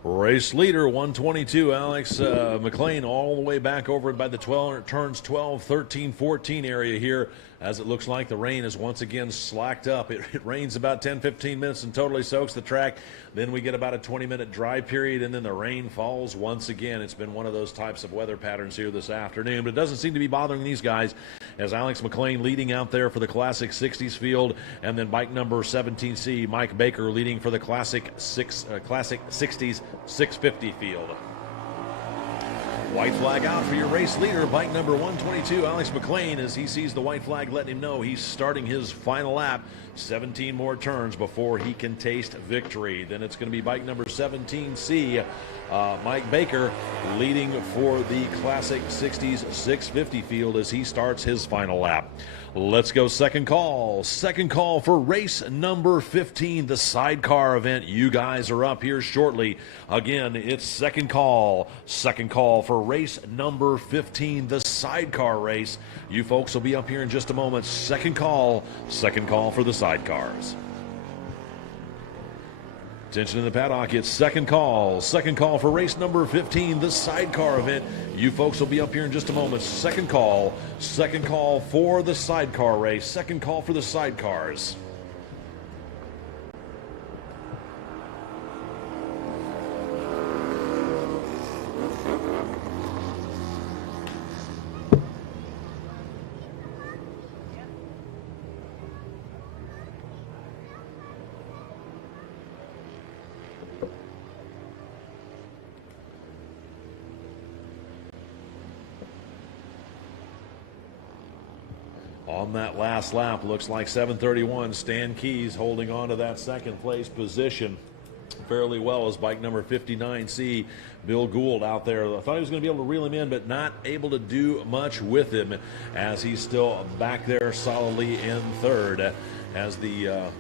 Race leader, 122, Alex Mclean, all the way back over by the turns 12, 13, 14 area here, as it looks like the rain is once again slacked up. It rains about 10, 15 minutes and totally soaks the track. Then we get about a 20-minute dry period, and then the rain falls once again. It's been one of those types of weather patterns here this afternoon, but it doesn't seem to be bothering these guys, as Alex Mclean leading out there for the Classic 60s field, and then bike number 17C, Mike Baker, leading for the Classic 60s 650 field. White flag out for your race leader, bike number 122, Alex Mclean, as he sees the white flag letting him know he's starting his final lap. 17 more turns before he can taste victory. Then it's going to be bike number 17C, Mike Baker, leading for the Classic 60s 650 field as he starts his final lap. Let's go second call. Second call for race number 15, the sidecar event. You guys are up here shortly. Again, it's second call. Second call for race number 15, the sidecar race. You folks will be up here in just a moment. Second call for the sidecars. Attention in the paddock, it's second call for race number 15, the sidecar event. You folks will be up here in just a moment. Second call for the sidecar race. Second call for the sidecars. On that last lap, looks like 731, Stan Keys holding on to that second place position fairly well as bike number 59C, Bill Gould, out there. I thought he was going to be able to reel him in, but not able to do much with him as he's still back there solidly in third as the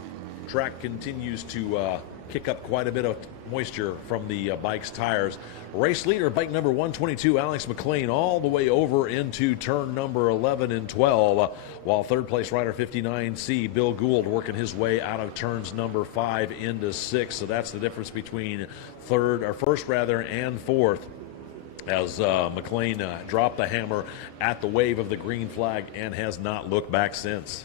track continues to kick up quite a bit of moisture from the bike's tires. Race leader, bike number 122, Alex Mclean, all the way over into turn number 11 and 12, while third place rider 59C, Bill Gould, working his way out of turns number 5 into 6. So that's the difference between first and fourth, as Mclean dropped the hammer at the wave of the green flag and has not looked back since.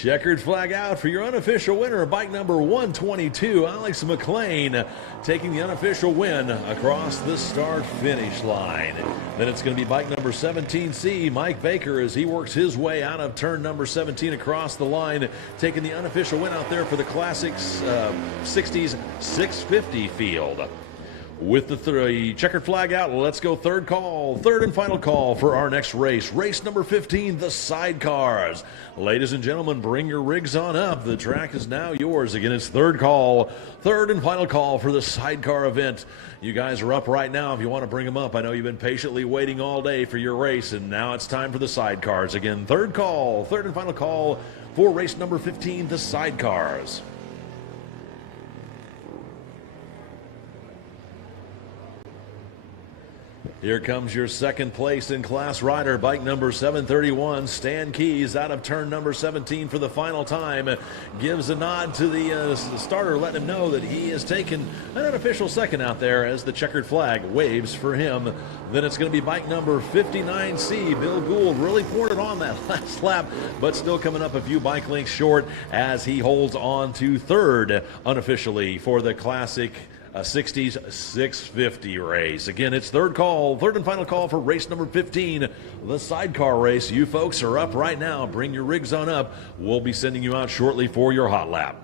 Checkered flag out for your unofficial winner, bike number 122, Alex Mclean, taking the unofficial win across the start-finish line. Then it's going to be bike number 17C, Mike Baker, as he works his way out of turn number 17 across the line, taking the unofficial win out there for the Classics 60s 650 field. With the checkered flag out, let's go third and final call for our next race. Race number 15, the sidecars. Ladies and gentlemen, bring your rigs on up. The track is now yours. Again, it's third and final call for the sidecar event. You guys are up right now if you want to bring them up. I know you've been patiently waiting all day for your race, and now it's time for the sidecars. Again, third and final call for race number 15, the sidecars. Here comes your second place in class rider, bike number 731, Stan Keys, out of turn number 17 for the final time. Gives a nod to the starter, letting him know that he has taken an unofficial second out there as the checkered flag waves for him. Then it's going to be bike number 59C, Bill Gould, really poured it on that last lap, but still coming up a few bike lengths short as he holds on to third unofficially for the Classic 60s 650 race. Again, it's third and final call for race number 15, the sidecar race. You folks are up right now. Bring your rigs on up. We'll be sending you out shortly for your hot lap.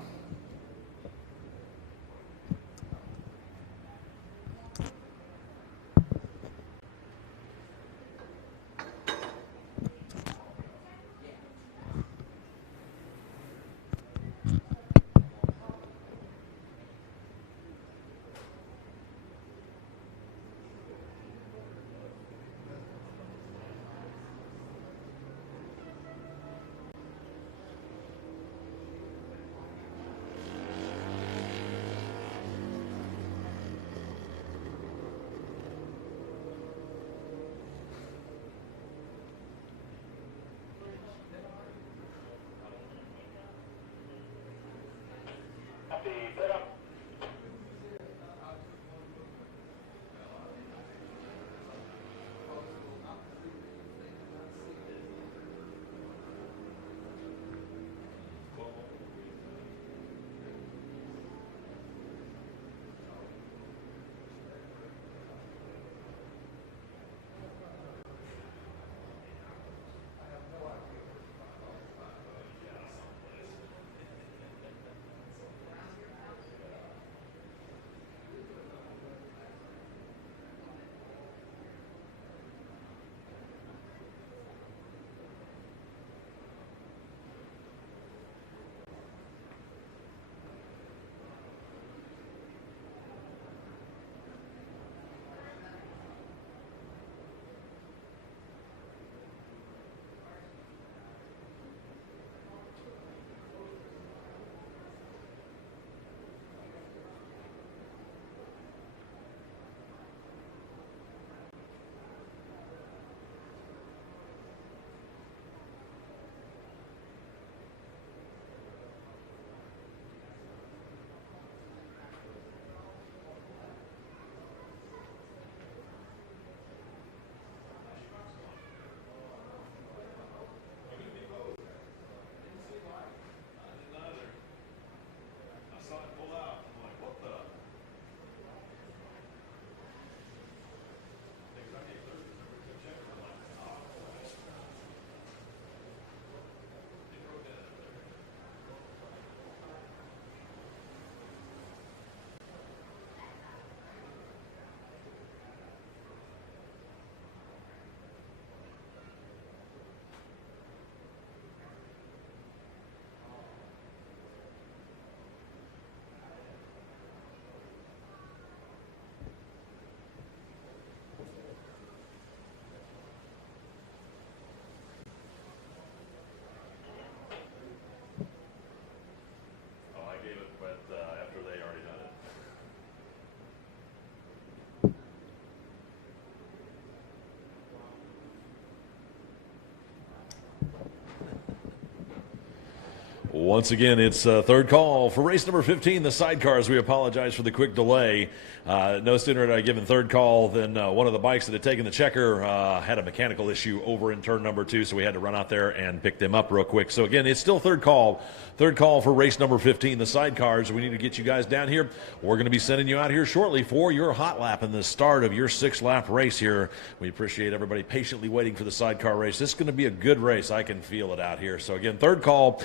Once again, it's third call for race number 15, the sidecars. We apologize for the quick delay. No sooner had I given third call than one of the bikes that had taken the checker had a mechanical issue over in turn number 2, so we had to run out there and pick them up real quick. So again, it's still third call for race number 15, the sidecars. We need to get you guys down here. We're going to be sending you out here shortly for your hot lap in the start of your 6-lap race here. We appreciate everybody patiently waiting for the sidecar race. This is going to be a good race. I can feel it out here. So again, third call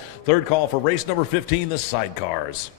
for race number 15, the sidecars.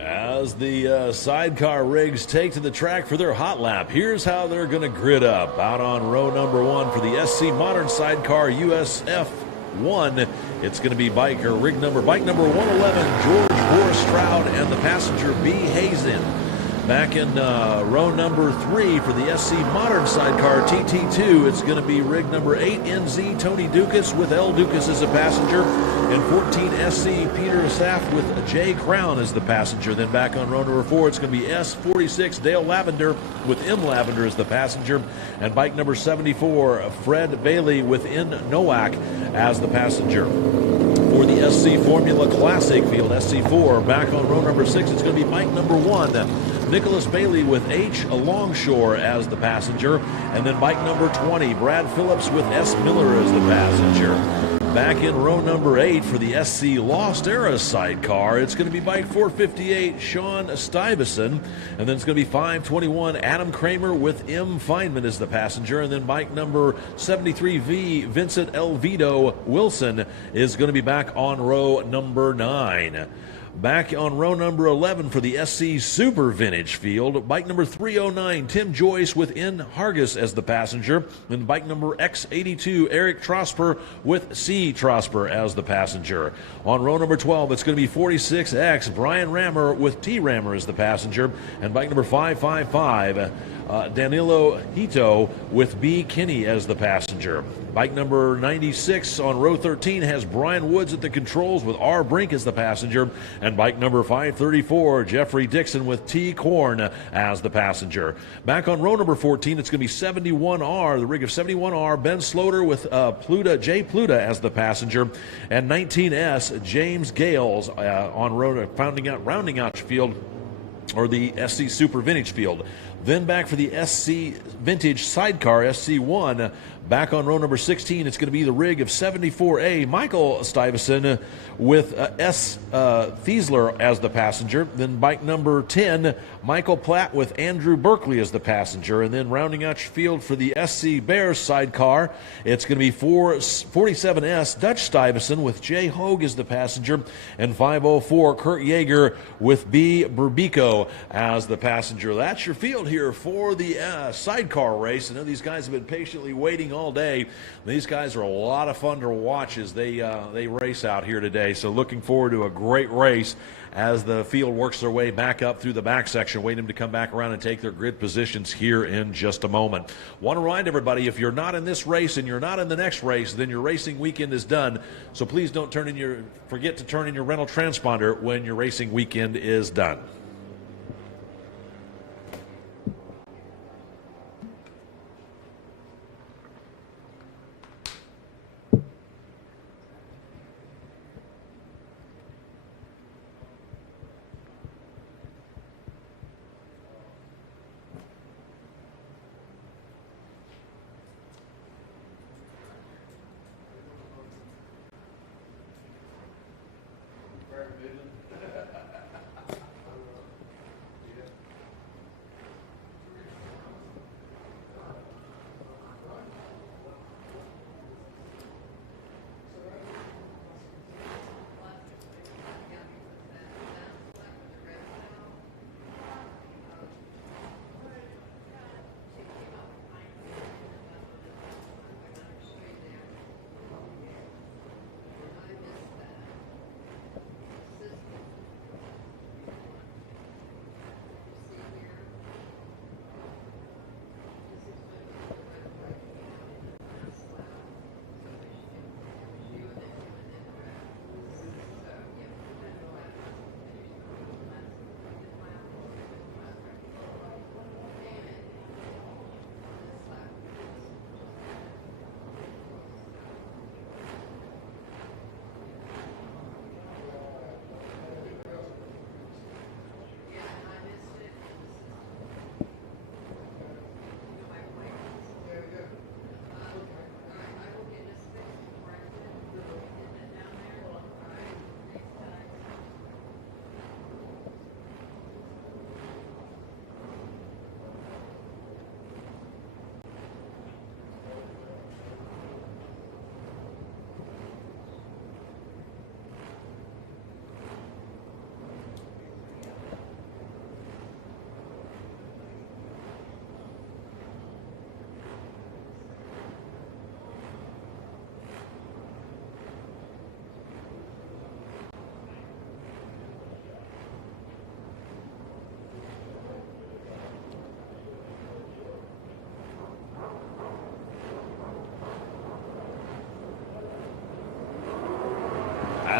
As the sidecar rigs take to the track for their hot lap, here's how they're going to grid up. Out on row number 1 for the SC Modern Sidecar USF 1, it's going to be bike number 111, George Boris Stroud, and the passenger B. Hazen. Back in row number 3 for the SC Modern Sidecar TT2, it's going to be rig number 8, NZ Tony Dukas with L. Dukas as a passenger, and 14 SC Peter Saft with J. Crown as the passenger. Then back on row number 4, it's going to be S46 Dale Lavender with M. Lavender as the passenger, and bike number 74 Fred Bailey with N. Nowak as the passenger. For the SC Formula Classic field, SC4, back on row number 6, it's going to be bike number 1, Nicholas Bailey with H. Longshore as the passenger, and then bike number 20, Brad Phillips with S. Miller as the passenger. Back in row number 8 for the SC Lost Era sidecar, it's going to be bike 458, Sean Stuyvesant, and then it's going to be 521, Adam Kramer with M. Feynman as the passenger, and then bike number 73V, Vincent Elvito Wilson is going to be back on row number 9. Back on row number 11 for the SC Super Vintage field, bike number 309, Tim Joyce with N. Hargis as the passenger, and bike number X82, Eric Trosper with C. Trosper as the passenger. On row number 12, it's going to be 46X, Brian Rammer with T. Rammer as the passenger, and bike number 555, Danilo Hito with B. Kinney as the passenger. Bike number 96 on row 13 has Brian Woods at the controls with R. Brink as the passenger, and bike number 534, Jeffrey Dixon with T. Korn as the passenger. Back on row number 14, it's going to be 71R, the rig of 71R, Ben Sloter with Jay Pluta as the passenger, and 19S, James Gales on rounding out field, or the SC Super Vintage field. Then back for the SC Vintage Sidecar, SC1. Back on row number 16, it's going to be the rig of 74A, Michael Stuyvesant with S. Thiesler as the passenger. Then bike number 10, Michael Platt with Andrew Berkeley as the passenger. And then rounding out your field for the SC Bears sidecar, it's going to be 47S, Dutch Stuyvesant with Jay Hogue as the passenger, and 504, Kurt Yeager with B. Burbico as the passenger. That's your field here for the sidecar race. I know these guys have been patiently waiting all day. These guys are a lot of fun to watch as they race out here today. So looking forward to a great race as the field works their way back up through the back section, waiting to come back around and take their grid positions here in just a moment. Want to remind everybody, if you're not in this race and you're not in the next race, then your racing weekend is done. So please don't forget to turn in your rental transponder when your racing weekend is done.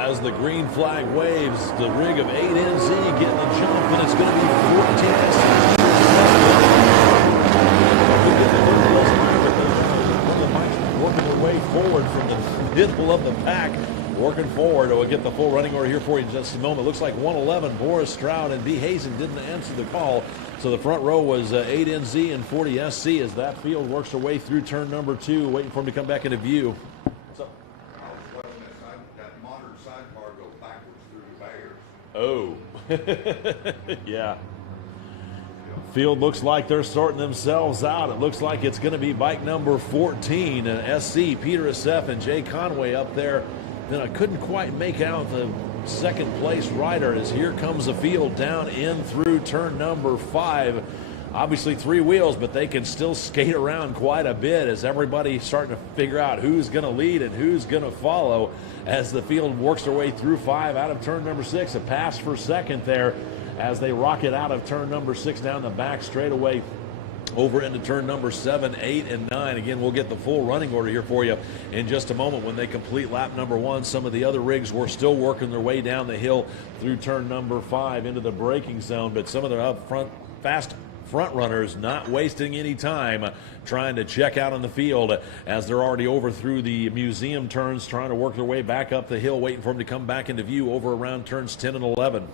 as the green flag waves. The rig of 8NZ getting the jump, and it's going to be 14. Working their way forward from the middle of the pack. Working forward. We'll get the full running order here for you in just a moment. Looks like 111, Boris Stroud and B. Hazen didn't answer the call. So the front row was 8NZ and 40SC as that field works their way through turn number 2, waiting for him to come back into view. So, that modern sidecar go backwards through the barriers. oh, yeah. Field looks like they're sorting themselves out. It looks like it's going to be bike number 14, SC, Peter SF, and Jay Conway up there. Then I couldn't quite make out the second place rider as here comes the field down in through turn number 5. Obviously 3 wheels, but they can still skate around quite a bit as everybody's starting to figure out who's going to lead and who's going to follow as the field works their way through 5 out of turn number 6. A pass for second there as they rocket out of turn number 6 down the back straightaway over into turn number 7, 8, and 9. Again, we'll get the full running order here for you in just a moment when they complete lap number 1. Some of the other rigs were still working their way down the hill through turn number 5 into the braking zone, but some of the fast front runners not wasting any time trying to check out on the field as they're already over through the museum turns, trying to work their way back up the hill, waiting for them to come back into view over around turns 10 and 11.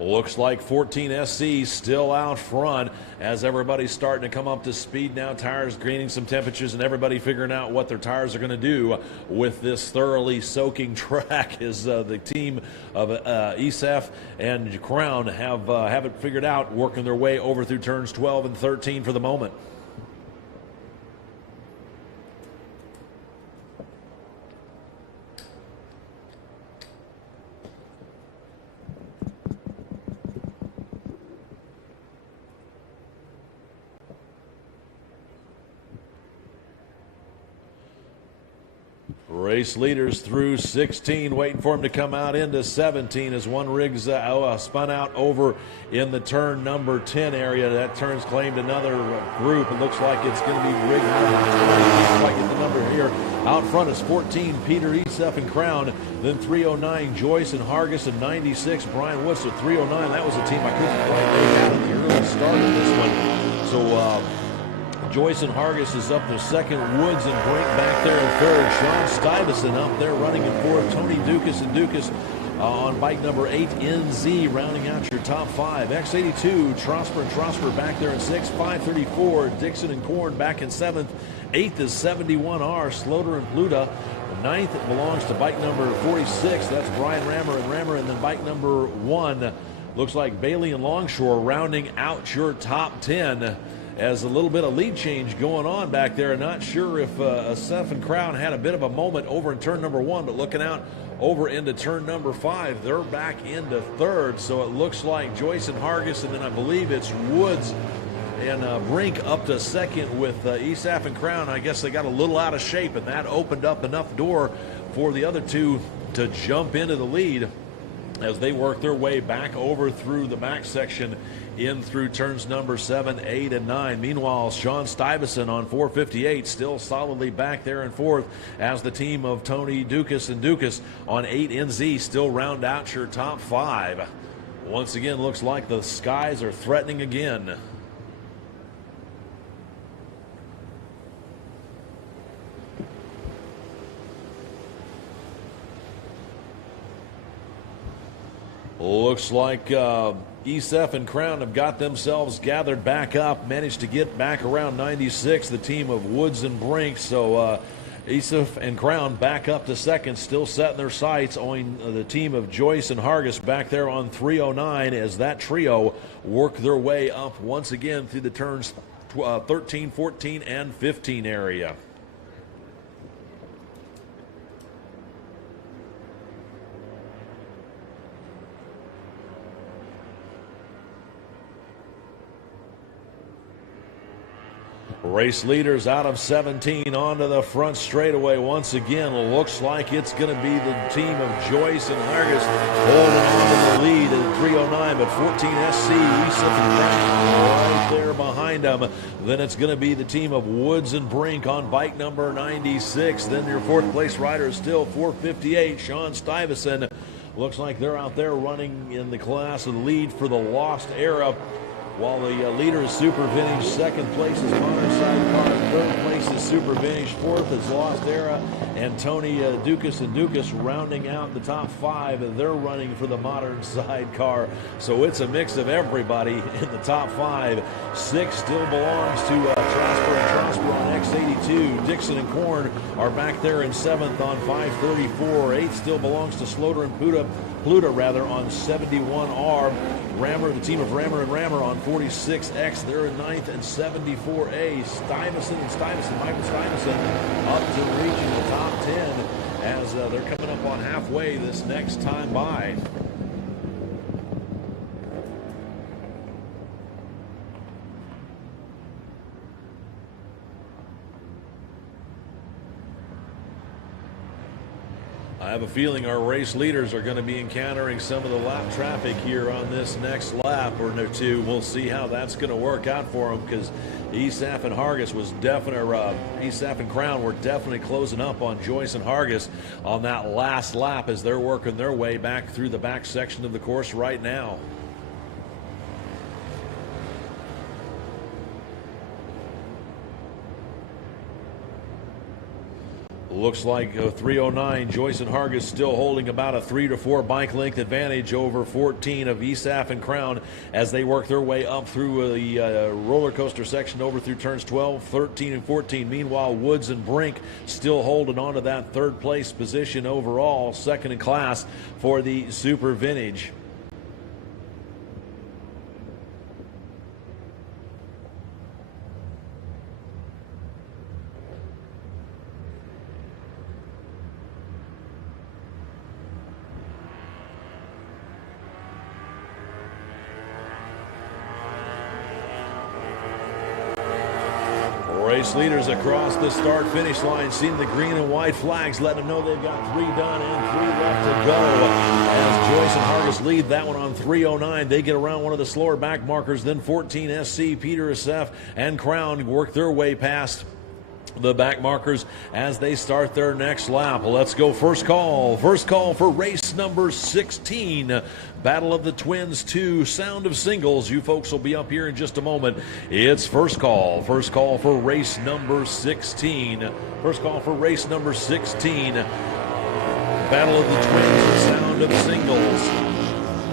Looks like 14SC still out front as everybody's starting to come up to speed now. Tires gaining some temperatures and everybody figuring out what their tires are going to do with this thoroughly soaking track as the team of ESEF and Crown have it figured out, working their way over through turns 12 and 13 for the moment. Race leaders through 16, waiting for him to come out into 17 as one rig's spun out over in the turn number 10 area. That turn's claimed another group. It looks like it's going to be rig number 20. Like the number here out front is 14, Peter Esef and Crown. Then 309, Joyce and Hargis, and 96, Brian Woods. So 309, that was a team I couldn't quite make out at the early start of this one. So Joyce and Hargis is up to second. Woods and Brink back there in third. Sean Stuyvesant up there running in fourth. Tony Dukas and Dukas on bike number 8, NZ, rounding out your top 5. X82, Trosper and Trosper back there in 6th. 534, Dixon and Korn back in 7th. 8th is 71R, Sloter and Pluta. 9th belongs to bike number 46. That's Brian Rammer and Rammer. And then bike number 1 looks like Bailey and Longshore rounding out your top 10. As a little bit of lead change going on back there. Not sure if Seth and Crown had a bit of a moment over in turn number 1, but looking out over into turn number 5, they're back into third. So it looks like Joyce and Hargis, and then I believe it's Woods and Brink up to second with Esaf and Crown. I guess they got a little out of shape, and that opened up enough door for the other two to jump into the lead as they work their way back over through the back section in through turns number 7, 8, and 9. Meanwhile, Sean Stuyvesant on 458 still solidly back there in fourth as the team of Tony Dukas and Dukas on 8NZ still round out your top 5. Once again, looks like the skies are threatening again. Looks like ESEF and Crown have got themselves gathered back up, managed to get back around 96, the team of Woods and Brink. So ESEF and Crown back up to second, still setting their sights on the team of Joyce and Hargis back there on 309 as that trio work their way up once again through the turns 13, 14, and 15 area. Race leaders out of 17 onto the front straightaway once again. Looks like it's going to be the team of Joyce and Hargis holding on to the lead at 309, but 14 SC, Esef and Crown right there behind behind them. Then it's going to be the team of Woods and Brink on bike number 96. Then your fourth place rider is still 458, Sean Stuyvesant. Looks like they're out there running in the class of the lead for the Lost Era. While the leader is Super Vintage, second place is Modern Sidecar, third place is Super Vintage, fourth is Lost Era, and Tony Dukas and Dukas rounding out the top five. They're running for the Modern Sidecar. So it's a mix of everybody in the top five. Six still belongs to Trosper and Trosper on X82. Dixon and Korn are back there in seventh on 534. Eighth still belongs to Sloter and Pluta on 71R. Rammer, the team of Rammer and Rammer on 46X. They're in ninth and 74A. Stuyvesant and Stuyvesant, Michael Stuyvesant, up to reaching the top 10 as they're coming up on halfway this next time by. I have a feeling our race leaders are going to be encountering some of the lap traffic here on this next lap or two. We'll see how that's going to work out for them, because ESAF and Hargis was definitely, ESAF and Crown were definitely closing up on Joyce and Hargis on that last lap as they're working their way back through the back section of the course right now. Looks like 309, Joyce and Hargis still holding about a 3 to 4 bike length advantage over 14 of ESAF and Crown as they work their way up through the roller coaster section over through turns 12, 13, and 14. Meanwhile, Woods and Brink still holding on to that third place position overall, second in class for the Super Vintage. Race leaders across the start-finish line, seeing the green and white flags, letting them know they've got 3 done and 3 left to go. As Joyce and Hargis lead that one on 309, they get around one of the slower back markers. Then 14 SC, Peter SF, and Crown work their way past the back markers as they start their next lap. Let's go first call. First call for race number 16. Battle of the Twins 2, Sound of Singles. You folks will be up here in just a moment. It's first call. First call for race number 16. First call for race number 16. Battle of the Twins, Sound of Singles.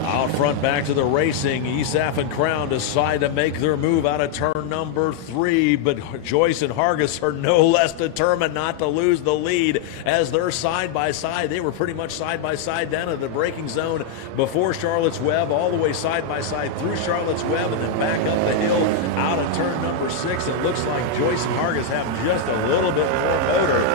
Out front, back to the racing. ESAF and Crown decide to make their move out of turn number 3, but Joyce and Hargis are no less determined not to lose the lead as they're side by side. They were pretty much side by side down at the braking zone before Charlotte's Web, all the way side by side through Charlotte's Web, and then back up the hill out of turn number 6. It looks like Joyce and Hargis have just a little bit more motor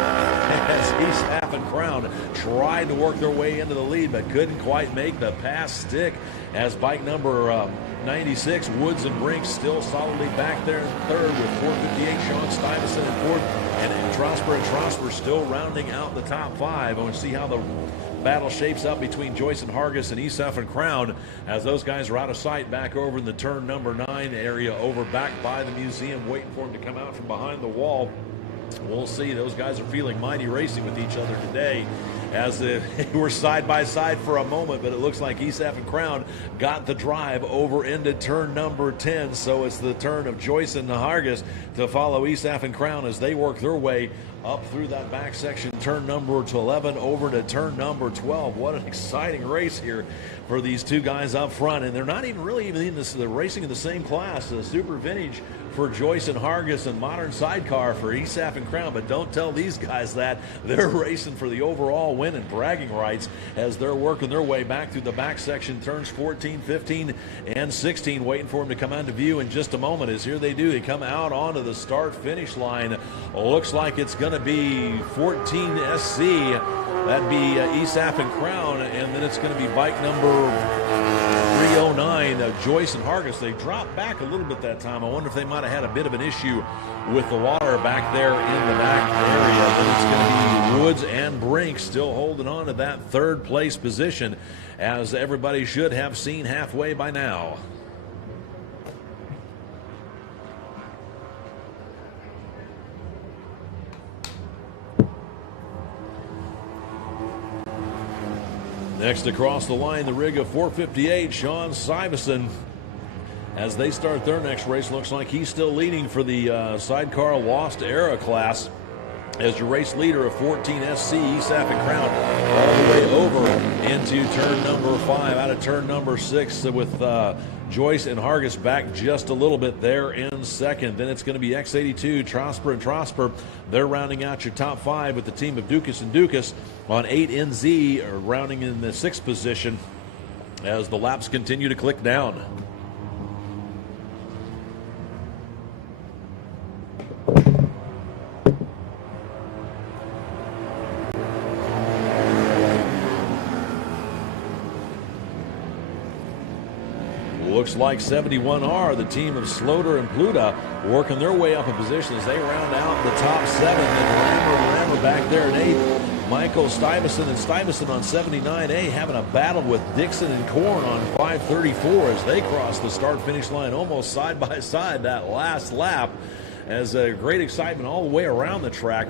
as ESAF and Crown tried to work their way into the lead but couldn't quite make the pass stick as bike number 96, Woods and Brink, still solidly back there in third with 458, Sean Stuyvesant in fourth, and Trosper still rounding out the top 5. I want to see how the battle shapes up between Joyce and Hargis and ESAF and Crown as those guys are out of sight back over in the turn number 9 area over back by the museum, waiting for them to come out from behind the wall. We'll see. Those guys are feeling mighty racing with each other today as they were side by side for a moment, but it looks like ESAF and Crown got the drive over into turn number 10. So it's the turn of Joyce and Hargis to follow ESAF and Crown as they work their way up through that back section, turn number 11 over to turn number 12. What an exciting race here for these two guys up front, and they're not even really in this, they're racing in the same class. Super Vintage for Joyce and Hargis and Modern Sidecar for ESAF and Crown, but don't tell these guys that. They're racing for the overall win and bragging rights as they're working their way back through the back section, turns 14, 15, and 16, waiting for them to come into view in just a moment. As here they do, they come out onto the start-finish line. Looks like it's going to be 14 SC. That'd be ESAF and Crown, and then it's going to be bike number 309, Joyce and Hargis. They dropped back a little bit that time. I wonder if they might have had a bit of an issue with the water back there in the back area. Then it's going to be Woods and Brink still holding on to that third place position, as everybody should have seen halfway by now. Next across the line, the rig of 458, Sean Syverson. As they start their next race, looks like he's still leading for the sidecar Lost Era class. As your race leader of 14 SC, ESAF and Crown, all the way over into turn number 5, out of turn number 6 with Joyce and Hargis back just a little bit there in second. Then it's going to be X82, Trosper and Trosper. They're rounding out your top 5 with the team of Dukas and Dukas on 8NZ, rounding in the 6th position as the laps continue to click down. Looks like 71R, the team of Sloter and Pluta, working their way up a position as they round out the top 7. And Rammer back there at 8. Michael Stuyvesant and Stuyvesant on 79A having a battle with Dixon and Korn on 534 as they cross the start-finish line almost side by side that last lap. As great excitement all the way around the track.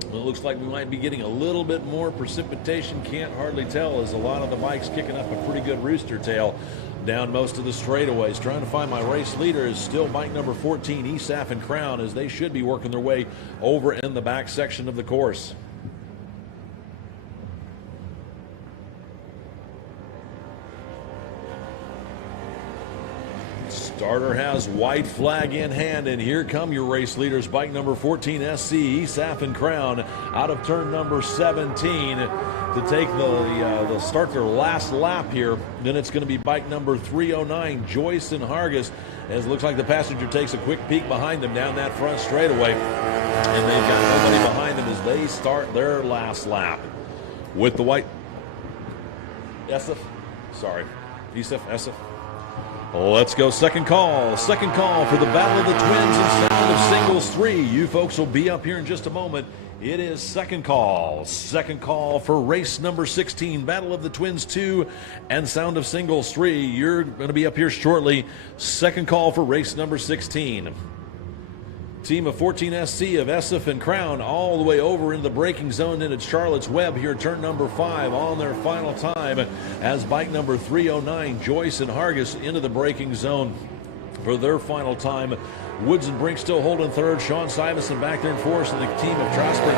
It looks like we might be getting a little bit more precipitation. Can't hardly tell as a lot of the bikes kicking up a pretty good rooster tail down most of the straightaways. Trying to find my race leader is still bike number 14, ESAF and Crown, as they should be working their way over in the back section of the course. Starter has white flag in hand, and here come your race leaders. Bike number 14, SC, ESAF and Crown, out of turn number 17 to take the start their last lap here. Then it's going to be bike number 309, Joyce and Hargis, as it looks like the passenger takes a quick peek behind them down that front straightaway. And they've got nobody behind them as they start their last lap. With the white... ESAF Let's go second call. Second call for the Battle of the Twins and Sound of Singles 3. You folks will be up here in just a moment. It is second call. Second call for race number 16, Battle of the Twins 2 and Sound of Singles 3. You're going to be up here shortly. Second call for race number 16. Team of 14 SC of ESAF and Crown all the way over into the braking zone into Charlotte's Web here, turn number 5 on their final time as bike number 309, Joyce and Hargis, into the braking zone for their final time. Woods and Brink still holding third. Sean Syverson back there in fourth, and the team of Trosper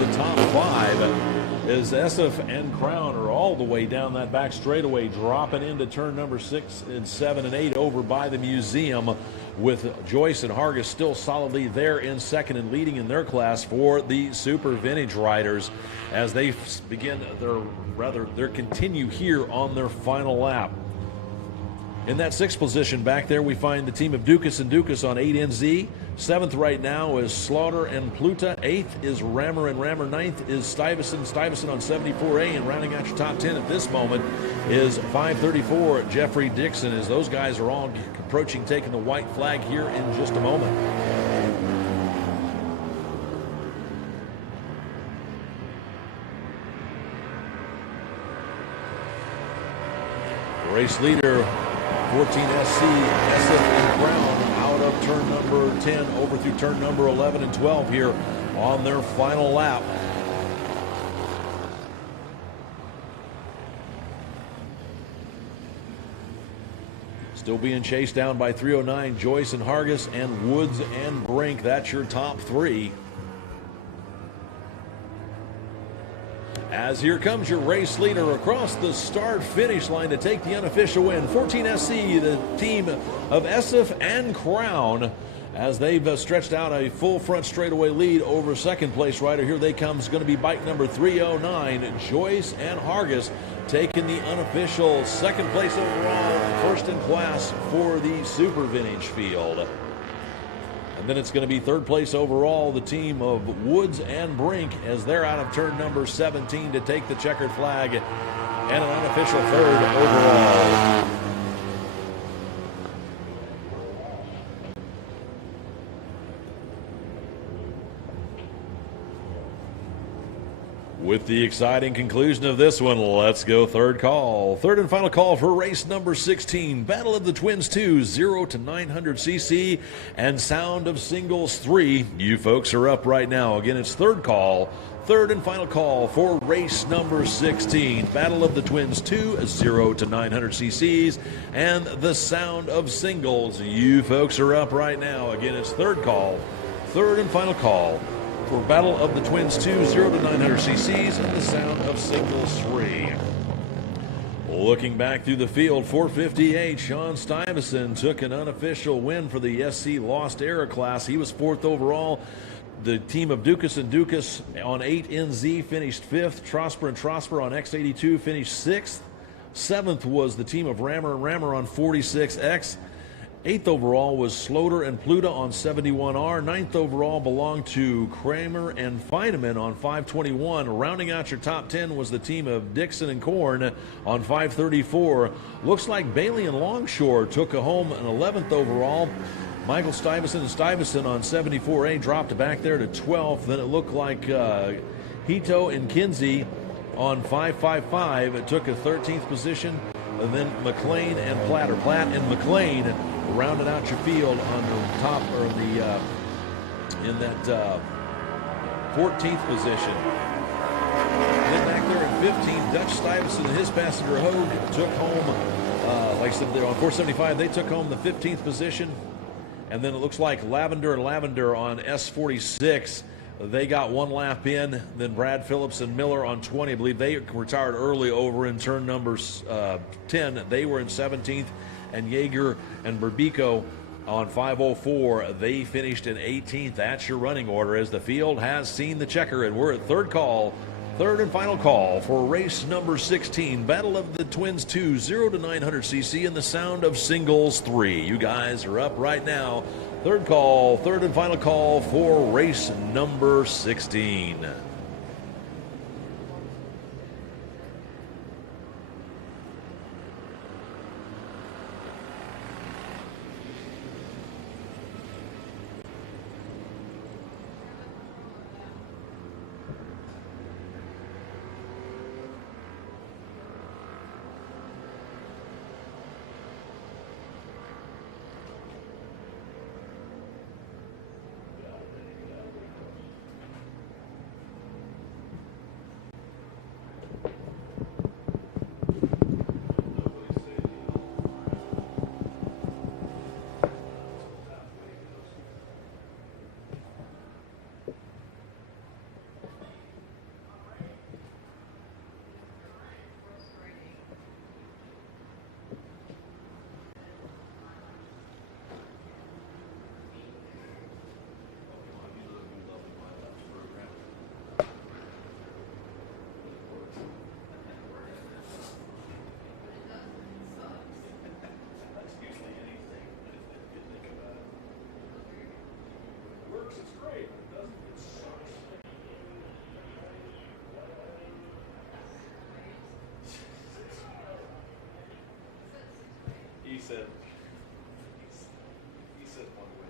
the top 5 as ESAF and Crown are all the way down that back straightaway, dropping into turn number 6 and 7 and 8 over by the museum, with Joyce and Hargis still solidly there in second and leading in their class for the Super Vintage Riders as they begin their continue here on their final lap. In that 6th position back there, we find the team of Dukas and Dukas on 8NZ. 7th right now is Slaughter and Pluta. 8th is Rammer and Rammer. 9th is Stuyvesant on 74A. And rounding out your top 10 at this moment is 534 Jeffrey Dixon, as those guys are all approaching taking the white flag here in just a moment. Race leader 14 SC, ESAF and Crown, out of turn number 10 over through turn number 11 and 12 here on their final lap. Still being chased down by 309, Joyce and Hargis, and Woods and Brink. That's your top 3. As here comes your race leader across the start-finish line to take the unofficial win. 14 SC, the team of ESAF and Crown, as they've stretched out a full front straightaway lead over second place rider. Here they come. It's going to be bike number 309, Joyce and Hargis, taking the unofficial second place overall, first in class for the Super Vintage field. And then it's going to be third place overall, the team of Woods and Brink, as they're out of turn number 17 to take the checkered flag, and an unofficial third overall. With the exciting conclusion of this one, let's go third call. Third and final call for race number 16. Battle of the Twins 2, 0 to 900cc, and Sound of Singles 3. You folks are up right now. Again, it's third call. Third and final call for race number 16. Battle of the Twins 2, 0 to 900cc's, and the Sound of Singles. You folks are up right now. Again, it's third call. Third and final call for Battle of the Twins 2, 0 to 900cc's, and the Sound of Singles 3. Looking back through the field, 458, Sean Stuyvesant took an unofficial win for the SC Lost Era class. He was fourth overall. The team of Dukas and Dukas on 8NZ finished 5th. Trosper and Trosper on X82 finished 6th. 7th was the team of Rammer and Rammer on 46X. 8th overall was Sloter and Pluta on 71R. 9th overall belonged to Kramer and Feineman on 521. Rounding out your top 10 was the team of Dixon and Korn on 534. Looks like Bailey and Longshore took home an 11th overall. Michael Stuyvesant and Stuyvesant on 74A dropped back there to 12th. Then it looked like Hito and Kinsey on 555 took a 13th position. And then Mclean and Platt and Mclean rounded out your field on the top, or in that 14th position. Then back there at 15th, Dutch Stuyvesant and his passenger Hogue took home, like I said, they're on 475, they took home the 15th position. And then it looks like Lavender and Lavender on S46, they got one lap in. Then Brad Phillips and Miller on 20, I believe they retired early over in turn number 10. They were in 17th. And Yeager and Burbico on 504, they finished in 18th. That's your running order as the field has seen the checker. And we're at third call, third and final call for race number 16. Battle of the Twins 2, 0 to 900cc, and the Sound of Singles 3. You guys are up right now. Third call, third and final call for race number 16. He said one way.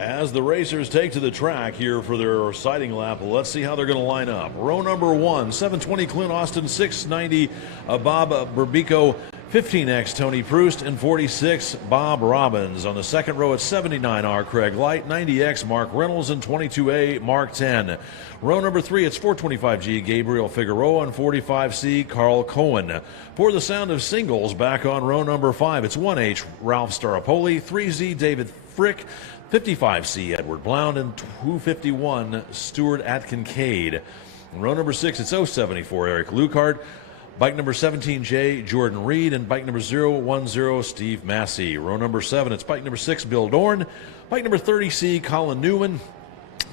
As the racers take to the track here for their sighting lap, let's see how they're going to line up. Row number 1, 720 Clint Austin, 690 Bob Berbico, 15X Tony Proust, and 46 Bob Robbins. On the second row at 79R Craig Light, 90X Mark Reynolds, and 22A Mark 10. Row number 3, it's 425G Gabriel Figueroa, and 45C Carl Cohen. For the sound of singles, back on row number 5, it's 1H Ralph Starapoli, 3Z David Frick, 55C Edward Blount, and 251 Stuart Atkincade. Row number 6, it's 074 Eric Lucart, bike number 17J Jordan Reed, and bike number 010 Steve Massey. Row number 7, it's bike number 6 Bill Dorn, bike number 30C Colin Newman,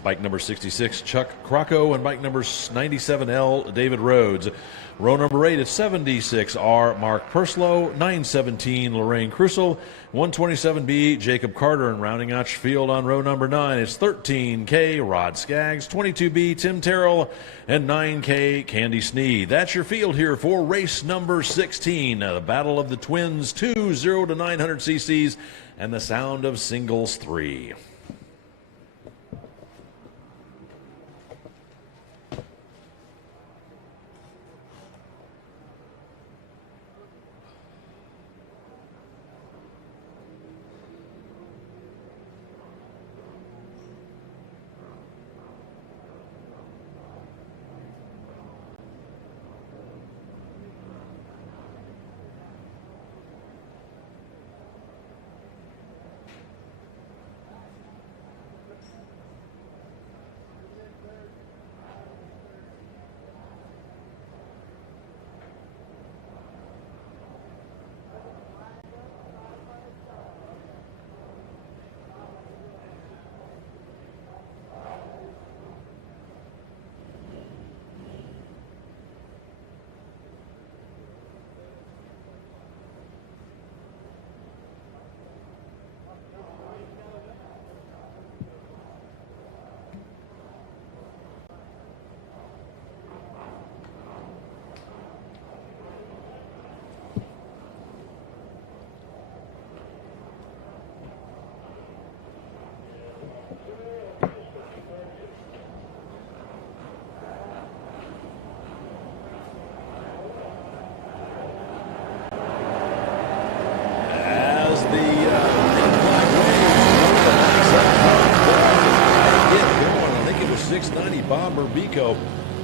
bike number 66 Chuck Crocco, and bike number 97L David Rhodes. Row number 8 at 76R Mark Perslow, 917 Lorraine Crussell, 127B Jacob Carter, and rounding out your field on row number 9, it's 13K Rod Skaggs, 22B Tim Terrell, and 9K Candy Sneed. That's your field here for race number 16, the Battle of the Twins 2, 0 to 900 cc's, and the sound of singles 3.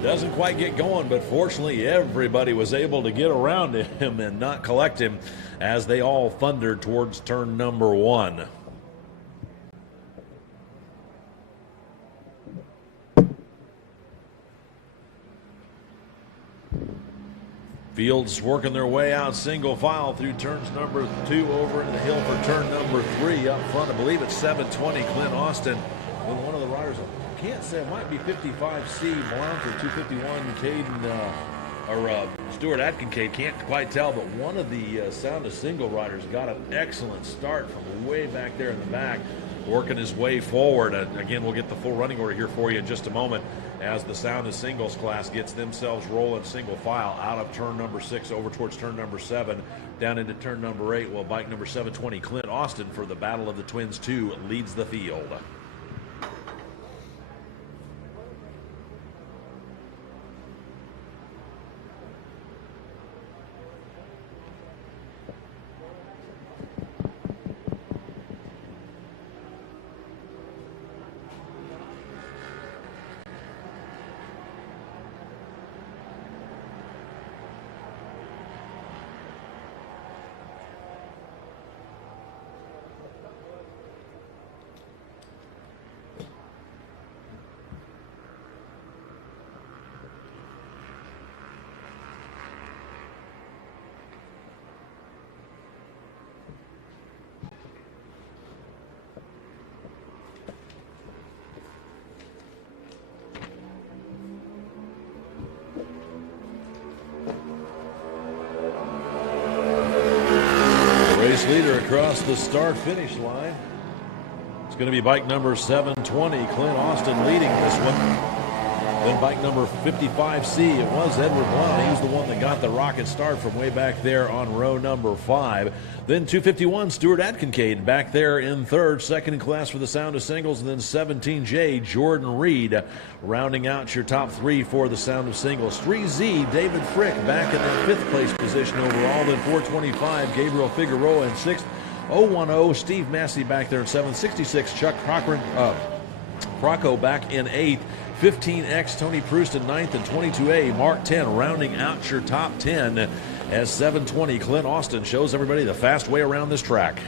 Doesn't quite get going, but fortunately everybody was able to get around him and not collect him as they all thundered towards turn number 1. Fields working their way out single file through turns number 2 over into the hill for turn number 3. Up front, I believe it's 720 Clint Austin with one of the riders. Can't say, it might be 55C Blount or 251 Caden or Stuart Atkincade. Can't quite tell, but one of the sound of single riders got an excellent start from way back there in the back, working his way forward. Again, we'll get the full running order here for you in just a moment as the sound of singles class gets themselves rolling single file out of turn number 6 over towards turn number 7 down into turn number 8. Well, bike number 720 Clint Austin for the Battle of the Twins 2 leads the field. Leader across the start-finish line. It's going to be bike number 720, Clint Austin, leading this one. Then bike number 55C, it was Edward Blount. He was the one that got the rocket start from way back there on row number 5. Then 251, Stuart Atkincade back there in third. Second in class for the Sound of Singles. And then 17J, Jordan Reed, rounding out your top 3 for the Sound of Singles. 3Z, David Frick back in the 5th place position overall. Then 425, Gabriel Figueroa in 6th. 010, Steve Massey back there in 7th. 66, Chuck Crocco back in 8th. 15X, Tony Proust in 9th. And 22A, Mark 10, rounding out your top 10 as 720, Clint Austin shows everybody the fast way around this track.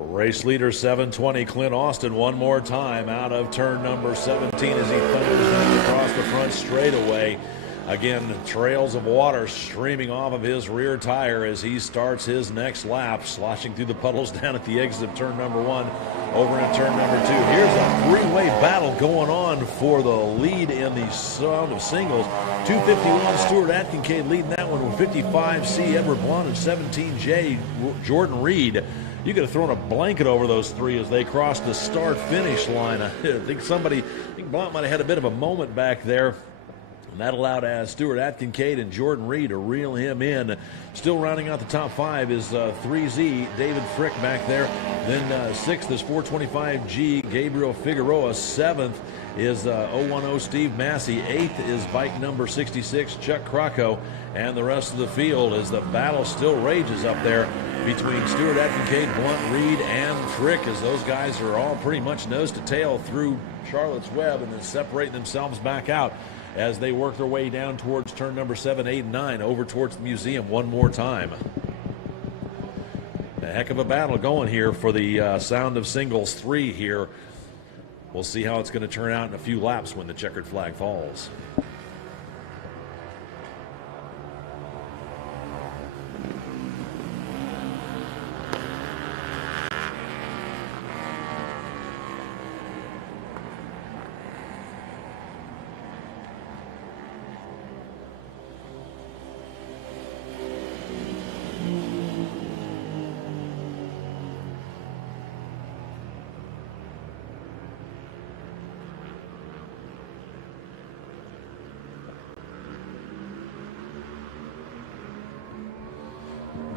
Race leader 720, Clint Austin, one more time out of turn number 17 as he thunders across the front straightaway. Again, trails of water streaming off of his rear tire as he starts his next lap, sloshing through the puddles down at the exit of turn number 1, over in turn number 2. Here's a three-way battle going on for the lead in the Sound of Singles. 251, Stuart Atkincade leading that one with 55C, Edward Blount, and 17J, Jordan Reed. You could have thrown a blanket over those three as they crossed the start-finish line. I think Blount might have had a bit of a moment back there. And that allowed Stuart Atkincade and Jordan Reed to reel him in. Still rounding out the top 5 is 3Z, David Frick back there. Then 6th is 425G, Gabriel Figueroa. 7th is 010, Steve Massey. 8th is bike number 66, Chuck Crocco. And the rest of the field as the battle still rages up there between Stuart Atkincade, Blount, Reed, and Frick, as those guys are all pretty much nose to tail through Charlotte's Web and then separating themselves back out as they work their way down towards turn number 7, 8, and 9, over towards the museum one more time. A heck of a battle going here for the Sound of Singles 3 here. We'll see how it's going to turn out in a few laps when the checkered flag falls.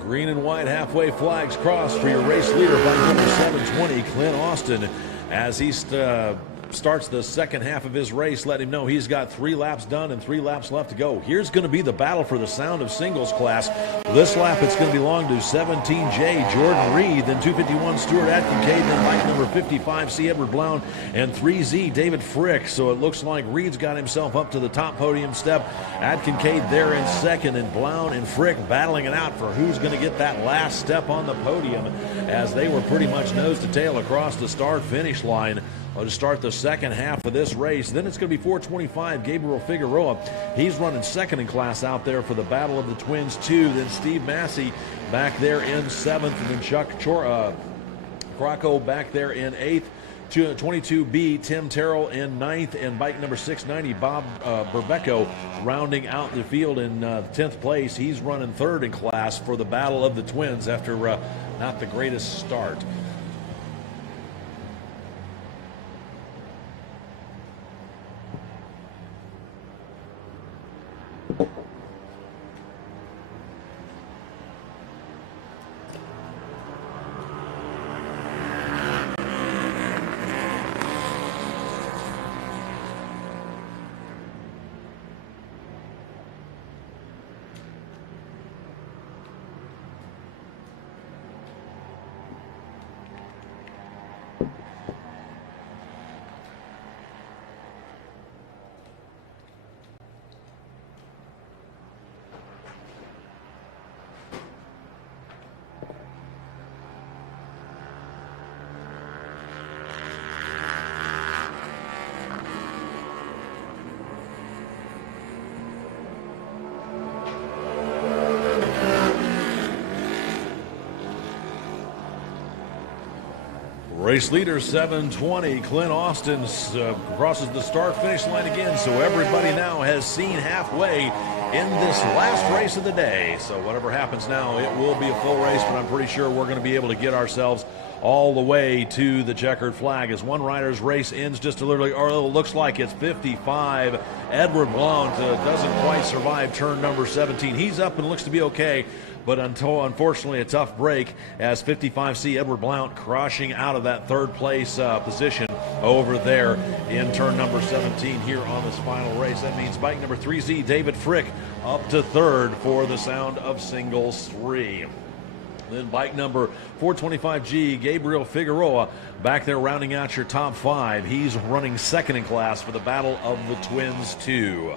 Green and white halfway flags crossed for your race leader by number 720, Clint Austin, as he starts the second half of his race. Let him know he's got 3 laps done and 3 laps left to go. Here's going to be the battle for the Sound of Singles class. This lap it's going to belong to 17J, Jordan Reed, then 251, Stuart Atkincade, then bike number 55C, Edward Blount, and 3Z, David Frick. So it looks like Reed's got himself up to the top podium step. Atkincade there in second, and Blount and Frick battling it out for who's going to get that last step on the podium, as they were pretty much nose to tail across the start-finish line to start the second half of this race. Then it's going to be 425, Gabriel Figueroa. He's running second in class out there for the Battle of the Twins 2. Then Steve Massey back there in 7th, and then Chuck Crocco back there in 8th. 22B, Tim Terrell in 9th, and bike number 690, Bob Berbecco, rounding out the field in 10th place. He's running third in class for the Battle of the Twins after not the greatest start. Race leader 720, Clint Austin crosses the start-finish line again, so everybody now has seen halfway in this last race of the day. So whatever happens now, it will be a full race, but I'm pretty sure we're going to be able to get ourselves all the way to the checkered flag as one rider's race ends just a little, or it looks like it's 55. Edward Blount doesn't quite survive turn number 17. He's up and looks to be okay, but unfortunately a tough break as 55C Edward Blount crushing out of that third place position over there in turn number 17 here on this final race. That means bike number 3Z David Frick up to third for the Sound of Singles 3. Then bike number 425G, Gabriel Figueroa, back there rounding out your top five. He's running second in class for the Battle of the Twins 2.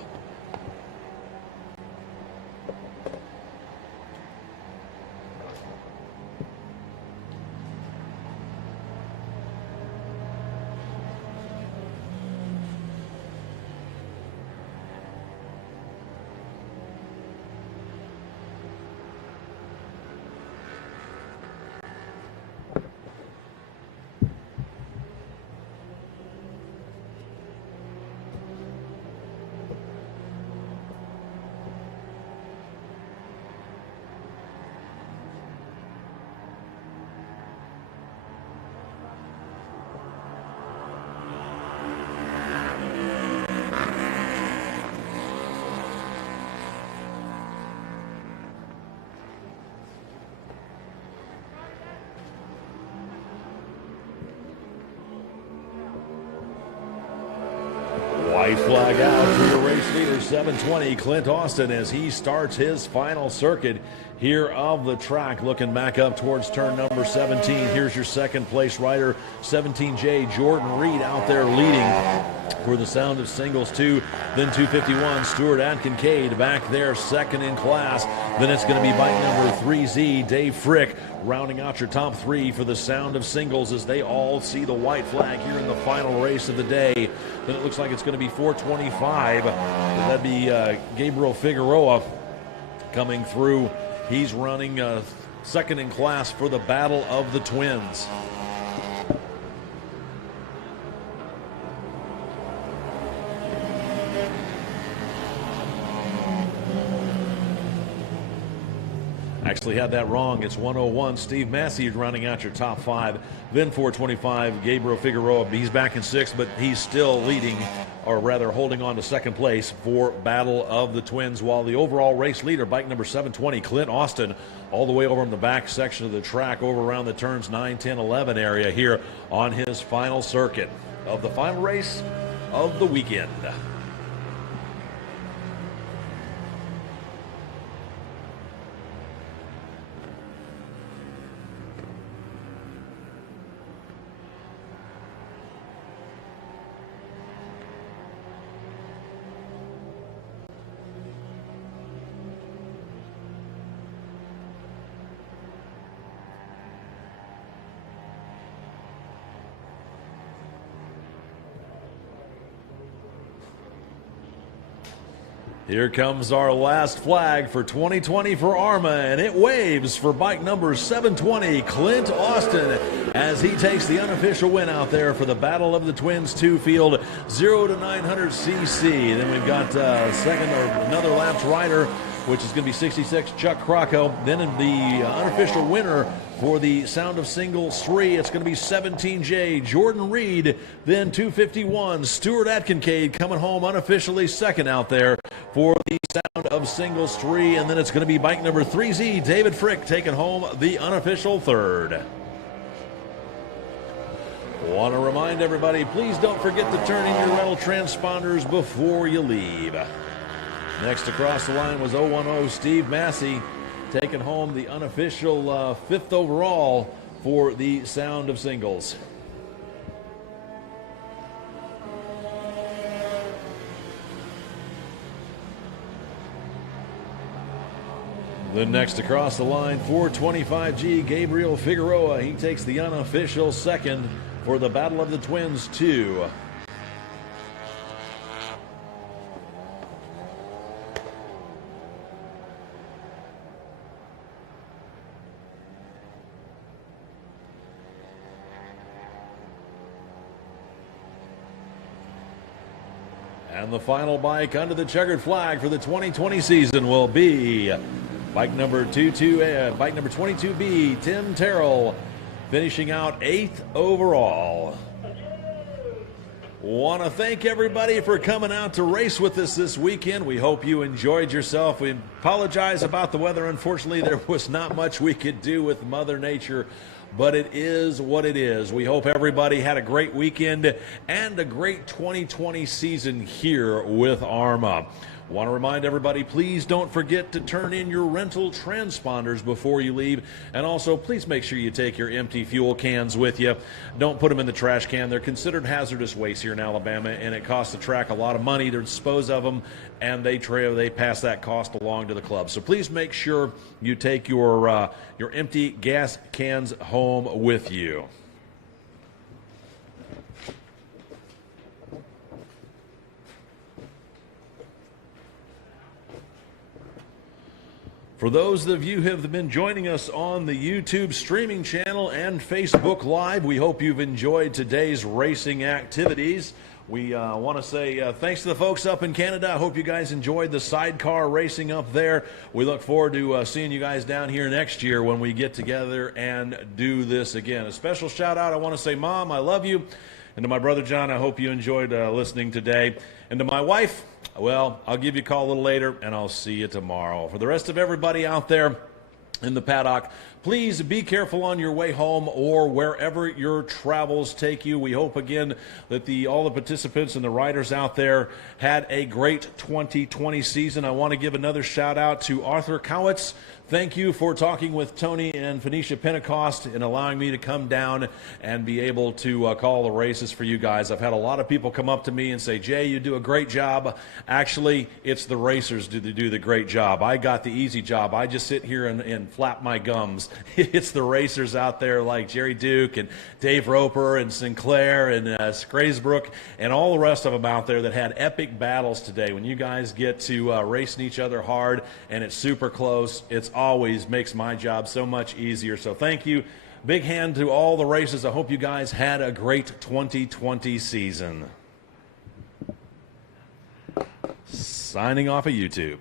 White flag out for your race leader, 720, Clint Austin, as he starts his final circuit here of the track. Looking back up towards turn number 17. Here's your second place rider, 17J Jordan Reed out there leading for the Sound of Singles 2. Then 251, Stuart Atkincade back there second in class. Then it's going to be bike number 3Z, Dave Frick, rounding out your top three for the Sound of Singles as they all see the white flag here in the final race of the day. Then it looks like it's going to be 425. That'd be Gabriel Figueroa coming through. He's running second in class for the Battle of the Twins. Actually had that wrong. It's 101. Steve Massey rounding out your top five. Then 425, Gabriel Figueroa. He's back in sixth, but he's still leading, or rather holding on to second place for Battle of the Twins, while the overall race leader, bike number 720, Clint Austin, all the way over in the back section of the track, over around the turns 9, 10, 11 area here on his final circuit of the final race of the weekend. Here comes our last flag for 2020 for AHRMA, and it waves for bike number 720, Clint Austin, as he takes the unofficial win out there for the Battle of the Twins 2 field, 0 to 900 cc. Then we've got second, or another laps rider, which is going to be 66, Chuck Crocco. Then in the unofficial winner for the Sound of Singles 3, it's going to be 17J Jordan Reed. Then 251, Stuart Atkincade coming home unofficially second out there for the Sound of Singles 3. And then it's going to be bike number 3Z, David Frick, taking home the unofficial third. Want to remind everybody, please don't forget to turn in your rental transponders before you leave. Next across the line was 010 Steve Massey, taking home the unofficial fifth overall for the Sound of Singles. Then next across the line, 425G Gabriel Figueroa. He takes the unofficial second for the Battle of the Twins 2. And the final bike under the checkered flag for the 2020 season will be bike number 22B, Tim Terrell, finishing out 8th overall. Want to thank everybody for coming out to race with us this weekend. We hope you enjoyed yourself. We apologize about the weather. Unfortunately, there was not much we could do with Mother Nature, but it is what it is. We hope everybody had a great weekend and a great 2020 season here with AHRMA. Want to remind everybody, please don't forget to turn in your rental transponders before you leave. And also, please make sure you take your empty fuel cans with you. Don't put them in the trash can. They're considered hazardous waste here in Alabama, and it costs the track a lot of money to dispose of them, and they pass that cost along to the club. So please make sure you take your empty gas cans home with you. For those of you who have been joining us on the YouTube streaming channel and Facebook Live, we hope you've enjoyed today's racing activities. We want to say thanks to the folks up in Canada. I hope you guys enjoyed the sidecar racing up there. We look forward to seeing you guys down here next year when we get together and do this again. A special shout out, I want to say, Mom, I love you. And to my brother John, I hope you enjoyed listening today. And to my wife, well, I'll give you a call a little later, and I'll see you tomorrow. For the rest of everybody out there in the paddock, please be careful on your way home or wherever your travels take you. We hope again that all the participants and the riders out there had a great 2020 season. I want to give another shout out to Arthur Cowitz. Thank you for talking with Tony and Phoenicia Pentecost and allowing me to come down and be able to call the races for you guys. I've had a lot of people come up to me and say, Jay, you do a great job. Actually, it's the racers who do the great job. I got the easy job. I just sit here and flap my gums. It's the racers out there like Jerry Duke and Dave Roper and Sinclair and Scraysbrook and all the rest of them out there that had epic battles today. When you guys get to racing each other hard and it's super close, it's always makes my job so much easier. So thank you. Big hand to all the races. I hope you guys had a great 2020 season. Signing off of YouTube.